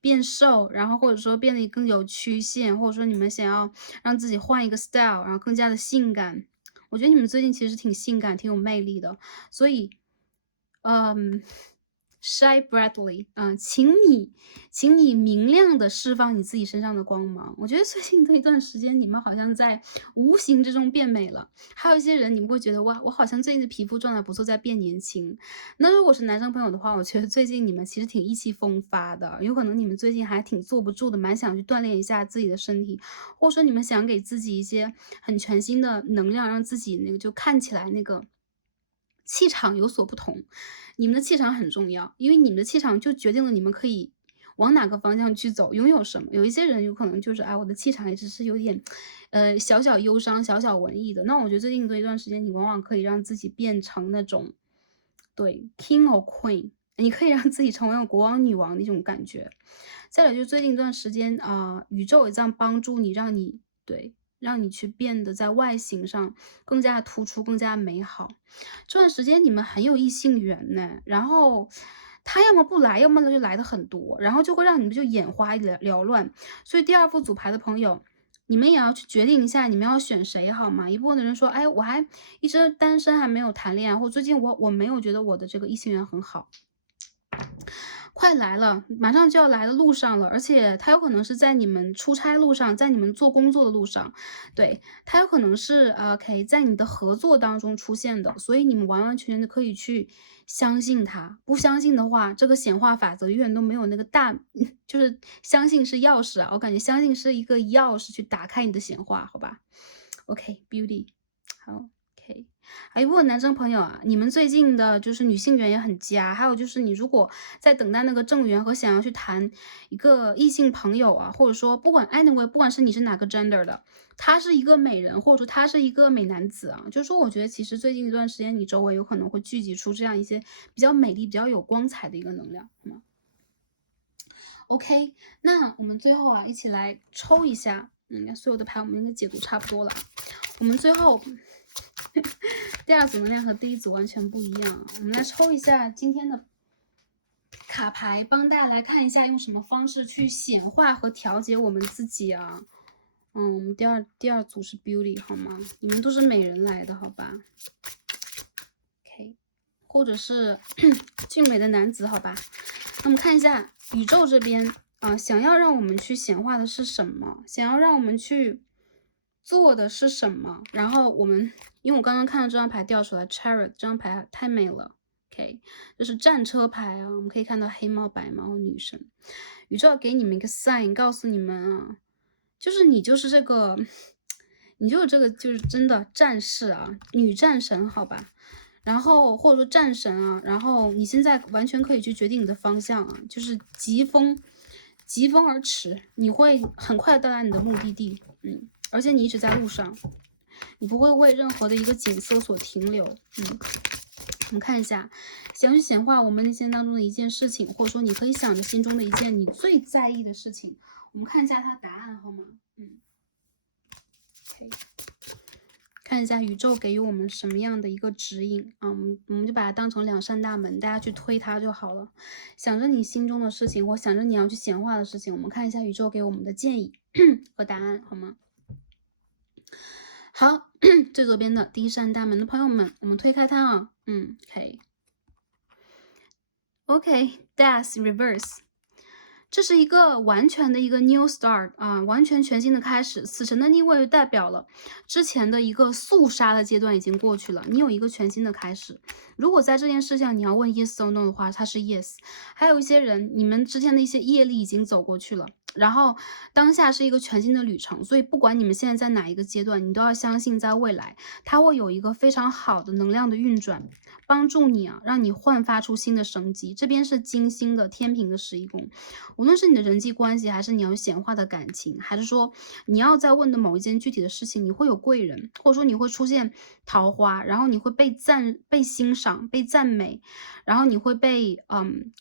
变瘦，然后或者说变得更有曲线，或者说你们想要让自己换一个 style，然后更加的性感。我觉得你们最近其实挺性感、挺有魅力的，所以Shy brightly，请你明亮的释放你自己身上的光芒。我觉得最近这一段时间，你们好像在无形之中变美了。还有一些人，你们会觉得哇，我好像最近的皮肤状态不错，在变年轻。那如果是男生朋友的话，我觉得最近你们其实挺意气风发的，有可能你们最近还挺坐不住的，蛮想去锻炼一下自己的身体，或者说你们想给自己一些很全新的能量，让自己那个就看起来那个气场有所不同。你们的气场很重要，因为你们的气场就决定了你们可以往哪个方向去走，拥有什么。有一些人有可能就是，我的气场也只是有点，小小忧伤、小小文艺的。那我觉得最近的一段时间，你往往可以让自己变成那种，对，king or queen，你可以让自己成为国王、女王的一种感觉。再来就是最近一段时间宇宙也这样帮助你，让你去变得在外形上更加突出、更加美好。这段时间你们很有异性缘呢，然后他要么不来，要么呢就来的很多，然后就会让你们就眼花缭乱。所以第二副组牌的朋友，你们也要去决定一下你们要选谁好吗？一部分的人说，哎，我还一直单身，还没有谈恋爱，或最近我没有觉得我的这个异性缘很好。快来了，马上就要来的路上了，而且它有可能是在你们出差路上，在你们做工作的路上，对，它有可能是可以在你的合作当中出现的，所以你们完完全全的可以去相信它。不相信的话，这个显化法则永远都没有那个就是相信是钥匙啊，我感觉相信是一个钥匙去打开你的显化，好吧？OK，Beauty，好。OK，还有一部分男生朋友啊，你们最近的就是女性缘也很佳，还有就是你如果在等待那个正缘和想要去谈一个异性朋友啊，或者说不管 anyway，不管是你是哪个 gender 的，他是一个美人，或者说他是一个美男子啊，就是说我觉得其实最近一段时间你周围有可能会聚集出这样一些比较美丽、比较有光彩的一个能量，好吗？OK，那我们最后一起来抽一下，所有的牌我们应该解读差不多了，我们最后。第二组能量和第一组完全不一样，我们来抽一下今天的卡牌，帮大家来看一下用什么方式去显化和调节我们自己啊。我们第二组是 Beauty 好吗？你们都是美人来的好吧 ？OK， 或者是俊美的男子好吧？那我们看一下宇宙这边想要让我们去显化的是什么？想要让我们去做的是什么？然后因为我刚刚看到这张牌掉出来 Chariot 这张牌太美了。OK， 这是战车牌啊，我们可以看到黑猫、白猫、女神。宇宙要给你们一个 sign， 告诉你们啊，就是你就是这个，你就是这个，就是真的战士啊，女战神，好吧？然后或者说战神啊，然后你现在完全可以去决定你的方向啊，就是疾风而驰，你会很快到达你的目的地，而且你一直在路上，你不会为任何的一个景色所停留，我们看一下，想去显化我们内心当中的一件事情，或者说你可以想着心中的一件你最在意的事情，我们看一下它答案好吗？OK。看一下宇宙给予我们什么样的一个指引啊？我们就把它当成2扇大门，大家去推它就好了。想着你心中的事情，或想着你要去显化的事情，我们看一下宇宙给我们的建议和答案，好吗？好，最左边的第一扇大门的朋友们，我们推开它啊。OK，Death Reverse。这是一个完全的一个 new start 啊，完全全新的开始。死神的逆位代表了之前的一个肃杀的阶段已经过去了，你有一个全新的开始。如果在这件事上你要问 yes or no 的话，它是 yes。还有一些人，你们之前的一些业力已经走过去了，然后当下是一个全新的旅程。所以不管你们现在在哪一个阶段，你都要相信，在未来它会有一个非常好的能量的运转，帮助你啊，让你焕发出新的生机。这边是金星的天平的11宫。无论是你的人际关系，还是你要显化的感情，还是说你要在问的某一件具体的事情，你会有贵人，或者说你会出现桃花，然后你会被欣赏、被赞美，然后你会被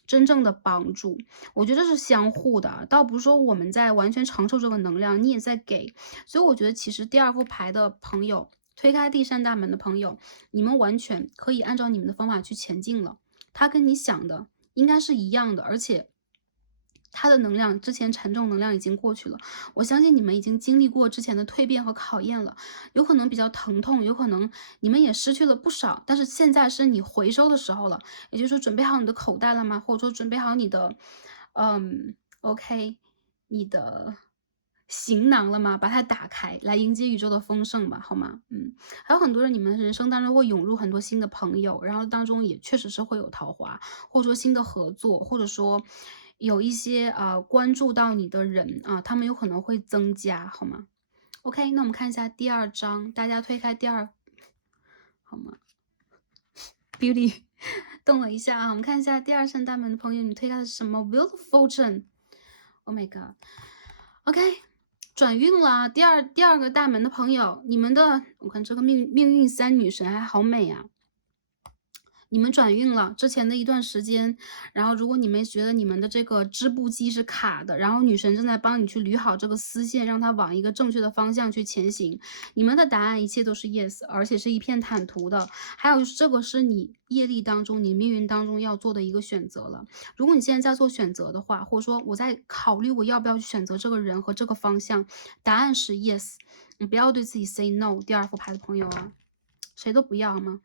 真正的帮助。我觉得是相互的，倒不是说我们在完全承受这个能量，你也在给。所以我觉得其实第二副牌的朋友，推开第3大门的朋友，你们完全可以按照你们的方法去前进了。他跟你想的应该是一样的，而且它的能量之前沉重能量已经过去了，我相信你们已经经历过之前的蜕变和考验了，有可能比较疼痛，有可能你们也失去了不少，但是现在是你回收的时候了，也就是说准备好你的口袋了吗？或者说准备好你的OK 你的行囊了吗？把它打开，来迎接宇宙的丰盛吧，好吗？还有很多人，你们人生当中会涌入很多新的朋友，然后当中也确实是会有桃花，或者说新的合作，或者说有一些关注到你的人啊，他们有可能会增加，好吗？OK，那我们看一下第2章，大家推开第2，好吗？Beauty 动了一下啊，我们看一下第2扇大门的朋友，你推开的是什么 ？Wheel of Fortune。Oh my god。OK，转运了。第二个大门的朋友，你们的我看这个命运3女神还好美啊。你们转运了之前的一段时间，然后如果你们觉得你们的这个织布机是卡的，然后女神正在帮你去捋好这个丝线，让它往一个正确的方向去前行。你们的答案一切都是 yes， 而且是一片坦途的。还有就是这个是你业力当中、你命运当中要做的一个选择了。如果你现在在做选择的话，或者说我在考虑我要不要去选择这个人和这个方向，答案是 yes。你不要对自己 say no。第2副牌的朋友啊。谁都不要好吗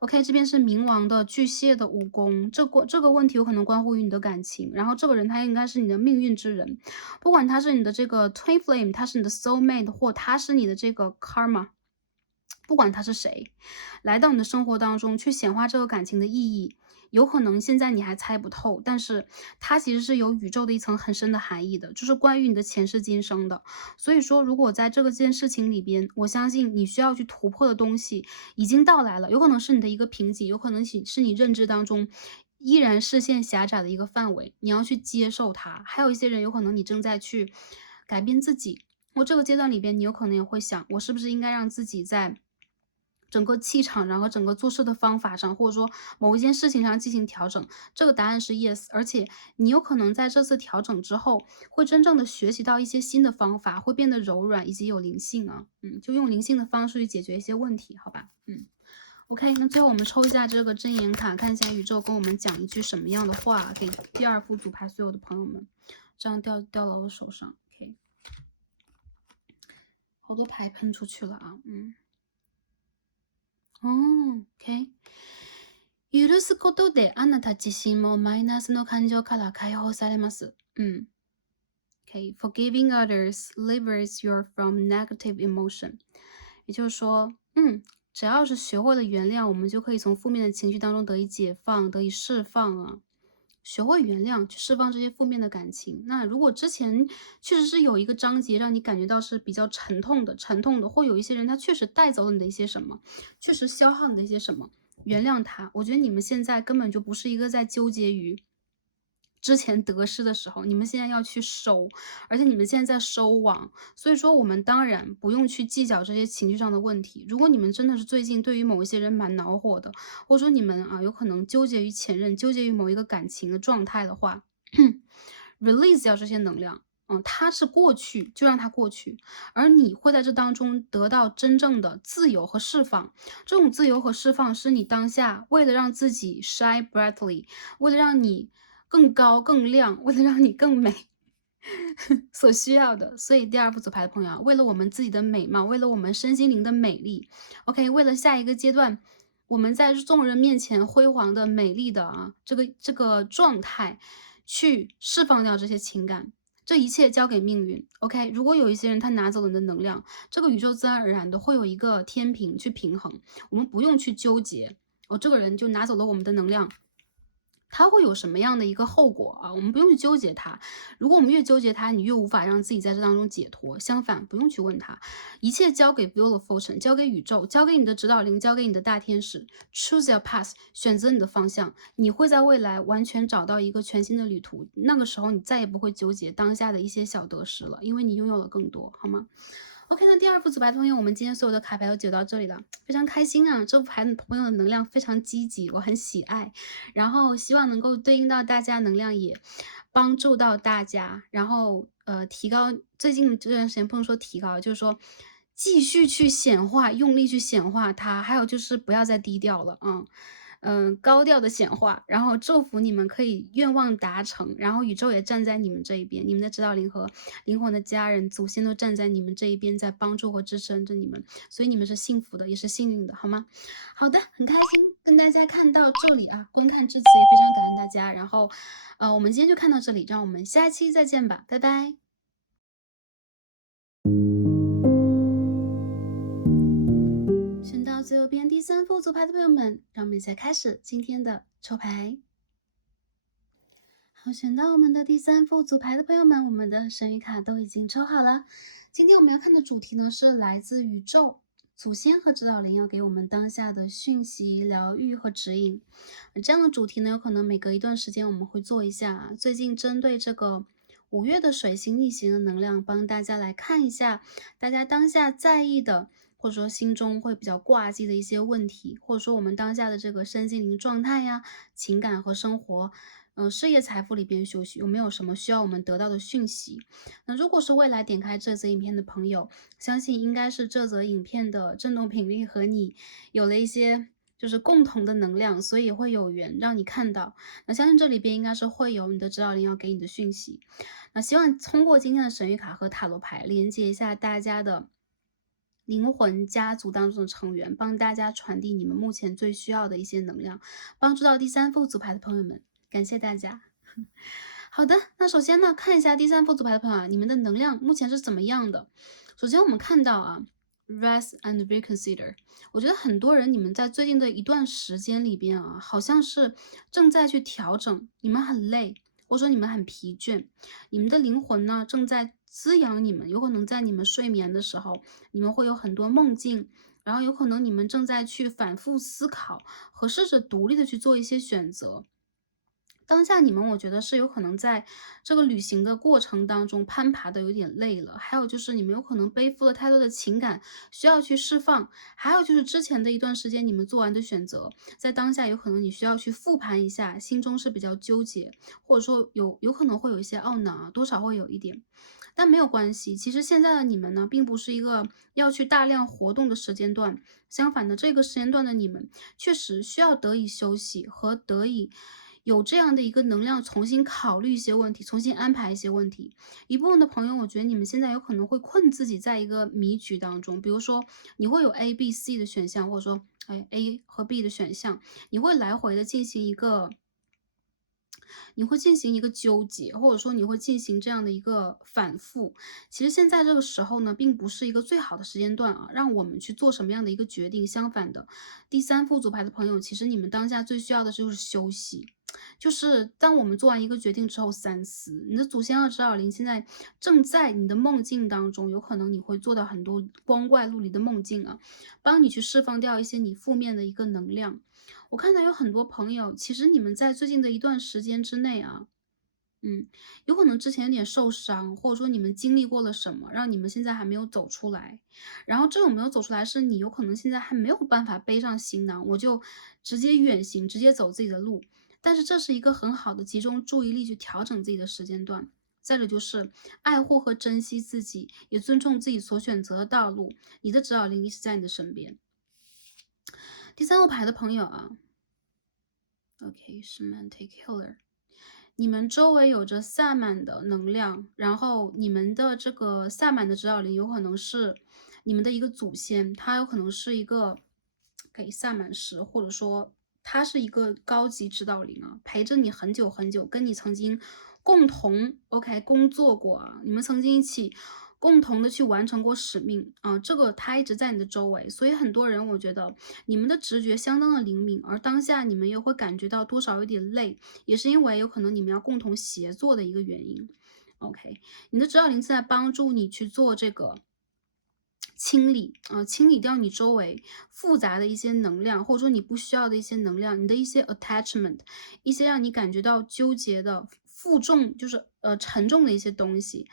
？OK， 这边是冥王的巨蟹的武功，这个问题有可能关乎于你的感情，然后这个人他应该是你的命运之人，不管他是你的这个 twin flame， 他是你的 soul mate， 或他是你的这个 karma， 不管他是谁，来到你的生活当中去显化这个感情的意义。有可能现在你还猜不透，但是它其实是有宇宙的一层很深的含义的，就是关于你的前世今生的。所以说，如果在这个件事情里边，我相信你需要去突破的东西已经到来了，有可能是你的一个瓶颈，有可能是你认知当中依然视线狭窄的一个范围，你要去接受它。还有一些人，有可能你正在去改变自己，或这个阶段里边，你有可能也会想，我是不是应该让自己在整个气场上和整个做事的方法上，或者说某一件事情上进行调整？这个答案是 yes， 而且你有可能在这次调整之后，会真正的学习到一些新的方法，会变得柔软以及有灵性啊。就用灵性的方式去解决一些问题，好吧？OK，那最后我们抽一下这个真言卡，看一下宇宙跟我们讲一句什么样的话，给第2副组牌所有的朋友们。这样掉到我手上 ，OK， 好多牌喷出去了啊，OK。許すことであなた自身もマイナスの感情から解放されます。，OK，forgiving others liberates you from negative emotion。也就是说，只要是学会了原谅，我们就可以从负面的情绪当中得以解放，得以释放啊。学会原谅，去释放这些负面的感情。那如果之前确实是有一个章节让你感觉到是比较沉痛的，或有一些人他确实带走了你的一些什么，确实消耗你的一些什么，原谅他。我觉得你们现在根本就不是一个在纠结于之前得失的时候，你们现在要去收，而且你们现在在收网，所以说我们当然不用去计较这些情绪上的问题。如果你们真的是最近对于某一些人蛮恼火的，或者说你们啊有可能纠结于前任，纠结于某一个感情的状态的话，release 掉这些能量。它是过去，就让它过去，而你会在这当中得到真正的自由和释放。这种自由和释放是你当下为了让自己 shine brightly，为了让你更高更亮，为了让你更美所需要的。所以第二副组牌的朋友啊，为了我们自己的美貌，为了我们身心灵的美丽，OK，为了下一个阶段我们在众人面前辉煌的美丽的这个状态，去释放掉这些情感。这一切交给命运 ，OK。如果有一些人他拿走了你的能量，这个宇宙自然而然的会有一个天平去平衡，我们不用去纠结。这个人就拿走了我们的能量，它会有什么样的一个后果啊？我们不用去纠结它。如果我们越纠结它，你越无法让自己在这当中解脱。相反，不用去问它，一切交给 Wheel of Fortune，交给宇宙，交给你的指导灵，交给你的大天使。Choose your path，选择你的方向，你会在未来完全找到一个全新的旅途。那个时候，你再也不会纠结当下的一些小得失了，因为你拥有了更多，好吗？OK，那第二副组牌的朋友，我们今天所有的卡牌都解到这里了，非常开心啊！这副牌的朋友的能量非常积极，我很喜爱，然后希望能够对应到大家能量，也帮助到大家，然后提高最近这段时间不能说提高，就是说继续去显化，用力去显化它，还有就是不要再低调了，高调的显化，然后祝福你们可以愿望达成，然后宇宙也站在你们这一边，你们的指导灵和灵魂的家人、祖先都站在你们这一边，在帮助和支撑着你们，所以你们是幸福的，也是幸运的，好吗？好的，很开心跟大家看到这里啊，观看至此也非常感恩大家，然后我们今天就看到这里，让我们下期再见吧，拜拜。选到最右边第三副组牌的朋友们，让我们一起来开始今天的抽牌。好，选到我们的第三副组牌的朋友们，我们的神谕卡都已经抽好了。今天我们要看的主题呢，是来自宇宙、祖先和指导灵要给我们当下的讯息、疗愈和指引。这样的主题呢，有可能每隔一段时间我们会做一下。最近针对这个5月的水星逆行的能量，帮大家来看一下大家当下在意的，或者说心中会比较挂记的一些问题，或者说我们当下的这个身心灵状态呀、情感和生活，事业财富里边有没有什么需要我们得到的讯息？那如果是未来点开这则影片的朋友，相信应该是这则影片的振动频率和你有了一些就是共同的能量，所以会有缘让你看到。那相信这里边应该是会有你的指导灵要给你的讯息。那希望通过今天的神谕卡和塔罗牌连接一下大家的灵魂家族当中的成员，帮大家传递你们目前最需要的一些能量，帮助到第三副组牌的朋友们。感谢大家。好的，那首先呢，看一下第三副组牌的朋友啊，你们的能量目前是怎么样的？首先我们看到啊，rest and reconsider。我觉得很多人你们在最近的一段时间里边啊，好像是正在去调整，你们很累，或者说你们很疲倦，你们的灵魂呢正在滋养你们，有可能在你们睡眠的时候，你们会有很多梦境。然后有可能你们正在去反复思考和试着独立的去做一些选择，当下你们我觉得是有可能在这个旅行的过程当中攀爬的有点累了，还有就是你们有可能背负了太多的情感需要去释放，还有就是之前的一段时间你们做完的选择，在当下有可能你需要去复盘一下，心中是比较纠结，或者说有可能会有一些懊恼啊，多少会有一点。但没有关系，其实现在的你们呢，并不是一个要去大量活动的时间段，相反的，这个时间段的你们确实需要得以休息和得以有这样的一个能量，重新考虑一些问题，重新安排一些问题。一部分的朋友，我觉得你们现在有可能会困自己在一个迷局当中，比如说你会有 A、B、C 的选项，或者说A 和 B 的选项，你会来回的进行一个你会进行一个纠结，或者说你会进行这样的一个反复。其实现在这个时候呢，并不是一个最好的时间段啊，让我们去做什么样的一个决定。相反的，第三副组牌的朋友，其实你们当下最需要的就是休息。就是当我们做完一个决定之后三思，你的祖先和指导灵现在正在你的梦境当中，有可能你会做到很多光怪陆离的梦境啊，帮你去释放掉一些你负面的一个能量。我看到有很多朋友，其实你们在最近的一段时间之内啊，有可能之前有点受伤，或者说你们经历过了什么，让你们现在还没有走出来。然后这种没有走出来，是你有可能现在还没有办法背上行囊，我就直接远行，直接走自己的路。但是这是一个很好的集中注意力去调整自己的时间段。再者就是爱护和珍惜自己，也尊重自己所选择的道路。你的指导灵一直在你的身边。第三个牌的朋友啊，OK， Semantic Healer。你们周围有着萨满的能量，然后你们的这个萨满的指导灵有可能是你们的一个祖先，他有可能是一个给萨满师，或者说他是一个高级指导灵啊，陪着你很久很久，跟你曾经共同 OK 工作过啊，你们曾经一起共同的去完成过使命啊，这个他一直在你的周围，所以很多人我觉得你们的直觉相当的灵敏，而当下你们又会感觉到多少有点累，也是因为有可能你们要共同协作的一个原因。OK，你的指导灵在帮助你去做这个清理清理掉你周围复杂的一些能量，或者说你不需要的一些能量，你的一些 attachment，一些让你感觉到纠结的负重，就是沉重的一些东西。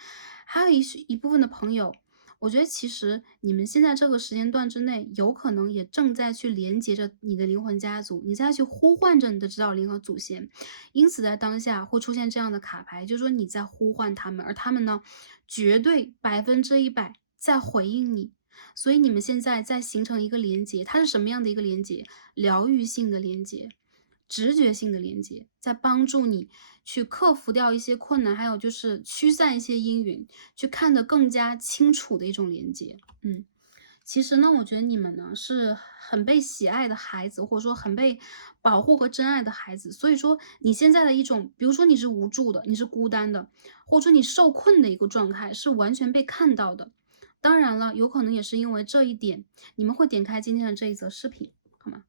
还有一部分的朋友，我觉得其实你们现在这个时间段之内，有可能也正在去连接着你的灵魂家族，你在去呼唤着你的指导灵和祖先，因此在当下会出现这样的卡牌，就是说你在呼唤他们，而他们呢，绝对100%在回应你。所以你们现在在形成一个连接，它是什么样的一个连接？疗愈性的连接，直觉性的连接，在帮助你去克服掉一些困难，还有就是驱散一些阴云，去看得更加清楚的一种连接。其实呢，我觉得你们呢是很被喜爱的孩子，或者说很被保护和珍爱的孩子。所以说你现在的一种，比如说你是无助的，你是孤单的，或者说你受困的一个状态，是完全被看到的。当然了，有可能也是因为这一点，你们会点开今天的这一则视频，好吗？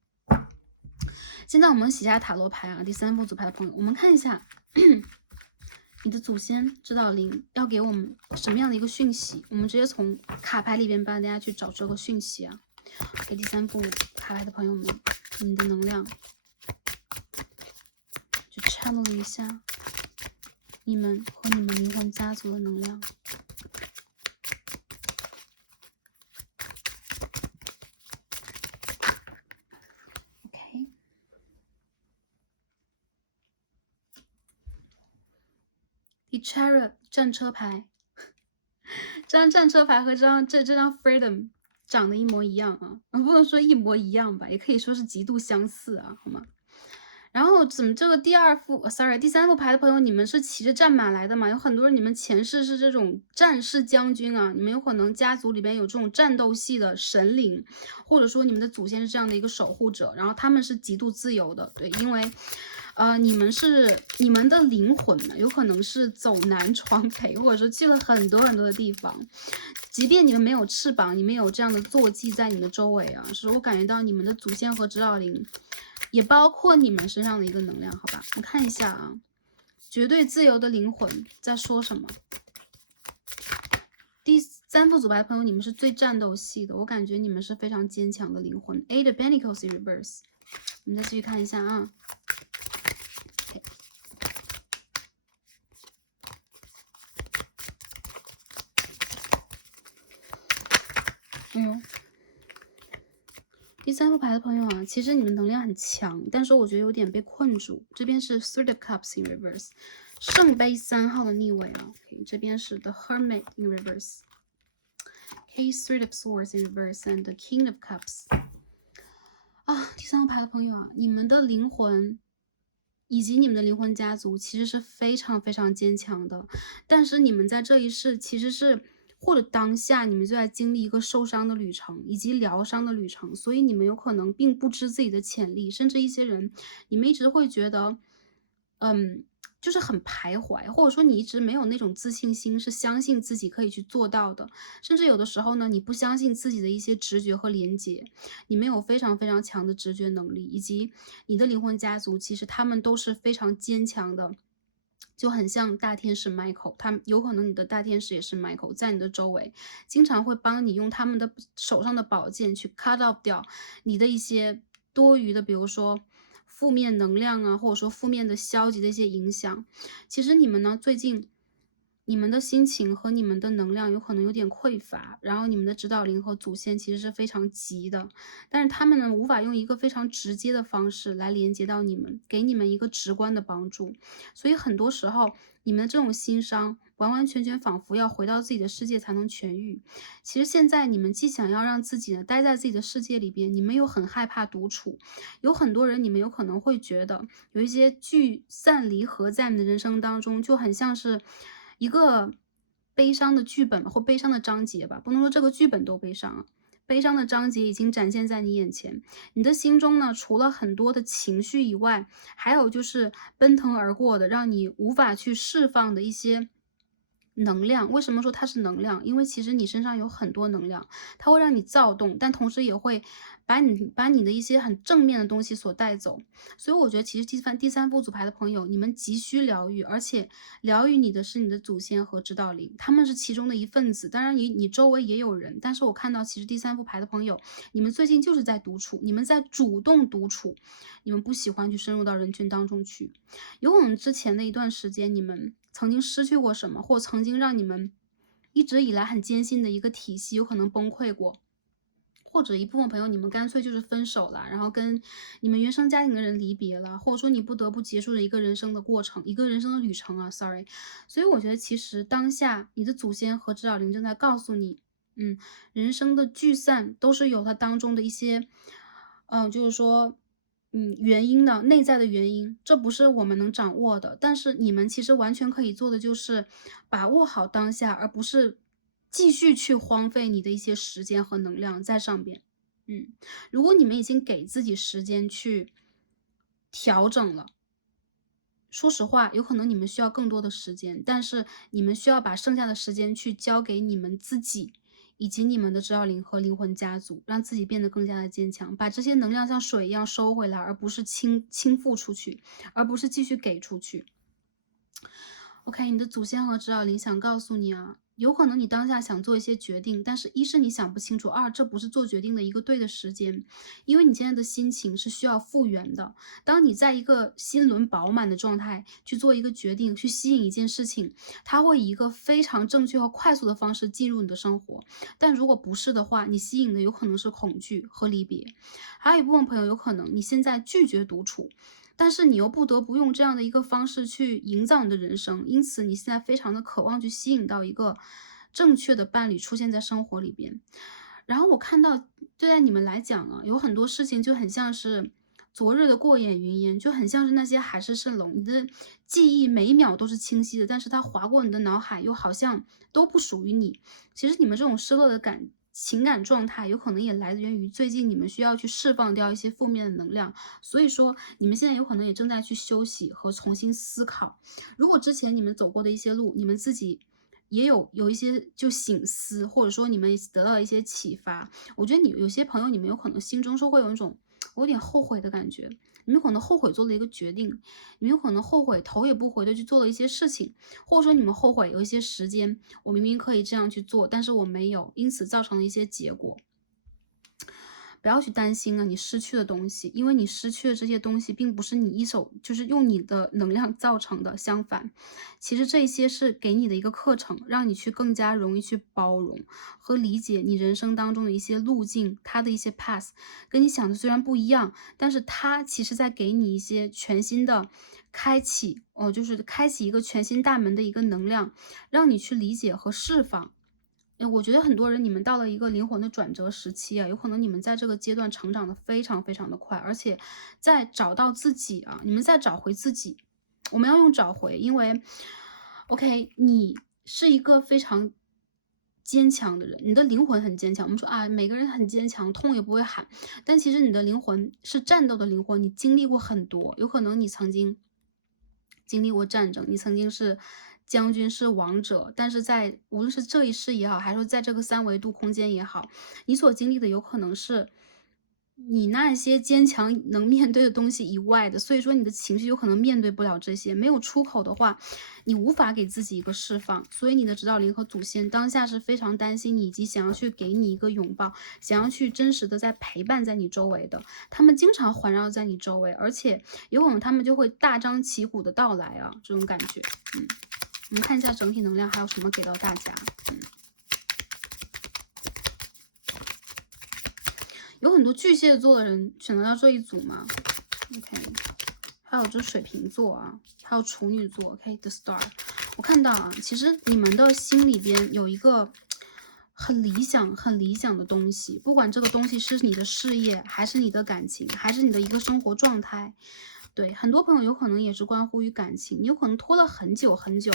现在我们洗一下塔罗牌啊，第三副组牌的朋友，我们看一下你的祖先指导灵要给我们什么样的一个讯息？我们直接从卡牌里边帮大家去找这个讯息啊。给第三副卡牌的朋友们，你们的能量去 channel 一下你们和你们灵魂家族的能量。OK， 第 Chariot 战车牌。这张战车牌和这张 Freedom 长得一模一样啊，不能说一模一样吧，也可以说是极度相似啊，好吗？然后怎么这个第三副牌的朋友，你们是骑着战马来的嘛？有很多人你们前世是这种战士将军啊，你们有可能家族里边有这种战斗系的神灵，或者说你们的祖先是这样的一个守护者，然后他们是极度自由的，对，因为你们的灵魂呢，有可能是走南闯北，或者说去了很多很多的地方。即便你们没有翅膀，你们有这样的坐骑在你们周围啊，是我感觉到你们的祖先和指导灵，也包括你们身上的一个能量，好吧？我们看一下啊，绝对自由的灵魂在说什么？第三副组牌的朋友，你们是最战斗系的，我感觉你们是非常坚强的灵魂。Eight of Pentacles in reverse， 我们再继续看一下啊。哎呦，第三副牌的朋友啊，其实你们能量很强，但是我觉得有点被困住。这边是 Three of Cups in reverse， 圣杯3号的逆位啊。Okay， 这边是 The Hermit in reverse。Okay， Three of Swords in reverse and the King of Cups。啊，第三副牌的朋友啊，你们的灵魂以及你们的灵魂家族其实是非常非常坚强的，但是你们在这一世其实是。或者当下你们就在经历一个受伤的旅程，以及疗伤的旅程，所以你们有可能并不知自己的潜力，甚至一些人，你们一直会觉得，就是很徘徊，或者说你一直没有那种自信心，是相信自己可以去做到的。甚至有的时候呢，你不相信自己的一些直觉和连接，你没有非常非常强的直觉能力，以及你的灵魂家族其实他们都是非常坚强的。就很像大天使 Michael，他们有可能你的大天使也是 Michael，在你的周围，经常会帮你用他们的手上的宝剑去 cut off 掉你的一些多余的，比如说负面能量啊，或者说负面的消极的一些影响。其实你们呢，最近你们的心情和你们的能量有可能有点匮乏，然后你们的指导灵和祖先其实是非常急的，但是他们呢，无法用一个非常直接的方式来连接到你们，给你们一个直观的帮助。所以很多时候，你们的这种心伤，完完全全仿佛要回到自己的世界才能痊愈。其实现在你们既想要让自己呢待在自己的世界里边，你们又很害怕独处。有很多人，你们有可能会觉得有一些聚散离合在你的人生当中，就很像是一个悲伤的剧本或悲伤的章节吧，不能说这个剧本都悲伤啊。悲伤的章节已经展现在你眼前，你的心中呢，除了很多的情绪以外，还有就是奔腾而过的，让你无法去释放的一些能量。为什么说它是能量？因为其实你身上有很多能量，它会让你躁动，但同时也会把你的一些很正面的东西所带走。所以我觉得其实第三副组牌的朋友，你们急需疗愈，而且疗愈你的是你的祖先和指导灵，他们是其中的一份子。当然你周围也有人，但是我看到其实第三副牌的朋友，你们最近就是在独处，你们在主动独处，你们不喜欢去深入到人群当中去。有可能之前的一段时间，你们曾经失去过什么，或曾经让你们一直以来很坚信的一个体系，有可能崩溃过。或者一部分朋友，你们干脆就是分手了，然后跟你们原生家庭的人离别了，或者说你不得不结束了一个人生的过程，一个人生的旅程啊，sorry。所以我觉得其实当下你的祖先和指导灵正在告诉你，人生的聚散都是有它当中的一些，就是说，原因的内在的原因，这不是我们能掌握的。但是你们其实完全可以做的就是把握好当下，而不是继续去荒废你的一些时间和能量在上边。如果你们已经给自己时间去调整了，说实话，有可能你们需要更多的时间，但是你们需要把剩下的时间去交给你们自己，以及你们的指导灵和灵魂家族，让自己变得更加的坚强，把这些能量像水一样收回来，而不是倾覆出去，而不是继续给出去。OK，你的祖先和指导灵想告诉你啊，有可能你当下想做一些决定，但是一是你想不清楚，二这不是做决定的一个对的时间，因为你现在的心情是需要复原的。当你在一个心轮饱满的状态去做一个决定，去吸引一件事情，它会以一个非常正确和快速的方式进入你的生活。但如果不是的话，你吸引的有可能是恐惧和离别。还有一部分朋友有可能你现在拒绝独处。但是你又不得不用这样的一个方式去营造你的人生，因此你现在非常的渴望去吸引到一个正确的伴侣出现在生活里边。然后我看到对待你们来讲啊，有很多事情就很像是昨日的过眼云烟，就很像是那些海市蜃楼，你的记忆每一秒都是清晰的，但是它划过你的脑海，又好像都不属于你。其实你们这种失落的情感状态，有可能也来源于最近你们需要去释放掉一些负面的能量，所以说你们现在有可能也正在去休息和重新思考。如果之前你们走过的一些路，你们自己也有一些就省思，或者说你们得到一些启发，我觉得你有些朋友，你们有可能心中是会有一种有点后悔的感觉。你们可能后悔做了一个决定，你们有可能后悔头也不回的去做了一些事情，或者说你们后悔有一些时间，我明明可以这样去做，但是我没有，因此造成了一些结果。不要去担心啊，你失去的东西，因为你失去的这些东西，并不是你一手就是用你的能量造成的。相反，其实这些是给你的一个课程，让你去更加容易去包容和理解你人生当中的一些路径，它的一些 path，跟你想的虽然不一样，但是它其实在给你一些全新的开启，就是开启一个全新大门的一个能量，让你去理解和释放。我觉得很多人你们到了一个灵魂的转折时期啊，有可能你们在这个阶段成长的非常非常的快，而且在找到自己啊，你们在找回自己。我们要用找回，因为 OK，你是一个非常坚强的人，你的灵魂很坚强。我们说啊，每个人很坚强，痛也不会喊，但其实你的灵魂是战斗的灵魂，你经历过很多，有可能你曾经经历过战争，你曾经是将军，是王者，但是在无论是这一世也好，还是在这个三维度空间也好，你所经历的有可能是你那些坚强能面对的东西以外的，所以说你的情绪有可能面对不了这些，没有出口的话，你无法给自己一个释放。所以你的指导灵和祖先当下是非常担心你，以及想要去给你一个拥抱，想要去真实的在陪伴在你周围的。他们经常环绕在你周围，而且有可能他们就会大张旗鼓的到来啊，这种感觉。我们看一下整体能量还有什么给到大家。有很多巨蟹座的人选择到这一组吗 ？OK， 还有这水瓶座啊，还有处女座。OK，The Star， 我看到啊，其实你们的心里边有一个很理想、很理想的东西，不管这个东西是你的事业，还是你的感情，还是你的一个生活状态。对，很多朋友有可能也是关乎于感情，你有可能拖了很久很久，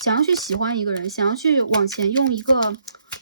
想要去喜欢一个人，想要去往前用一个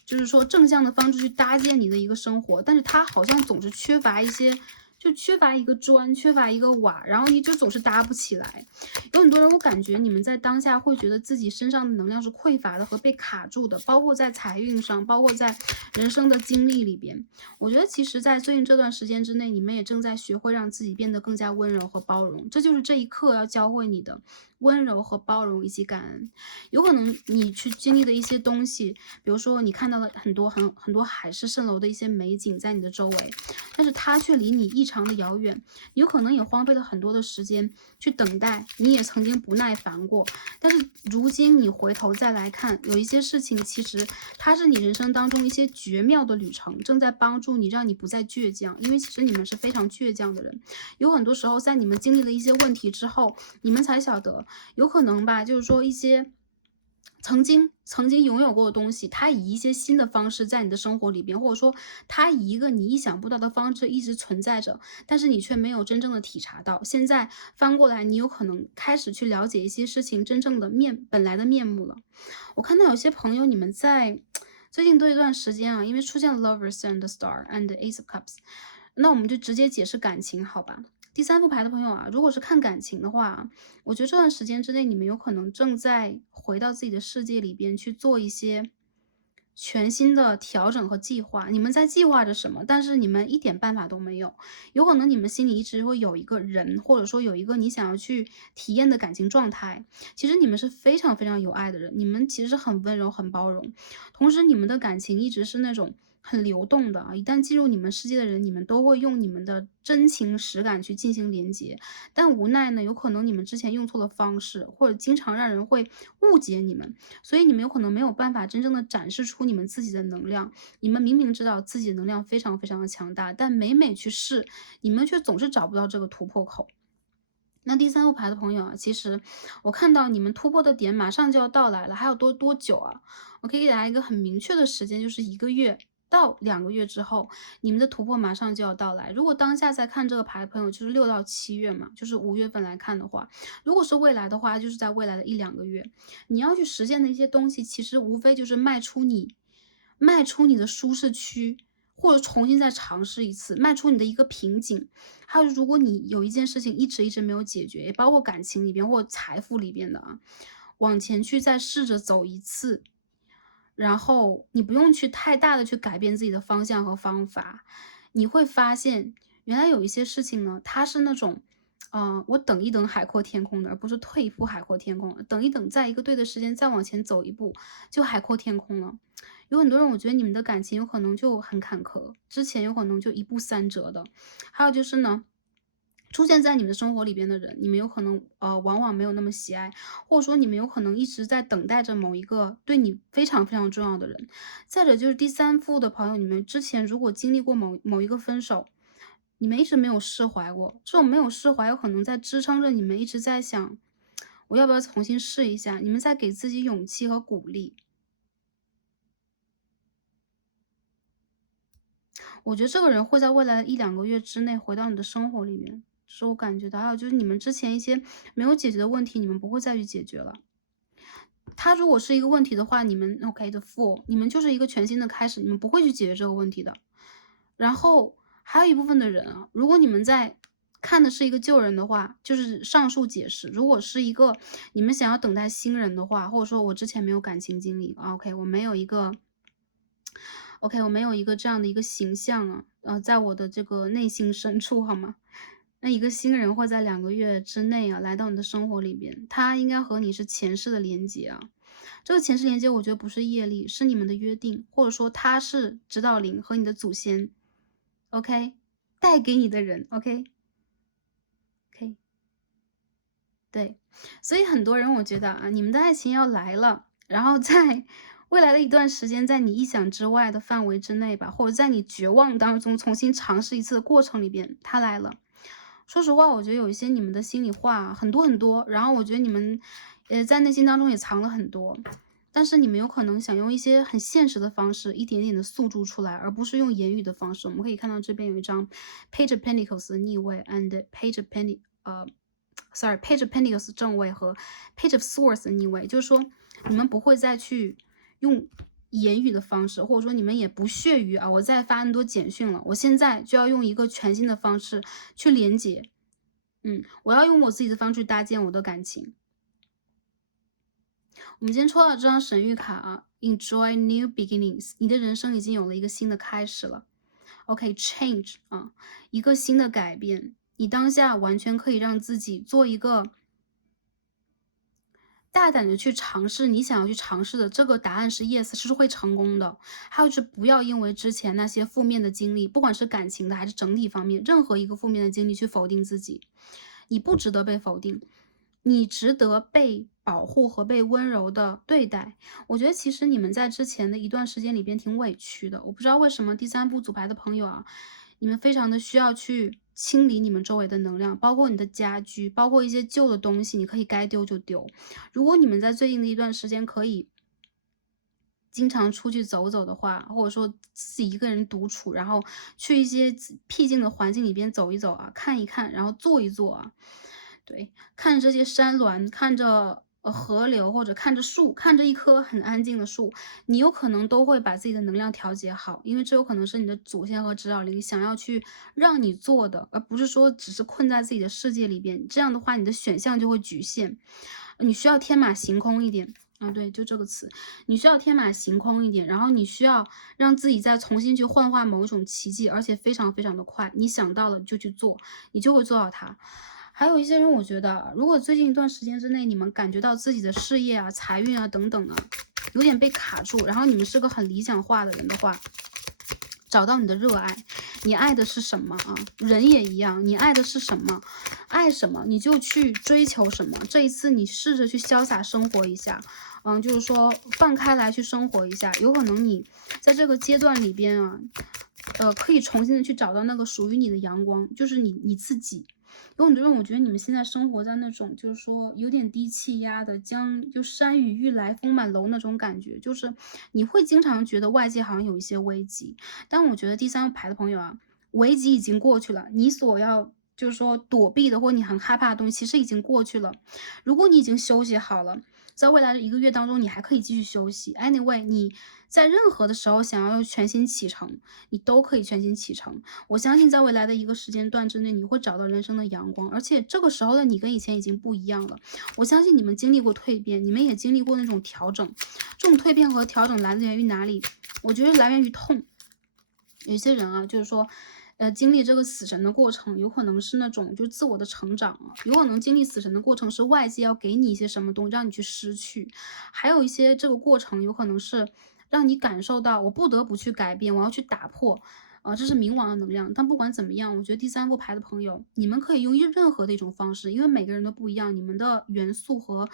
就是说正向的方式去搭建你的一个生活，但是他好像总是缺乏一些，就缺乏一个砖，缺乏一个瓦，然后你就总是搭不起来。有很多人，我感觉你们在当下会觉得自己身上的能量是匮乏的和被卡住的，包括在财运上，包括在人生的经历里边。我觉得其实在最近这段时间之内，你们也正在学会让自己变得更加温柔和包容，这就是这一刻要教会你的温柔和包容以及感恩。有可能你去经历的一些东西，比如说你看到了很多海市蜃楼的一些美景在你的周围，但是它却离你异常的遥远，你有可能也荒废了很多的时间去等待，你也曾经不耐烦过，但是如今你回头再来看，有一些事情其实它是你人生当中一些绝妙的旅程，正在帮助你，让你不再倔强，因为其实你们是非常倔强的人。有很多时候在你们经历了一些问题之后，你们才晓得有可能吧，就是说一些曾经拥有过的东西，它以一些新的方式在你的生活里边，或者说它以一个你意想不到的方式一直存在着，但是你却没有真正的体察到。现在翻过来，你有可能开始去了解一些事情真正的本来的面目了。我看到有些朋友，你们在最近这一段时间啊，因为出现了 Lovers and the Star and the Ace of Cups，那我们就直接解释感情，好吧？第三副牌的朋友啊，如果是看感情的话，我觉得这段时间之内，你们有可能正在回到自己的世界里边去做一些全新的调整和计划。你们在计划着什么？但是你们一点办法都没有。有可能你们心里一直会有一个人，或者说有一个你想要去体验的感情状态。其实你们是非常非常有爱的人，你们其实很温柔、很包容，同时你们的感情一直是那种很流动的啊，一旦进入你们世界的人，你们都会用你们的真情实感去进行连接。但无奈呢，有可能你们之前用错了方式，或者经常让人会误解你们，所以你们有可能没有办法真正的展示出你们自己的能量。你们明明知道自己的能量非常非常的强大，但每去试，你们却总是找不到这个突破口。那第三副牌的朋友啊，其实我看到你们突破的点马上就要到来了，还有多久啊？我可以给大家一个很明确的时间，就是1个月到2个月之后，你们的突破马上就要到来。如果当下在看这个牌的朋友，就是6到7月嘛，就是5月份来看的话，如果是未来的话，就是在未来的1、2个月，你要去实现的一些东西，其实无非就是迈出你的舒适区，或者重新再尝试一次，迈出你的一个瓶颈。还有如果你有一件事情一直没有解决，也包括感情里边或财富里边的啊，往前去再试着走一次，然后你不用去太大的去改变自己的方向和方法，你会发现原来有一些事情呢，它是那种，我等一等海阔天空的，而不是退一步海阔天空了，等一等，在一个对的时间再往前走一步，就海阔天空了。有很多人，我觉得你们的感情有可能就很坎坷，之前有可能就一步三折的。还有就是呢，出现在你们生活里边的人，你们有可能往往没有那么喜爱，或者说你们有可能一直在等待着某一个对你非常非常重要的人。再者就是第三副的朋友，你们之前如果经历过某一个分手，你们一直没有释怀过，这种没有释怀有可能在支撑着你们一直在想，我要不要重新试一下？你们在给自己勇气和鼓励。我觉得这个人会在未来的1、2个月之内回到你的生活里面，这是我感觉到。还有就是你们之前一些没有解决的问题，你们不会再去解决了。他如果是一个问题的话，你们 OK 的 full，你们就是一个全新的开始，你们不会去解决这个问题的。然后还有一部分的人啊，如果你们在看的是一个旧人的话，就是上述解释。如果是一个你们想要等待新人的话，或者说我之前没有感情经历啊，OK，我没有一个我没有一个这样的一个形象啊，在我的这个内心深处，好吗？那一个新人会在2个月之内啊，来到你的生活里边，他应该和你是前世的连接啊。这个前世连接，我觉得不是业力，是你们的约定，或者说他是指导灵和你的祖先，OK，带给你的人，OK，OK，对。所以很多人我觉得啊，你们的爱情要来了，然后在未来的一段时间，在你意想之外的范围之内吧，或者在你绝望当中重新尝试一次的过程里边，他来了。说实话，我觉得有一些你们的心里话啊很多很多，然后我觉得你们，在内心当中也藏了很多，但是你们有可能想用一些很现实的方式，一点点的诉诸出来，而不是用言语的方式。我们可以看到这边有一张 Page of Pentacles 的逆位 and Page of Page of Pentacles 正位和 Page of Swords 的逆位，就是说你们不会再去用言语的方式，或者说你们也不屑于啊，我再发很多简讯了，我现在就要用一个全新的方式去连接，我要用我自己的方式搭建我的感情。我们今天抽到这张神谕卡啊，Enjoy new beginnings，你的人生已经有了一个新的开始了。OK，change 啊，一个新的改变，你当下完全可以让自己做一个大胆的去尝试你想要去尝试的，这个答案是 yes，是会成功的。还有就是不要因为之前那些负面的经历，不管是感情的还是整体方面，任何一个负面的经历去否定自己。你不值得被否定，你值得被保护和被温柔的对待。我觉得其实你们在之前的一段时间里边挺委屈的，我不知道为什么第三部组牌的朋友啊，你们非常的需要去清理你们周围的能量，包括你的家居，包括一些旧的东西，你可以该丢就丢。如果你们在最近的一段时间可以经常出去走走的话，或者说自己一个人独处，然后去一些僻静的环境里边走一走啊，看一看，然后坐一坐啊，对，看着这些山峦，看着河流，或者看着树，看着一棵很安静的树，你有可能都会把自己的能量调节好，因为这有可能是你的祖先和指导灵想要去让你做的，而不是说只是困在自己的世界里边。这样的话，你的选项就会局限，你需要天马行空一点。啊，对，就这个词，你需要天马行空一点，然后你需要让自己再重新去幻化某一种奇迹，而且非常非常的快，你想到了就去做，你就会做到它。还有一些人，我觉得如果最近一段时间之内，你们感觉到自己的事业啊、财运啊等等啊，有点被卡住，然后你们是个很理想化的人的话，找到你的热爱，你爱的是什么啊？人也一样，你爱的是什么，爱什么你就去追求什么。这一次你试着去潇洒生活一下，就是说放开来去生活一下，有可能你在这个阶段里边啊，可以重新的去找到那个属于你的阳光，就是你自己。有很多人，我觉得你们现在生活在那种就是说有点低气压的，就山雨欲来风满楼那种感觉，就是你会经常觉得外界好像有一些危机，但我觉得第三个牌的朋友啊，危机已经过去了，你所要就是说躲避的或你很害怕的东西，其实已经过去了。如果你已经休息好了，在未来的1个月当中，你还可以继续休息。Anyway，你在任何的时候想要全心启程，你都可以全心启程。我相信在未来的一个时间段之内，你会找到人生的阳光，而且这个时候的你跟以前已经不一样了。我相信你们经历过蜕变，你们也经历过那种调整。这种蜕变和调整来自于哪里？我觉得来源于痛。有些人啊，就是说，经历这个死神的过程，有可能是那种就是自我的成长啊，有可能经历死神的过程是外界要给你一些什么东西，让你去失去，还有一些这个过程有可能是让你感受到我不得不去改变，我要去打破。这是冥王的能量，但不管怎么样，我觉得第三副牌的朋友，你们可以用任何的一种方式，因为每个人都不一样，你们的元素和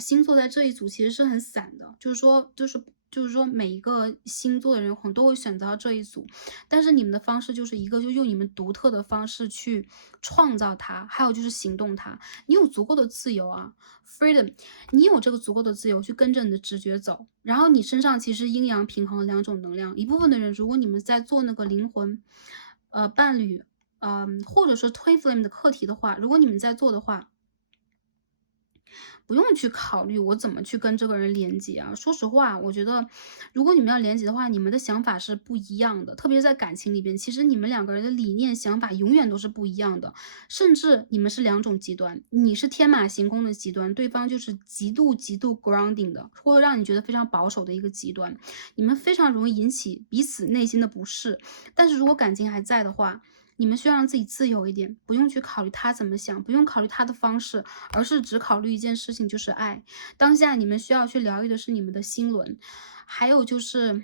星座在这一组其实是很散的，就是说每一个星座的人可能都会选择到这一组，但是你们的方式就是一个就用你们独特的方式去创造它，还有就是行动它。你有足够的自由啊，freedom，你有这个足够的自由去跟着你的直觉走，然后你身上其实阴阳平衡的2种能量。一部分的人，如果你们在做那个灵魂，伴侣，或者说 twin flame 的课题的话，如果你们在做的话，不用去考虑我怎么去跟这个人连接啊。说实话，我觉得如果你们要连接的话，你们的想法是不一样的，特别是在感情里边，其实你们两个人的理念、想法永远都是不一样的，甚至你们是两种极端，你是天马行空的极端，对方就是极度 grounding 的，或者让你觉得非常保守的一个极端，你们非常容易引起彼此内心的不适。但是如果感情还在的话，你们需要让自己自由一点，不用去考虑他怎么想，不用考虑他的方式，而是只考虑一件事情，就是爱。当下你们需要去疗愈的是你们的心轮，还有就是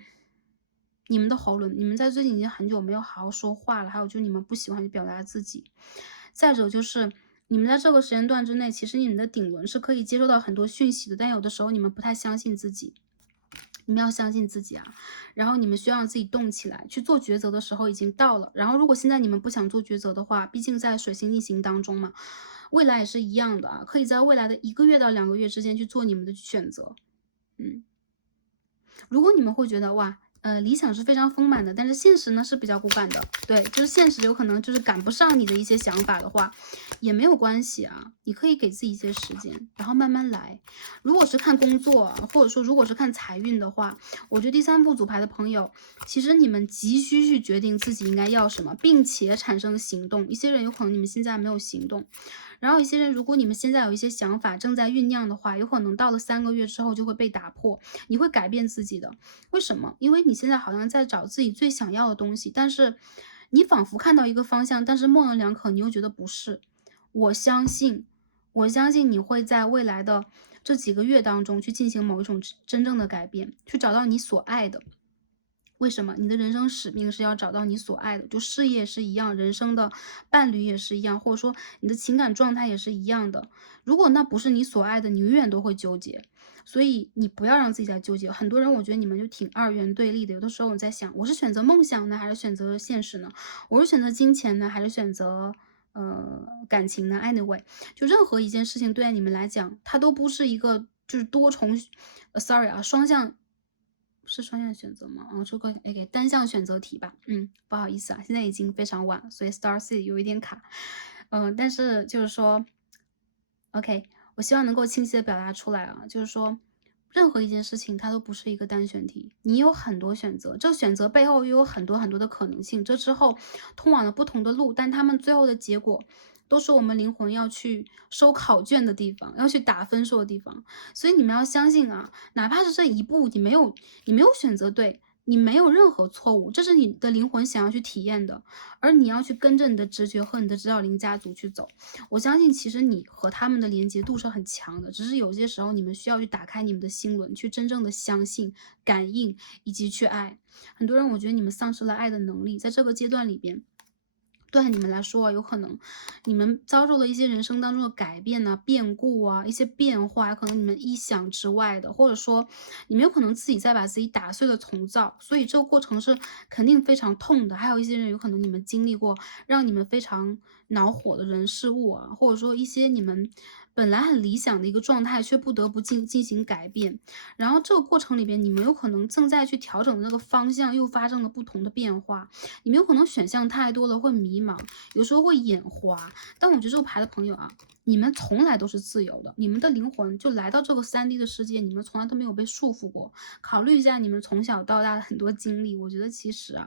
你们的喉咙。你们在最近已经很久没有好好说话了，还有就是你们不喜欢去表达自己。再者就是你们在这个时间段之内，其实你们的顶轮是可以接收到很多讯息的，但有的时候你们不太相信自己。你们要相信自己啊，然后你们需要让自己动起来，去做抉择的时候已经到了。然后如果现在你们不想做抉择的话，毕竟在水星逆行当中嘛，未来也是一样的啊，可以在未来的1个月到2个月之间去做你们的选择。嗯。如果你们会觉得哇，理想是非常丰满的，但是现实呢是比较骨感的，对，就是现实有可能就是赶不上你的一些想法的话，也没有关系啊，你可以给自己一些时间，然后慢慢来。如果是看工作，或者说如果是看财运的话，我觉得第三副组牌的朋友，其实你们急需去决定自己应该要什么，并且产生行动。一些人有可能你们现在没有行动，然后一些人，如果你们现在有一些想法正在酝酿的话，有可能到了3个月之后就会被打破，你会改变自己的。为什么？因为你现在好像在找自己最想要的东西，但是你仿佛看到一个方向，但是模棱两可，你又觉得不是。我相信，我相信你会在未来的这几个月当中去进行某一种真正的改变，去找到你所爱的。为什么？你的人生使命是要找到你所爱的，就事业是一样，人生的伴侣也是一样，或者说你的情感状态也是一样的。如果那不是你所爱的，你永远都会纠结。所以你不要让自己在纠结。很多人我觉得你们就挺二元对立的，有的时候我在想，我是选择梦想呢，还是选择现实呢？我是选择金钱呢，还是选择感情呢？Anyway，就任何一件事情对你们来讲，它都不是一个就是多重，sorry 啊，双向。是双向选择吗？这个给单向选择题吧。不好意思啊，现在已经非常晚，所以 Star C 有一点卡。但是就是说，OK，我希望能够清晰的表达出来啊，就是说，任何一件事情它都不是一个单选题，你有很多选择，这选择背后又有很多很多的可能性，这之后通往了不同的路，但他们最后的结果都是我们灵魂要去收考卷的地方，要去打分数的地方。所以你们要相信啊，哪怕是这一步你没有选择对，你没有任何错误，这是你的灵魂想要去体验的，而你要去跟着你的直觉和你的指导灵家族去走。我相信其实你和他们的连接度是很强的，只是有些时候你们需要去打开你们的心轮，去真正的相信、感应以及去爱。很多人我觉得你们丧失了爱的能力，在这个阶段里边。对你们来说，有可能你们遭受了一些人生当中的改变呐、变故啊、一些变化，可能你们意想之外的，或者说你们有可能自己在把自己打碎了重造，所以这个过程是肯定非常痛的。还有一些人有可能你们经历过让你们非常恼火的人事物啊，或者说一些你们本来很理想的一个状态，却不得不进行改变。然后这个过程里边，你们有可能正在去调整的那个方向，又发生了不同的变化。你们有可能选项太多了，会迷茫，有时候会眼花。但我觉得这个牌的朋友啊，你们从来都是自由的，你们的灵魂就来到这个3D 的世界，你们从来都没有被束缚过。考虑一下你们从小到大的很多经历，我觉得其实啊，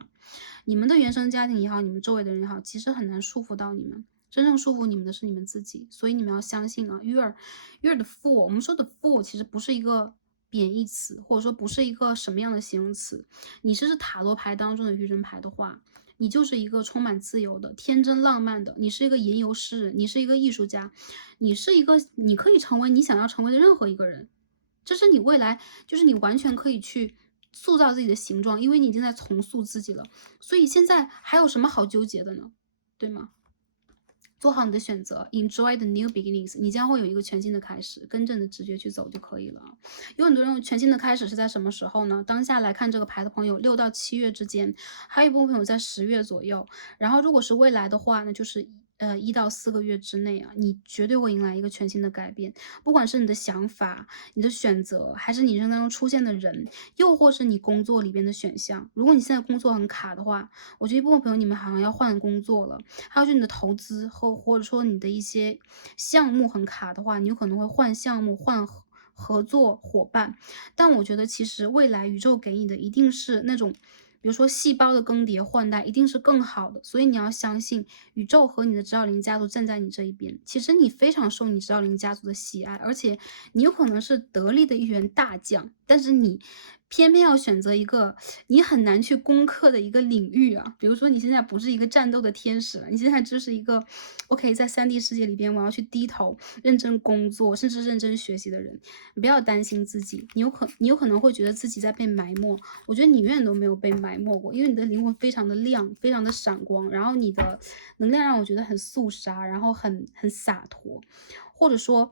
你们的原生家庭也好，你们周围的人也好，其实很难束缚到你们。真正束缚你们的是你们自己，所以你们要相信啊，you're the fool。我们说的 fool 其实不是一个贬义词，或者说不是一个什么样的形容词。你是塔罗牌当中的愚人牌的话，你就是一个充满自由的、天真浪漫的，你是一个吟游诗人，你是一个艺术家，你可以成为你想要成为的任何一个人。这是你未来，就是你完全可以去塑造自己的形状，因为你已经在重塑自己了。所以现在还有什么好纠结的呢？对吗？做好你的选择 ，enjoy the new beginnings， 你将会有一个全新的开始，跟着你的直觉去走就可以了。有很多人全新的开始是在什么时候呢？当下来看这个牌的朋友，6到7月之间，还有一部分朋友在10月左右。然后如果是未来的话呢，就是1到4个月之内啊，你绝对会迎来一个全新的改变。不管是你的想法、你的选择，还是你人生当中出现的人，又或是你工作里边的选项。如果你现在工作很卡的话，我觉得一部分朋友你们好像要换工作了。还有就是你的投资或者说你的一些项目很卡的话，你有可能会换项目、换合作伙伴。但我觉得其实未来宇宙给你的一定是那种，比如说细胞的更迭换代，一定是更好的。所以你要相信宇宙和你的指导灵家族站在你这一边。其实你非常受你指导灵家族的喜爱，而且你有可能是得力的一员大将，但是你偏偏要选择一个你很难去攻克的一个领域啊。比如说你现在不是一个战斗的天使了，你现在就是一个 OK 在3D 世界里边我要去低头认真工作，甚至认真学习的人。你不要担心自己，你有可能会觉得自己在被埋没，我觉得你永远都没有被埋没过，因为你的灵魂非常的亮，非常的闪光，然后你的能量让我觉得很肃杀，然后很洒脱，或者说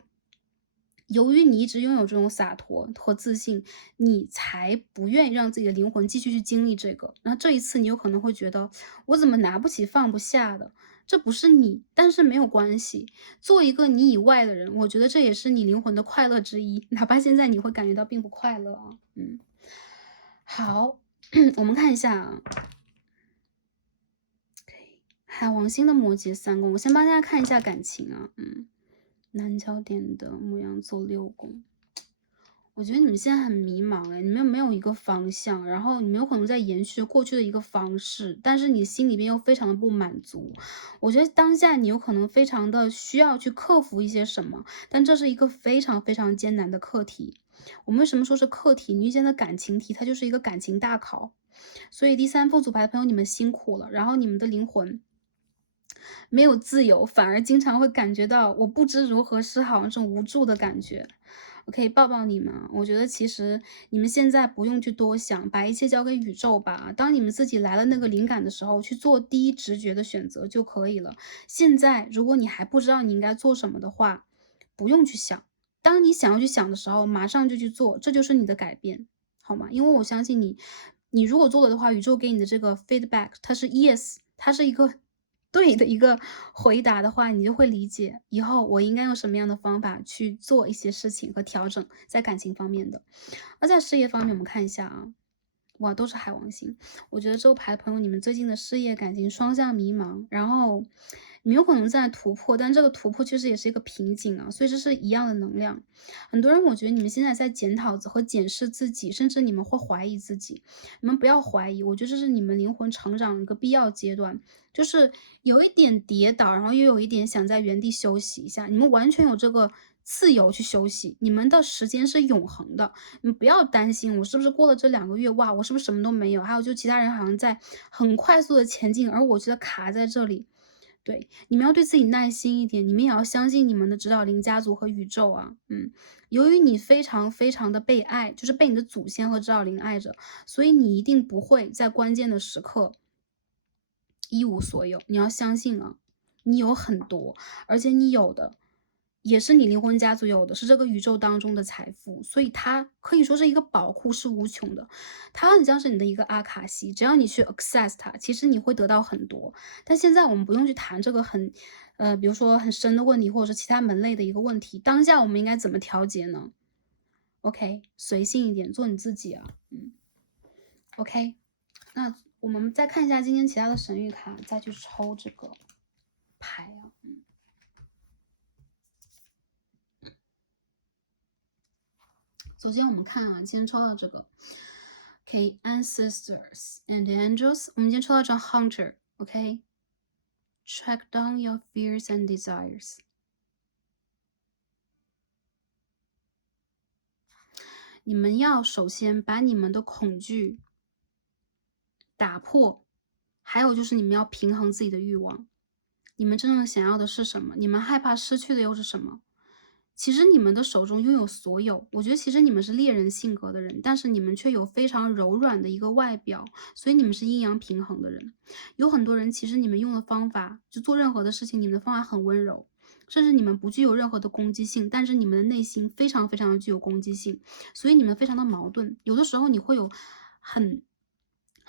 由于你一直拥有这种洒脱和自信，你才不愿意让自己的灵魂继续去经历这个。然后这一次你有可能会觉得，我怎么拿不起放不下的？这不是你，但是没有关系。做一个你以外的人，我觉得这也是你灵魂的快乐之一，哪怕现在你会感觉到并不快乐啊。好，我们看一下啊。海王星的摩羯3宫，我先帮大家看一下感情啊。南焦点的牧羊座6宫。我觉得你们现在很迷茫哎，你们没有一个方向，然后你们有可能在延续过去的一个方式，但是你心里边又非常的不满足。我觉得当下你有可能非常的需要去克服一些什么，但这是一个非常非常艰难的课题。我们为什么说是课题？你遇见的感情题，它就是一个感情大考。所以第3副组牌的朋友，你们辛苦了，然后你们的灵魂没有自由，反而经常会感觉到我不知如何是好，这种无助的感觉。我可以抱抱你们，我觉得其实你们现在不用去多想，把一切交给宇宙吧。当你们自己来了那个灵感的时候，去做第一直觉的选择就可以了。现在如果你还不知道你应该做什么的话，不用去想。当你想要去想的时候，马上就去做，这就是你的改变，好吗？因为我相信你，你如果做了的话，宇宙给你的这个 feedback，它是 yes，它是一个对的一个回答的话，你就会理解以后我应该用什么样的方法去做一些事情和调整，在感情方面的。而在事业方面，我们看一下啊。哇，都是海王星。我觉得周牌的朋友，你们最近的事业感情双向迷茫，然后你们有可能在突破，但这个突破其实也是一个瓶颈啊，所以这是一样的能量。很多人我觉得你们现在在检讨和检视自己，甚至你们会怀疑自己。你们不要怀疑，我觉得这是你们灵魂成长的一个必要阶段，就是有一点跌倒，然后又有一点想在原地休息一下，你们完全有这个自由去休息，你们的时间是永恒的。你不要担心我是不是过了这2个月，哇，我是不是什么都没有？还有就其他人好像在很快速的前进，而我觉得卡在这里。对，你们要对自己耐心一点，你们也要相信你们的指导灵家族和宇宙啊。由于你非常非常的被爱，就是被你的祖先和指导灵爱着，所以你一定不会在关键的时刻一无所有。你要相信啊，你有很多，而且你有的也是你灵魂家族有的，是这个宇宙当中的财富，所以它可以说是一个宝库，是无穷的。它很像是你的一个阿卡西，只要你去 access 它，其实你会得到很多。但现在我们不用去谈这个比如说很深的问题，或者是其他门类的一个问题。当下我们应该怎么调节呢？OK，随性一点，做你自己啊。OK，那我们再看一下今天其他的神谕卡，再去抽这个牌啊。首先我们看啊，今天抽到这个 OK Ancestors and Angels， 我们今天抽到这张 Hunter OK Track down your fears and desires。 你们要首先把你们的恐惧打破，还有就是你们要平衡自己的欲望。你们真正想要的是什么？你们害怕失去的又是什么？其实你们的手中拥有所有，我觉得其实你们是猎人性格的人，但是你们却有非常柔软的一个外表，所以你们是阴阳平衡的人。有很多人其实你们用的方法，就做任何的事情，你们的方法很温柔，甚至你们不具有任何的攻击性，但是你们的内心非常非常的具有攻击性，所以你们非常的矛盾。有的时候你会有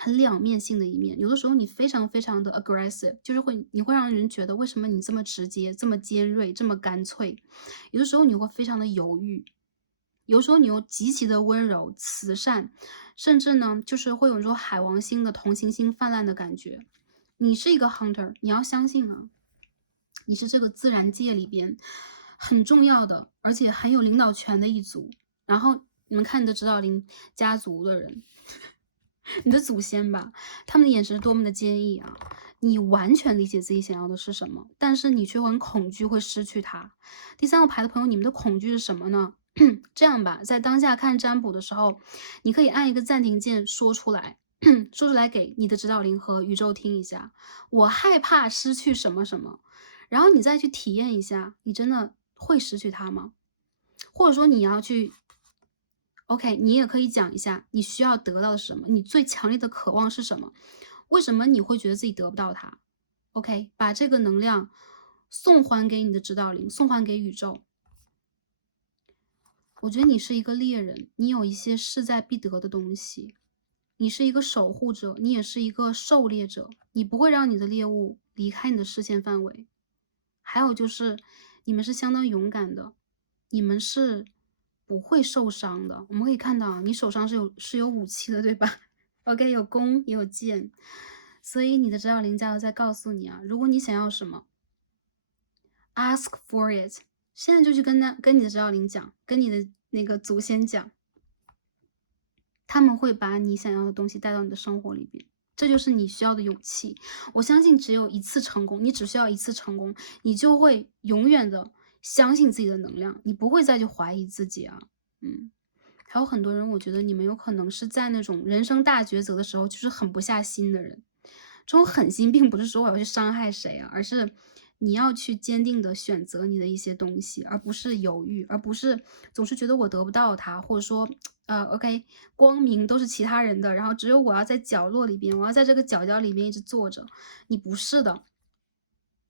很两面性的一面。有的时候你非常非常的 aggressive，就是你会让人觉得为什么你这么直接、这么尖锐、这么干脆。有的时候你会非常的犹豫，有时候你又极其的温柔、慈善，甚至呢，就是会有一种海王星的同情心泛滥的感觉。你是一个 hunter，你要相信啊，你是这个自然界里边很重要的，而且很有领导权的一族。然后你们看你的指导灵家族的人，你的祖先吧，他们的眼神是多么的坚毅啊！你完全理解自己想要的是什么，但是你却很恐惧会失去它。第三个牌的朋友，你们的恐惧是什么呢？这样吧，在当下看占卜的时候，你可以按一个暂停键说出来，说出来给你的指导灵和宇宙听一下。我害怕失去什么什么，然后你再去体验一下，你真的会失去它吗？或者说你要去 OK，你也可以讲一下你需要得到的是什么，你最强烈的渴望是什么？为什么你会觉得自己得不到它？OK，把这个能量送还给你的指导灵，送还给宇宙。我觉得你是一个猎人，你有一些势在必得的东西。你是一个守护者，你也是一个狩猎者，你不会让你的猎物离开你的视线范围。还有就是，你们是相当勇敢的，你们是不会受伤的。我们可以看到，你手上是有武器的，对吧？OK，有弓也有箭，所以你的指导灵加油在告诉你啊，如果你想要什么，ask for it，现在就去跟你的指导灵讲，跟你的那个祖先讲，他们会把你想要的东西带到你的生活里边。这就是你需要的勇气。我相信只有一次成功，你只需要一次成功，你就会永远的相信自己的能量，你不会再去怀疑自己啊。还有很多人，我觉得你们有可能是在那种人生大抉择的时候，就是狠不下心的人。这种狠心并不是说我要去伤害谁啊，而是你要去坚定的选择你的一些东西，而不是犹豫，而不是总是觉得我得不到它，或者说OK，光明都是其他人的，然后只有我要在角落里边，我要在这个角角里面一直坐着。你不是的，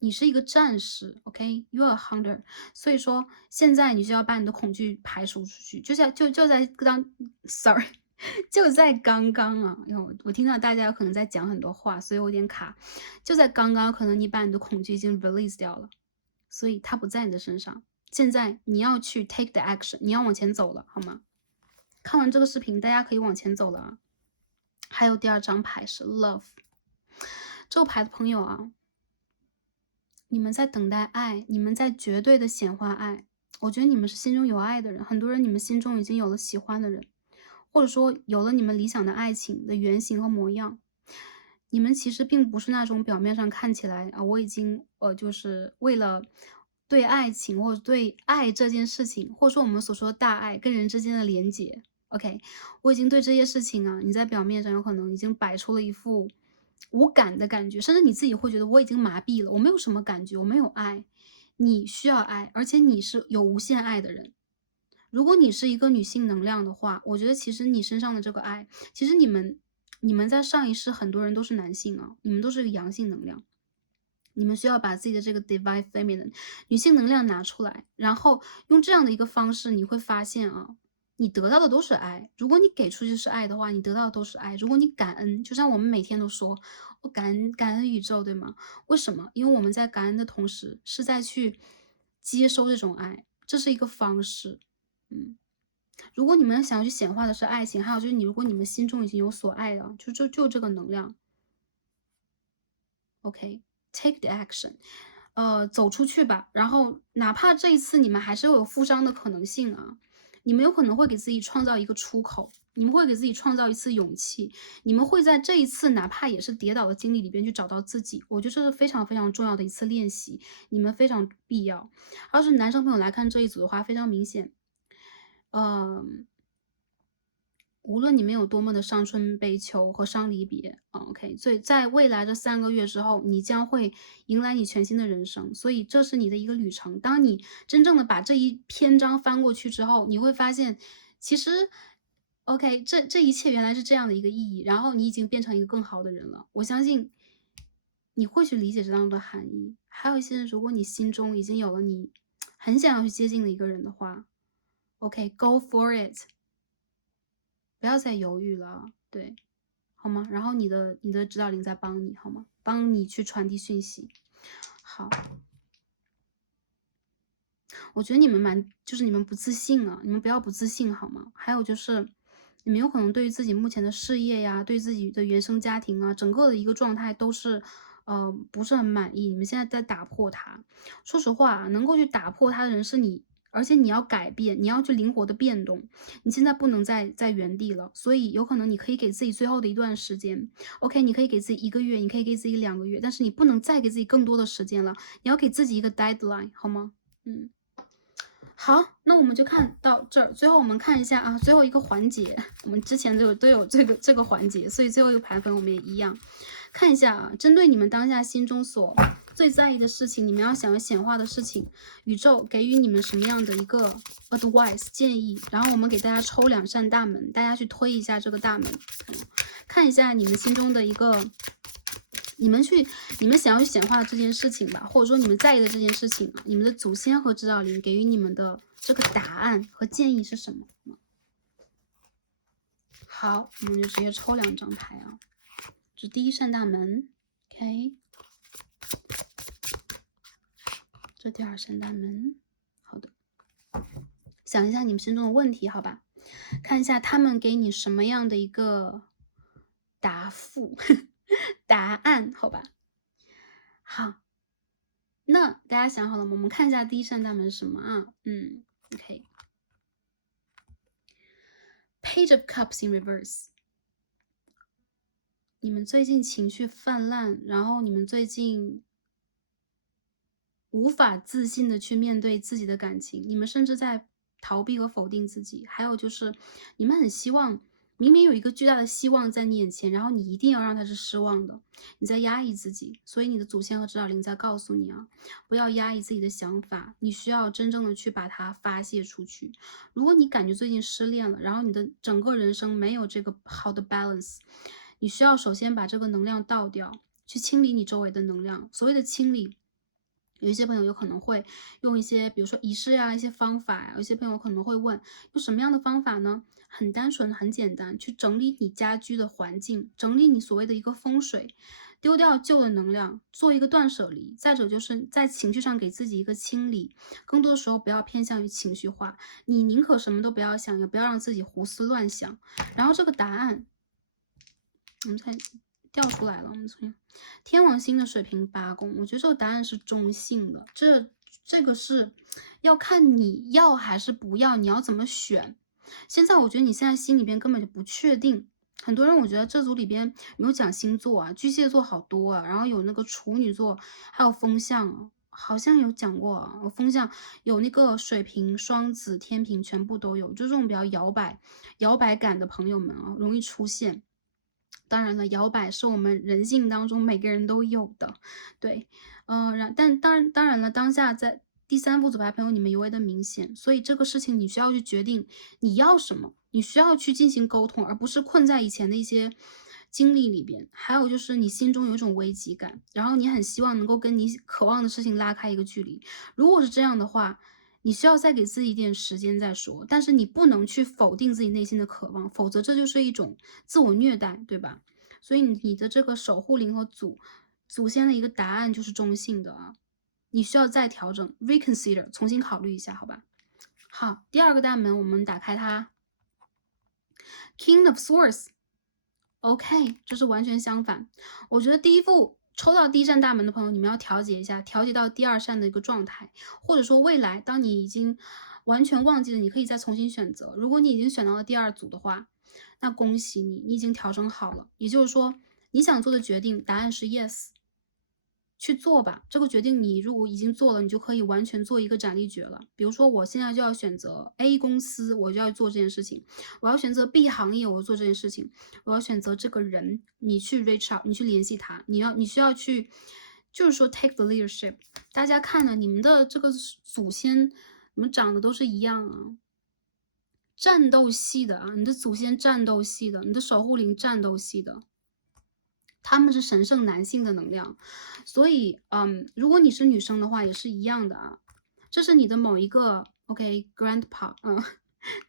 你是一个战士，OK，you are a hunter。所以说，现在你就要把你的恐惧排除出去，就在sorry，就在刚刚啊，因为我听到大家有可能在讲很多话，所以我有点卡。就在刚刚，可能你把你的恐惧已经 release 掉了，所以它不在你的身上。现在你要去 take the action，你要往前走了，好吗？看完这个视频，大家可以往前走了啊。还有第二张牌是 love，这个牌的朋友啊，你们在等待爱，你们在绝对的显化爱。我觉得你们是心中有爱的人，很多人你们心中已经有了喜欢的人，或者说有了你们理想的爱情的原型和模样。你们其实并不是那种表面上看起来啊，我已经就是为了对爱情或者对爱这件事情，或者说我们所说的大爱跟人之间的连结，OK，我已经对这些事情啊，你在表面上有可能已经摆出了一副无感的感觉，甚至你自己会觉得我已经麻痹了，我没有什么感觉，我没有爱。你需要爱，而且你是有无限爱的人。如果你是一个女性能量的话，我觉得其实你身上的这个爱，其实你们在上一世很多人都是男性啊，你们都是个阳性能量。你们需要把自己的这个 divine feminine 女性能量拿出来，然后用这样的一个方式，你会发现啊，你得到的都是爱。如果你给出去是爱的话，你得到的都是爱。如果你感恩，就像我们每天都说，我感恩宇宙，对吗？为什么？因为我们在感恩的同时，是在去接收这种爱，这是一个方式。如果你们想要去显化的是爱情，还有就是如果你们心中已经有所爱了，就这个能量。OK，take the action，走出去吧。然后哪怕这一次你们还是有负伤的可能性啊，你们有可能会给自己创造一个出口，你们会给自己创造一次勇气，你们会在这一次哪怕也是跌倒的经历里边去找到自己。我觉得这是非常非常重要的一次练习，你们非常必要。要是男生朋友来看这一组的话，非常明显，无论你们有多么的伤春悲秋和伤离别，OK，所以在未来这3个月之后，你将会迎来你全新的人生，所以这是你的一个旅程。当你真正的把这一篇章翻过去之后，你会发现，其实，OK，这一切原来是这样的一个意义，然后你已经变成一个更好的人了。我相信你会去理解这当中的含义。还有一些人，如果你心中已经有了你很想要去接近的一个人的话，OK，go for it。不要再犹豫了，对。好吗？然后你的指导灵在帮你，好吗？帮你去传递讯息。好，我觉得你们就是你们不自信啊，你们不要不自信好吗？还有就是，你们有可能对于自己目前的事业呀，对自己的原生家庭啊，整个的一个状态都是，不是很满意。你们现在在打破它。说实话啊，能够去打破它的人是你，而且你要改变，你要去灵活的变动。你现在不能再在原地了，所以有可能你可以给自己最后的一段时间。OK，你可以给自己1个月，你可以给自己2个月，但是你不能再给自己更多的时间了。你要给自己一个 deadline，好吗？嗯。好，那我们就看到这儿。最后我们看一下啊，最后一个环节，我们之前都有这个环节，所以最后一个盘分我们也一样。看一下啊，针对你们当下心中所最在意的事情，你们要想要显化的事情，宇宙给予你们什么样的一个 advice 建议？然后我们给大家抽2扇大门，大家去推一下这个大门，看一下你们心中的一个。你们想要去显化这件事情吧，或者说你们在意的这件事情啊，你们的祖先和指导灵给予你们的这个答案和建议是什么？好，我们就直接抽2张牌啊。这第一扇大门 ，OK， 这第2扇大门，好的，想一下你们心中的问题，好吧？看一下他们给你什么样的一个答复答案，好吧？好。那大家想好了吗？我们看一下第一扇大门是什么啊？OK，Page of Cups in reverse。你们最近情绪泛滥，然后你们最近无法自信的去面对自己的感情，你们甚至在逃避和否定自己。还有就是，你们很希望。明明有一个巨大的希望在你眼前，然后你一定要让它是失望的，你在压抑自己，所以你的祖先和指导灵在告诉你啊，不要压抑自己的想法，你需要真正的去把它发泄出去。如果你感觉最近失恋了，然后你的整个人生没有这个好的 balance，你需要首先把这个能量倒掉，去清理你周围的能量。所谓的清理。有一些朋友有可能会用一些，比如说仪式呀、一些方法呀。有些朋友可能会问，用什么样的方法呢？很单纯，很简单，去整理你家居的环境，整理你所谓的一个风水，丢掉旧的能量，做一个断舍离。再者就是在情绪上给自己一个清理，更多的时候不要偏向于情绪化，你宁可什么都不要想，也不要让自己胡思乱想。然后这个答案，我们看调出来了，我们从天王星的水瓶8宫，我觉得这个答案是中性的，这个是要看你要还是不要，你要怎么选。现在我觉得你现在心里边根本就不确定。很多人我觉得这组里边没有讲星座啊，巨蟹座好多啊，然后有那个处女座，还有风象啊，好像有讲过啊，有风象，有那个水瓶、双子、天平，全部都有，就这种比较摇摆感的朋友们啊，容易出现。当然了，摇摆是我们人性当中每个人都有的，对，但当然了，当下在第3副组牌朋友你们尤为的明显，所以这个事情你需要去决定你要什么，你需要去进行沟通，而不是困在以前的一些经历里边。还有就是你心中有一种危机感，然后你很希望能够跟你渴望的事情拉开一个距离。如果是这样的话，你需要再给自己一点时间再说，但是你不能去否定自己内心的渴望，否则这就是一种自我虐待，对吧？所以你的这个守护灵和祖先的一个答案就是中性的啊，你需要再调整 reconsider 重新考虑一下，好吧？好，第2个大门我们打开它 King of Swords。OK， 这是完全相反。我觉得第一副抽到第1扇大门的朋友，你们要调节一下，调节到第2扇的一个状态，或者说未来当你已经完全忘记了，你可以再重新选择。如果你已经选到了第2组的话，那恭喜你，你已经调整好了。也就是说，你想做的决定，答案是 yes。去做吧，这个决定你如果已经做了，你就可以完全做一个斩立决了。比如说，我现在就要选择 A 公司，我就要做这件事情；我要选择 B 行业，我要做这件事情；我要选择这个人，你去 reach out，你去联系他，你需要去，就是说 take the leadership。大家看了你们的这个祖先，你们长得都是一样啊，战斗系的啊，你的祖先战斗系的，你的守护灵战斗系的。他们是神圣男性的能量，所以，如果你是女生的话，也是一样的啊。这是你的某一个 OK grandpa，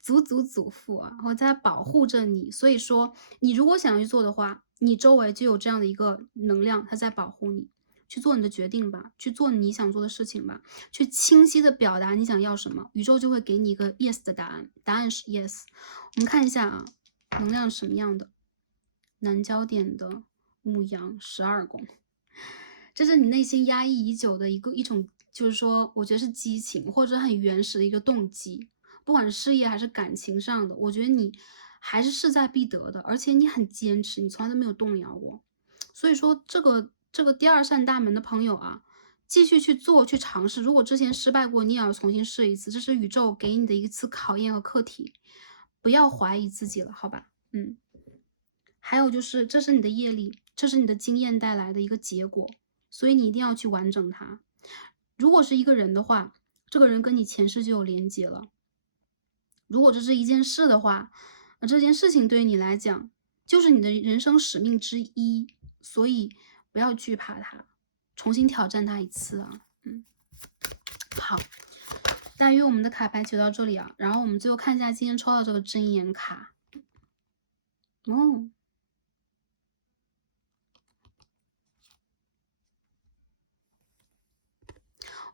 祖父啊，然后在保护着你。所以说，你如果想要去做的话，你周围就有这样的一个能量，它在保护你。去做你的决定吧，去做你想做的事情吧，去清晰的表达你想要什么，宇宙就会给你一个 yes 的答案，答案是 yes。我们看一下啊，能量是什么样的？南焦点的牧羊12宫，这是你内心压抑已久的一种，就是说，我觉得是激情或者很原始的一个动机，不管是事业还是感情上的，我觉得你还是势在必得的，而且你很坚持，你从来都没有动摇过。所以说，这个第二扇大门的朋友啊，继续去做去尝试，如果之前失败过，你也要重新试一次，这是宇宙给你的一次考验和课题，不要怀疑自己了，好吧？还有就是，这是你的业力，这是你的经验带来的一个结果，所以你一定要去完整它。如果是一个人的话，这个人跟你前世就有连结了；如果这是一件事的话，这件事情对于你来讲就是你的人生使命之一，所以不要惧怕它，重新挑战它一次啊。好，大约我们的卡牌就到这里啊，然后我们最后看一下今天抽到这个真言卡。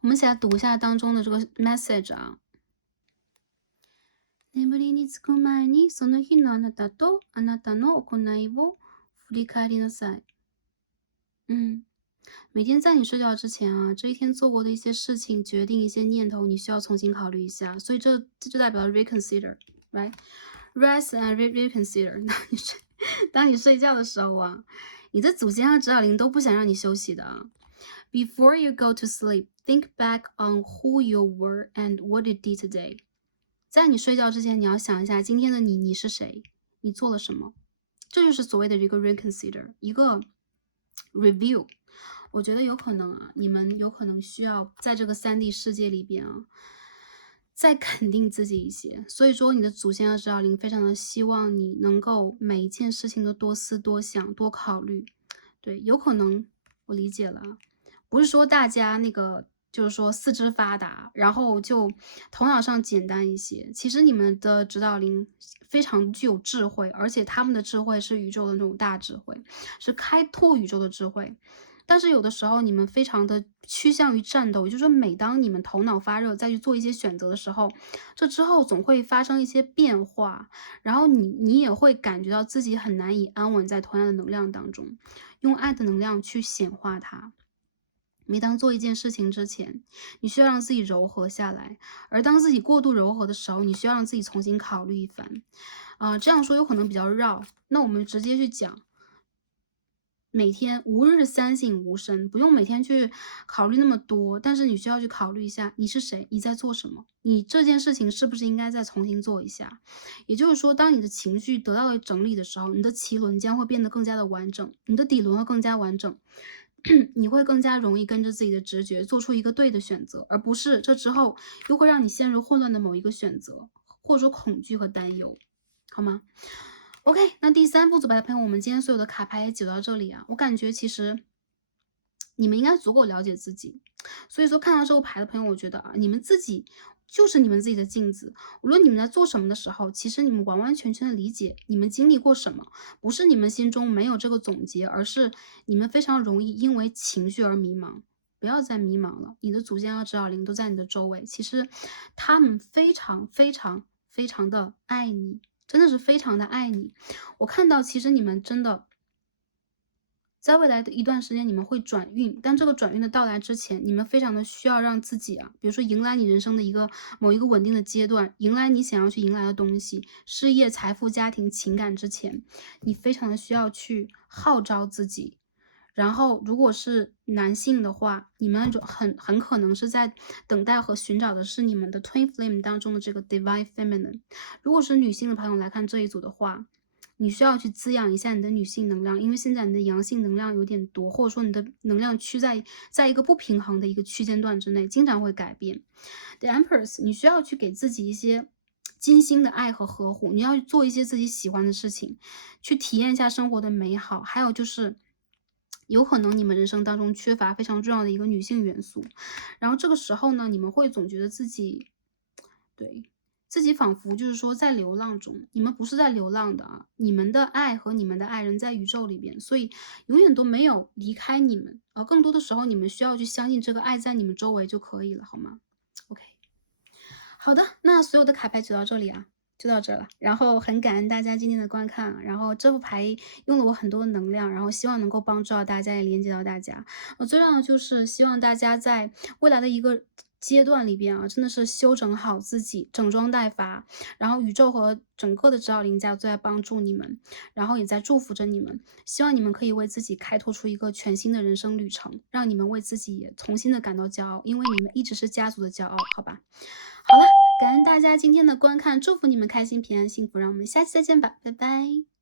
我们一起来读一下当中的这个 message 啊。眠りにつく前にその日のあなたとあなたの行いを振り返りなさい。每天在你睡觉之前啊，这一天做过的一些事情、决定、一些念头，你需要重新考虑一下。所以这就代表 reconsider，right？Rest and reconsider。当你睡觉的时候啊，你的祖先和指导灵都不想让你休息的啊。Before you go to sleep, think back on who you were and what you did today。在你睡觉之前，你要想一下今天的你是谁，你做了什么。这就是所谓的一个 reconsider， 一个 review。我觉得有可能啊，你们有可能需要在这个3D 世界里边啊，再肯定自己一些。所以说，你的祖先和指导灵非常的希望你能够每一件事情都多思多想、多考虑。对，有可能我理解了，不是说大家那个就是说四肢发达，然后就头脑上简单一些。其实你们的指导灵非常具有智慧，而且他们的智慧是宇宙的那种大智慧，是开拓宇宙的智慧。但是有的时候你们非常的趋向于战斗，也就是说每当你们头脑发热再去做一些选择的时候，这之后总会发生一些变化，然后你也会感觉到自己很难以安稳在同样的能量当中，用爱的能量去显化它。每当做一件事情之前，你需要让自己柔和下来，而当自己过度柔和的时候，你需要让自己重新考虑一番。这样说有可能比较绕，那我们直接去讲。每天吾日三省吾身，不用每天去考虑那么多，但是你需要去考虑一下你是谁，你在做什么，你这件事情是不是应该再重新做一下。也就是说，当你的情绪得到了整理的时候，你的脐轮将会变得更加的完整，你的底轮会更加完整，你会更加容易跟着自己的直觉做出一个对的选择，而不是这之后又会让你陷入混乱的某一个选择，或者说恐惧和担忧，好吗？OK，那第3副组牌的朋友，我们今天所有的卡牌也解到这里啊。我感觉其实你们应该足够了解自己，所以说看到这个牌的朋友，我觉得啊，你们自己就是你们自己的镜子。无论你们在做什么的时候，其实你们完完全全的理解你们经历过什么，不是你们心中没有这个总结，而是你们非常容易因为情绪而迷茫。不要再迷茫了，你的祖先和指导灵都在你的周围，其实他们非常非常非常的爱你。真的是非常的爱你。我看到其实你们真的在未来的一段时间你们会转运，但这个转运的到来之前，你们非常的需要让自己啊，比如说迎来你人生的某一个稳定的阶段，迎来你想要去迎来的东西，事业、财富、家庭、情感之前，你非常的需要去号召自己。然后，如果是男性的话，你们很可能是在等待和寻找的是你们的 Twin Flame 当中的这个 Divine Feminine。如果是女性的朋友来看这一组的话，你需要去滋养一下你的女性能量，因为现在你的阳性能量有点多，或者说你的能量区在一个不平衡的一个区间段之内，经常会改变。The Empress， 你需要去给自己一些精心的爱和呵护，你要做一些自己喜欢的事情，去体验一下生活的美好。还有就是有可能你们人生当中缺乏非常重要的一个女性元素，然后这个时候呢，你们会总觉得自己自己仿佛就是说在流浪中，你们不是在流浪的啊，你们的爱和你们的爱人在宇宙里边，所以永远都没有离开你们，更多的时候你们需要去相信这个爱在你们周围就可以了，好吗？OK。好的，那所有的卡牌就到这里啊，就到这了。然后很感恩大家今天的观看啊，然后这副牌用了我很多的能量，然后希望能够帮助到大家，也连接到大家。最重要的就是希望大家在未来的一个阶段里边啊，真的是修整好自己，整装待发。然后宇宙和整个的指导灵家都在帮助你们，然后也在祝福着你们。希望你们可以为自己开拓出一个全新的人生旅程，让你们为自己也重新的感到骄傲，因为你们一直是家族的骄傲，好吧？好了，感恩大家今天的观看，祝福你们开心、平安、幸福，让我们下期再见吧，拜拜。